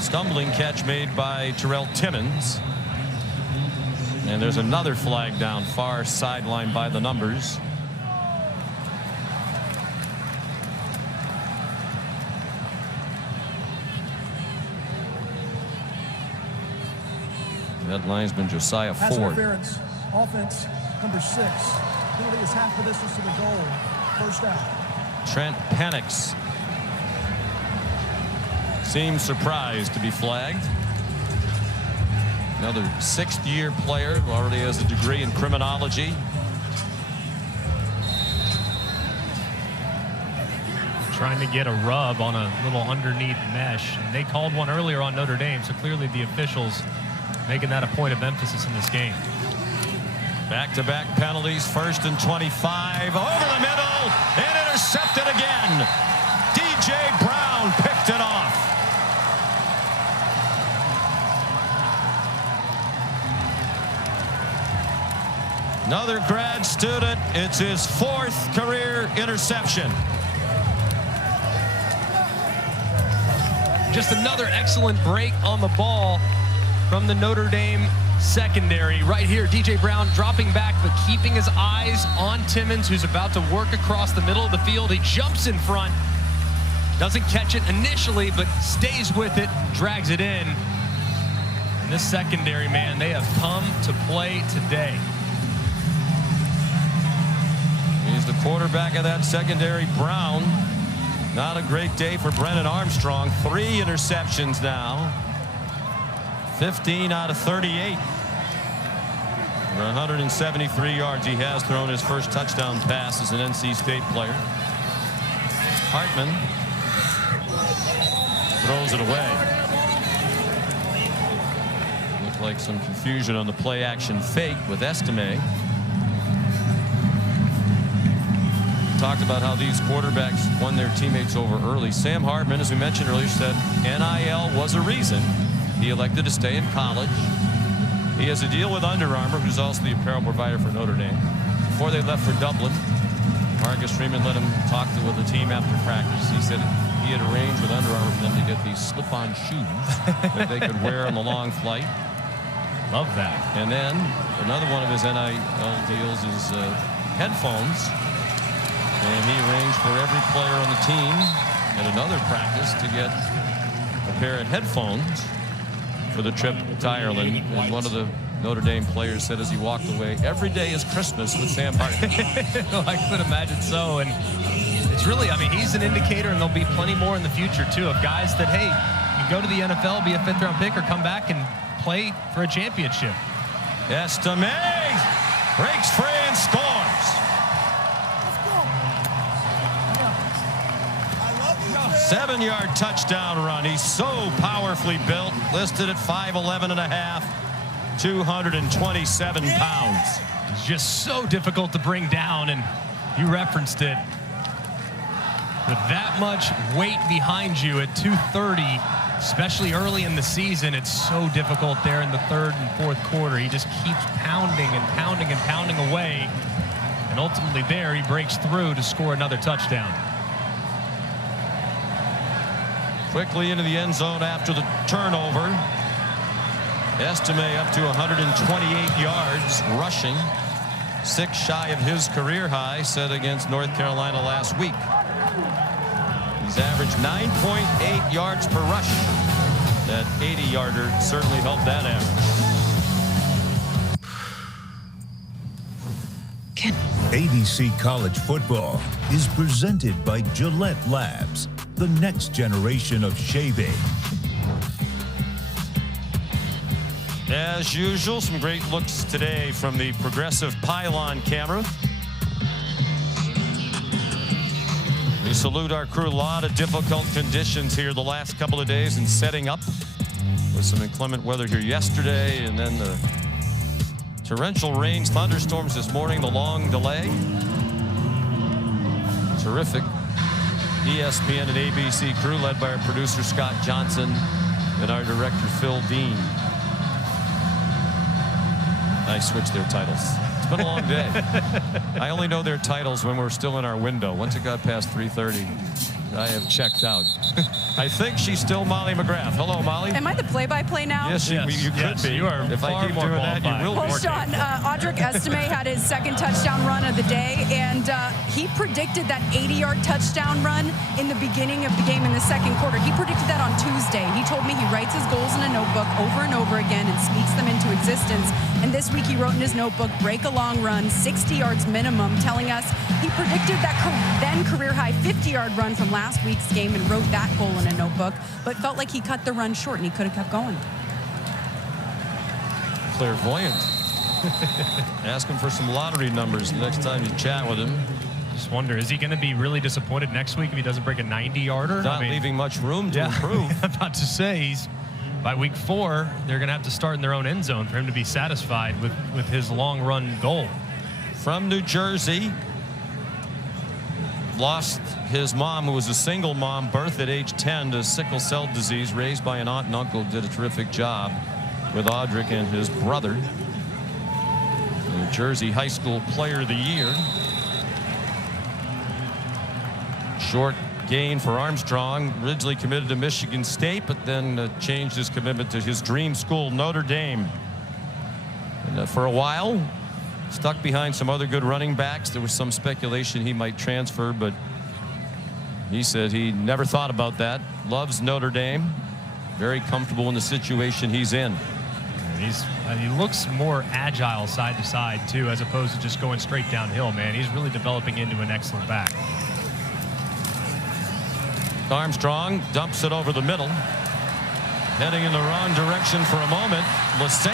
stumbling catch made by Terrell Timmons. And there's another flag down far sideline by the numbers. That linesman Josiah Pass Ford. interference. Offense number 6. Penalty is half the distance to the goal. First down. Trent Penix seems surprised to be flagged. Another 6th-year player who already has a degree in criminology. Trying to get a rub on a little underneath mesh. And they called one earlier on Notre Dame, so clearly the officials making that a point of emphasis in this game. Back-to-back penalties, 1st and 25, over the middle, and intercepted again. DJ Brown picked it off. Another grad student, it's his 4th career interception. Just another excellent break on the ball from the Notre Dame secondary. Right here, DJ Brown dropping back, but keeping his eyes on Timmons, who's about to work across the middle of the field. He jumps in front, doesn't catch it initially, but stays with it, drags it in. And this secondary, man, they have come to play today. He's the quarterback of that secondary, Brown. Not a great day for Brennan Armstrong. 3 interceptions now. 15 out of 38. For 173 yards, he has thrown his first touchdown pass as an NC State player. Hartman throws it away. Looked like some confusion on the play action fake with Estime. Talked about how these quarterbacks won their teammates over early. Sam Hartman, as we mentioned earlier, said NIL was a reason he elected to stay in college. He has a deal with Under Armour, who's also the apparel provider for Notre Dame. Before they left for Dublin, Marcus Freeman let him talk with the team after practice. He said he had arranged with Under Armour for them to get these slip-on shoes that they could wear on the long flight. Love that. And then another one of his NIL deals is headphones. And he arranged for every player on the team at another practice to get a pair of headphones for the trip to Ireland. And one of the Notre Dame players said as he walked away, every day is Christmas with Sam Hartman. I could imagine so. And it's really, I mean, he's an indicator, and there'll be plenty more in the future, too, of guys that, hey, you go to the NFL, be a 5th-round pick, or come back and play for a championship. Estime breaks free and scores. 7-yard touchdown run. He's so powerfully built, listed at 5'11 and a half, 227 pounds. It's just so difficult to bring down, and you referenced it. With that much weight behind you at 230, especially early in the season, it's so difficult there in the 3rd and 4th quarter. He just keeps pounding and pounding and pounding away, and ultimately there he breaks through to score another touchdown. Quickly into the end zone after the turnover. Estime up to 128 yards rushing. 6 shy of his career high set against North Carolina last week. He's averaged 9.8 yards per rush. That 80-yarder certainly helped that average. ABC College Football is presented by Gillette Labs, the next generation of shaving. As usual, some great looks today from the Progressive Pylon camera. We salute our crew. A lot of difficult conditions here the last couple of days in setting up, with some inclement weather here yesterday, and then the torrential rains, thunderstorms this morning, the long delay. Terrific ESPN and ABC crew led by our producer Scott Johnson and our director Phil Dean. I switched their titles. It's been a long day. I only know their titles when we're still in our window. Once it got past 3:30, I have checked out. I think she's still Molly McGrath. Hello, Molly. Am I the play-by-play now? Yes, you could be. You are. If I keep doing that, you will be. Well, Sean, Audric Estime had his second touchdown run of the day, and he predicted that 80-yard touchdown run in the beginning of the game in the second quarter. He predicted that on Tuesday. He told me he writes his goals in a notebook over and over again and speaks them into existence. And this week he wrote in his notebook, break a long run, 60 yards minimum, telling us he predicted that then career-high 50-yard run from last week's game and wrote that goal in a notebook, but felt like he cut the run short and he could have kept going. Clairvoyant. Ask him for some lottery numbers the next time you chat with him. Just wonder, is he going to be really disappointed next week if he doesn't break a 90-yarder? Not leaving much room to improve. I'm about to say, by week 4, they're going to have to start in their own end zone for him to be satisfied with his long run goal. From New Jersey, lost his mom, who was a single mom, birth at age 10 to sickle cell disease, raised by an aunt and uncle, did a terrific job with Audric and his brother. New Jersey High School Player of the Year. Short gain for Armstrong, originally committed to Michigan State, but then changed his commitment to his dream school, Notre Dame. And for a while, stuck behind some other good running backs. There was some speculation he might transfer, but he said he never thought about that. Loves Notre Dame. Very comfortable in the situation he's in. He looks more agile side to side, too, as opposed to just going straight downhill, man. He's really developing into an excellent back. Armstrong dumps it over the middle. Heading in the wrong direction for a moment. Lassane.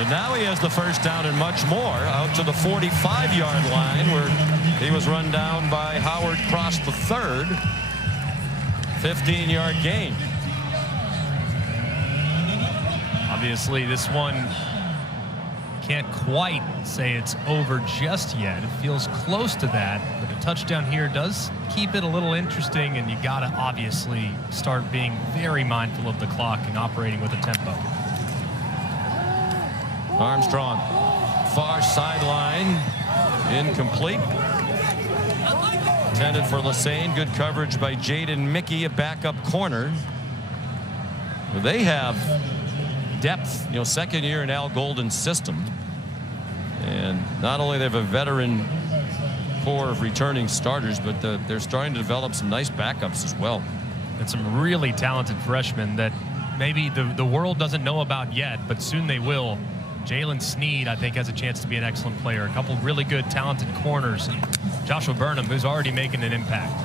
And now he has the first down and much more out to the 45-yard line, where he was run down by Howard Cross the third. 15-yard gain. Obviously, this one can't quite say it's over just yet. It feels close to that, but a touchdown here does keep it a little interesting, and you got to obviously start being very mindful of the clock and operating with a tempo. Armstrong, far sideline, incomplete. Intended for Lassane. Good coverage by Jaden Mickey, a backup corner. They have depth, second year in Al Golden's system. And not only they have a veteran core of returning starters, but they're starting to develop some nice backups as well. And some really talented freshmen that maybe the world doesn't know about yet, but soon they will. Jalen Sneed, I think, has a chance to be an excellent player. A couple really good, talented corners. And Joshua Burnham, who's already making an impact.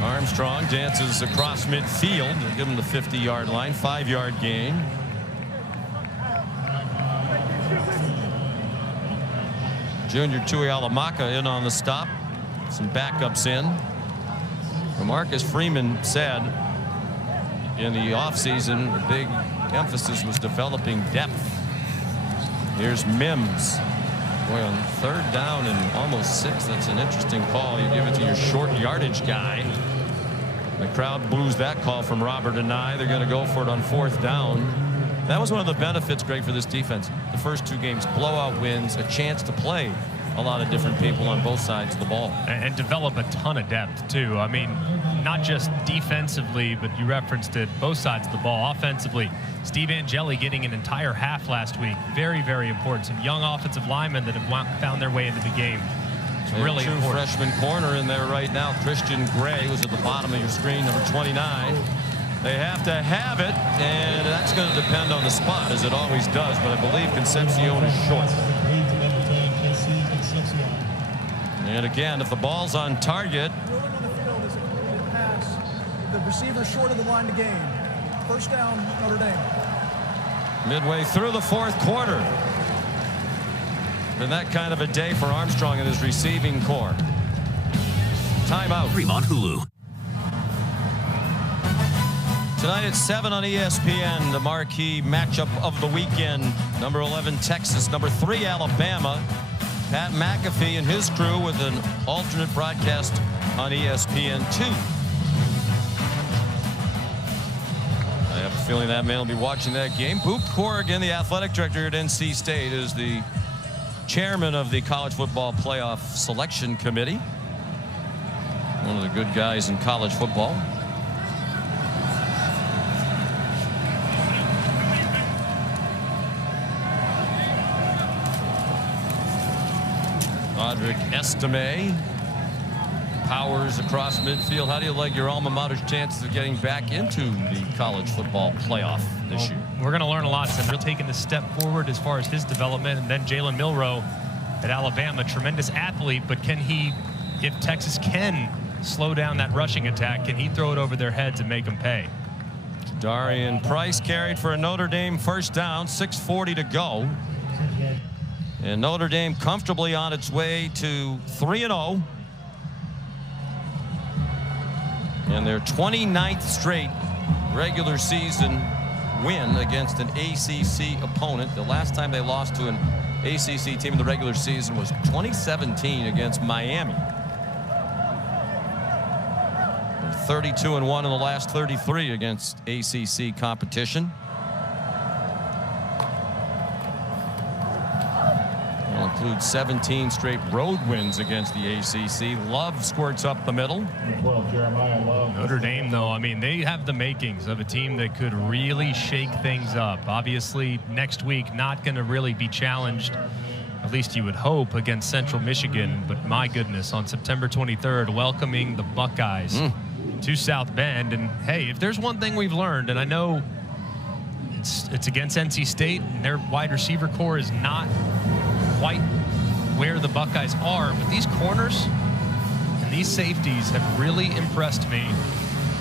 Armstrong dances across midfield. They'll give him the 50-yard line, 5-yard gain. Junior Tuialamaka in on the stop. Some backups in. Marcus Freeman said in the offseason, the big emphasis was developing depth. Here's Mims. Boy, on third down and almost 6, that's an interesting call. You give it to your short yardage guy. The crowd boos that call from Robert and I. They're going to go for it on 4th down. That was one of the benefits, Greg, for this defense. The first 2 games, blowout wins, a chance to play a lot of different people on both sides of the ball. And develop a ton of depth, too. I mean, not just defensively, but you referenced it, both sides of the ball. Offensively, Steve Angeli getting an entire half last week. Very, very important. Some young offensive linemen that have found their way into the game. It's really true important. Freshman corner in there right now. Christian Gray was at the bottom of your screen, number 29. They have to have it, and that's going to depend on the spot, as it always does, but I believe Concepcion is short. And again, if the ball's on target. Rolling on the field is a complete pass. The receiver short of the line to gain. First down, Notre Dame. Midway through the fourth quarter. Been that kind of a day for Armstrong and his receiving core. Timeout. Stream on Hulu. Tonight at 7 on ESPN, the marquee matchup of the weekend. Number 11, Texas. Number 3, Alabama. Pat McAfee and his crew with an alternate broadcast on ESPN2. I have a feeling that man will be watching that game. Boop Corrigan, the athletic director at NC State, is the chairman of the College Football Playoff Selection Committee. One of the good guys in college football. Roderick Estime powers across midfield. How do you like your alma mater's chances of getting back into the college football playoff this year? We're going to learn a lot. So they're taking a step forward as far as his development. And then Jalen Milroe at Alabama, tremendous athlete. But can he, if Texas can slow down that rushing attack, can he throw it over their heads and make them pay? Darian Price carried for a Notre Dame first down, 6:40 to go. And Notre Dame comfortably on its way to 3-0. And their 29th straight regular season win against an ACC opponent. The last time they lost to an ACC team in the regular season was 2017 against Miami. 32-1 in the last 33 against ACC competition. Will include 17 straight road wins against the ACC. Love squirts up the middle. Notre Dame, though, I mean, they have the makings of a team that could really shake things up. Obviously, next week, not going to really be challenged, at least you would hope, against Central Michigan. But my goodness, on September 23rd, welcoming the Buckeyes to South Bend. And hey, if there's one thing we've learned, and I know it's against NC State, and their wide receiver core is not quite where the Buckeyes are, but these corners and these safeties have really impressed me.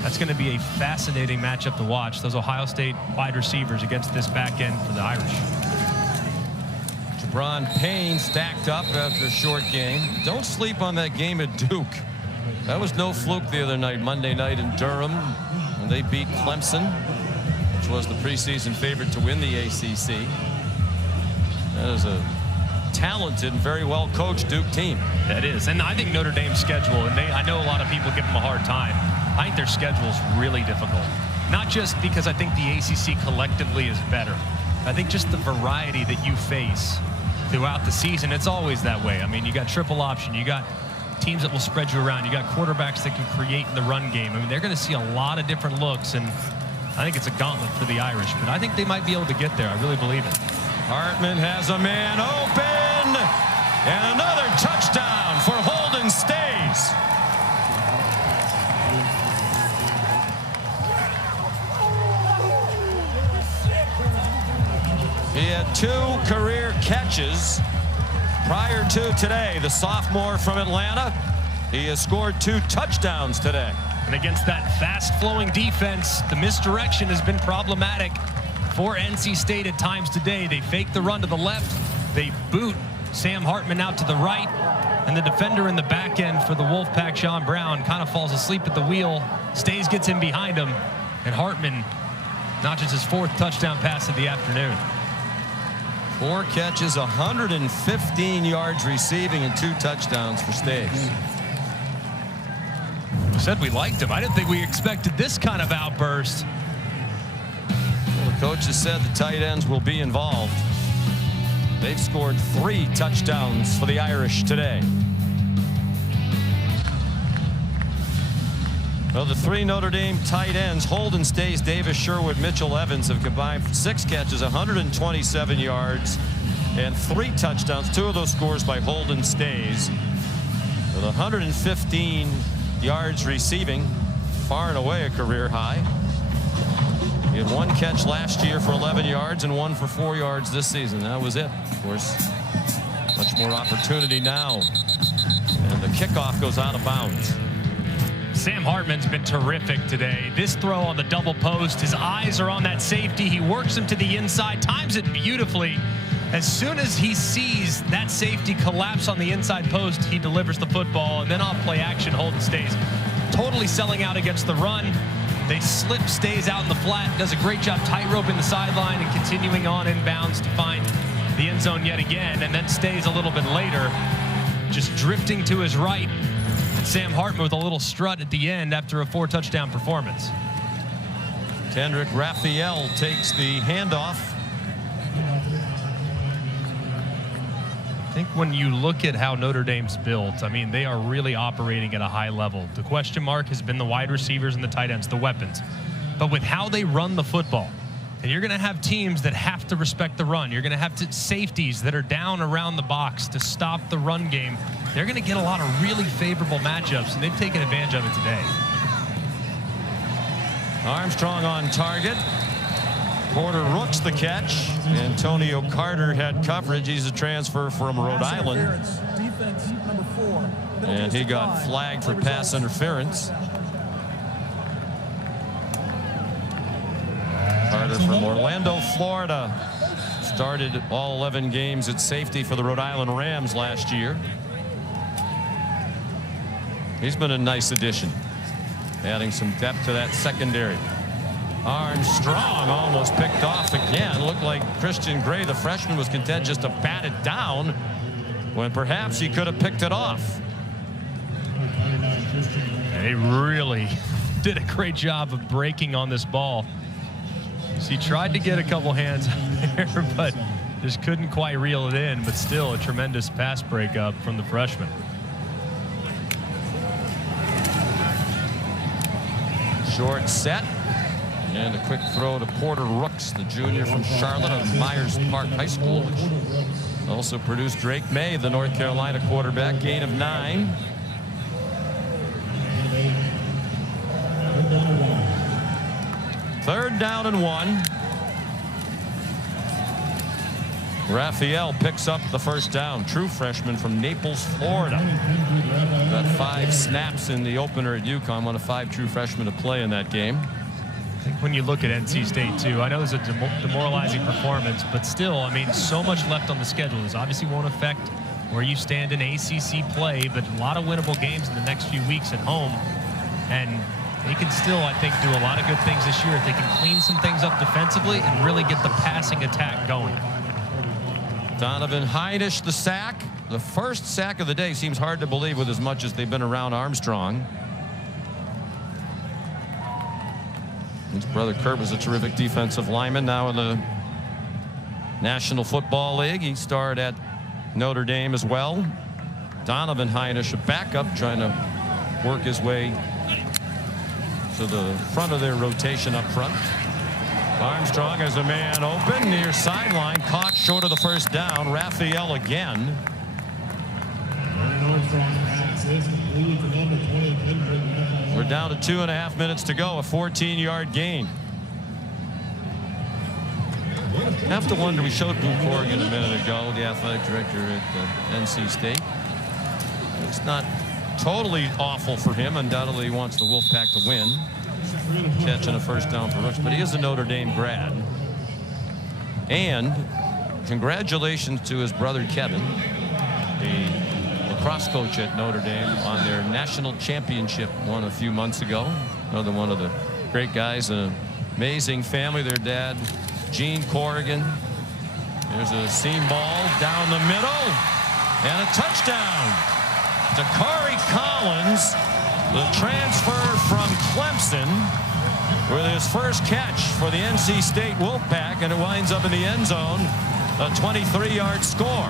That's going to be a fascinating matchup to watch, those Ohio State wide receivers against this back end for the Irish. Jabron Payne stacked up after a short game. Don't sleep on that game at Duke. That was no fluke the other night, Monday night in Durham, when they beat Clemson, which was the preseason favorite to win the ACC. That is a talented and very well coached Duke team. That is, and I think Notre Dame's schedule, and I know a lot of people give them a hard time. I think their schedule is really difficult. Not just because I think the ACC collectively is better. I think just the variety that you face throughout the season, it's always that way. I mean, you got triple option, you got teams that will spread you around, you got quarterbacks that can create in the run game. I mean, they're going to see a lot of different looks, and I think it's a gauntlet for the Irish, but I think they might be able to get there. I really believe it. Hartman has a man open, and another touchdown for Holden Stays. He had 2 career catches prior to today. The sophomore from Atlanta, he has scored 2 touchdowns today. And against that fast-flowing defense, the misdirection has been problematic for NC State at times today. They fake the run to the left, they boot Sam Hartman out to the right, and the defender in the back end for the Wolfpack, Sean Brown, kind of falls asleep at the wheel. Stays gets in behind him, and Hartman notches his 4th touchdown pass of the afternoon. 4 catches, 115 yards receiving, and 2 touchdowns for Stays. We said we liked him. I didn't think we expected this kind of outburst. Well, the coach has said the tight ends will be involved. They've scored 3 touchdowns for the Irish today. Well, the 3 Notre Dame tight ends, Holden Stays, Davis Sherwood, Mitchell Evans, have combined for 6 catches, 127 yards, and 3 touchdowns. 2 of those scores by Holden Stays. With 115 yards receiving, far and away a career high. He had 1 catch last year for 11 yards and 1 for 4 yards this season. That was it. Of course, much more opportunity now. And the kickoff goes out of bounds. Sam Hartman's been terrific today. This throw on the double post, his eyes are on that safety. He works him to the inside, times it beautifully. As soon as he sees that safety collapse on the inside post, he delivers the football, and then off play action, Holden Stays totally selling out against the run. They slip Stays out in the flat, does a great job tightroping the sideline and continuing on inbounds to find the end zone yet again, and then Stays a little bit later, just drifting to his right. Sam Hartman with a little strut at the end after a 4-touchdown performance. Kendrick Raphael takes the handoff. I think when you look at how Notre Dame's built, I mean, they are really operating at a high level. The question mark has been the wide receivers and the tight ends, the weapons. But with how they run the football, and you're going to have teams that have to respect the run. You're going to have safeties that are down around the box to stop the run game. They're going to get a lot of really favorable matchups, and they've taken advantage of it today. Armstrong on target. Porter Rooks the catch. Antonio Carter had coverage. He's a transfer from Rhode Island. Defense number 4. And he got flagged for pass interference. Carter from Orlando, Florida. Started all 11 games at safety for the Rhode Island Rams last year. He's been a nice addition, adding some depth to that secondary. Armstrong almost picked off again. Looked like Christian Gray, the freshman, was content just to bat it down when perhaps he could have picked it off. They really did a great job of breaking on this ball. So he tried to get a couple hands there, but just couldn't quite reel it in. But still a tremendous pass breakup from the freshman. Short set. And a quick throw to Porter Rooks, the junior from Charlotte of Myers Park High School, which also produced Drake May, the North Carolina quarterback. Gain of 9. Third down and 1. Raphael picks up the first down. True freshman from Naples, Florida. Got 5 snaps in the opener at UConn. One of 5 true freshmen to play in that game. I think when you look at NC State, too, I know it's a demoralizing performance, but still, I mean, so much left on the schedule. This obviously won't affect where you stand in ACC play, but a lot of winnable games in the next few weeks at home. And they can still, I think, do a lot of good things this year if they can clean some things up defensively and really get the passing attack going. Donovan Heinisch, the sack. The first sack of the day. Seems hard to believe with as much as they've been around Armstrong. His brother Kurt was a terrific defensive lineman, now in the National Football League. He starred at Notre Dame as well. Donovan Heinisch, a backup, trying to work his way to the front of their rotation up front. Armstrong has a man open near sideline, caught short of the first down. Raphael again. We're down to 2.5 minutes to go. A 14-yard gain. Have to wonder, we showed Boo Corrigan a minute ago, the athletic director at NC State. It's not totally awful for him. Undoubtedly he wants the Wolfpack to win. Catching a first down for Rooks, but he is a Notre Dame grad. And congratulations to his brother Kevin, the lacrosse coach at Notre Dame, on their national championship won a few months ago. Another one of the great guys, an amazing family. Their dad, Gene Corrigan. There's a seam ball down the middle and a touchdown to Corey Collins, the transfer from Clemson, with his first catch for the NC State Wolfpack, and it winds up in the end zone A 23-yard score.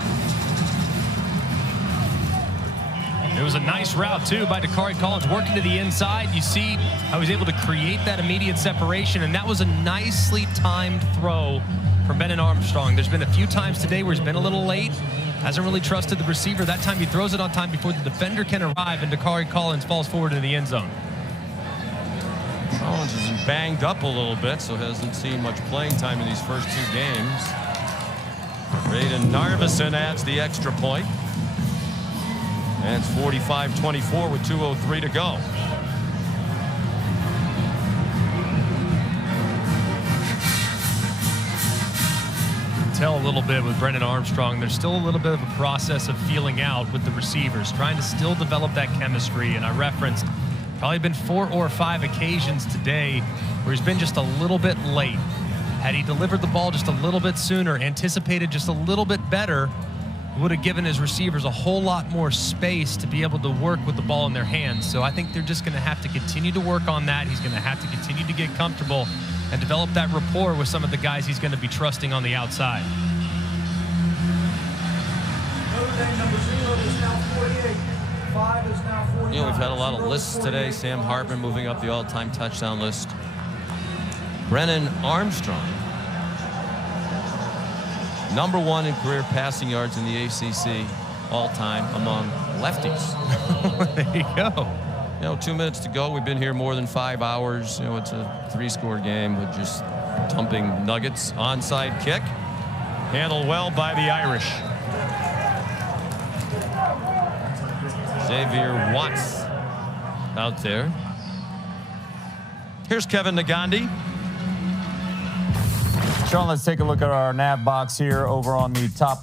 It was a nice route, too, by Dakari Collins, working to the inside. You see how he's able to create that immediate separation, and that was a nicely timed throw from Brennan Armstrong. There's been a few times today where he's been a little late, hasn't really trusted the receiver. That time he throws it on time before the defender can arrive, and Dakari Collins falls forward into the end zone. Collins is banged up a little bit, so hasn't seen much playing time in these first 2 games. Braden Narveson adds the extra point. And it's 45-24 with 2:03 to go. Tell a little bit with Brennan Armstrong, there's still a little bit of a process of feeling out with the receivers, trying to still develop that chemistry. And I referenced probably been 4 or 5 occasions today where he's been just a little bit late. Had he delivered the ball just a little bit sooner, anticipated just a little bit better, would have given his receivers a whole lot more space to be able to work with the ball in their hands. So I think they're just going to have to continue to work on that. He's going to have to continue to get comfortable and develop that rapport with some of the guys he's going to be trusting on the outside. Notre Dame number 0 is now 48. 5 is now 49. You know, we've had a lot of lists today. Sam Hartman moving up the all-time touchdown list. Brennan Armstrong, number 1 in career passing yards in the ACC all-time among lefties. There you go. You know, 2 minutes to go. We've been here more than 5 hours. You know, it's a 3-score game with just thumping Nuggets. Onside kick. Handled well by the Irish. Xavier Watts out there. Here's Kevin Nagandi. Sean, let's take a look at our nav box here over on the top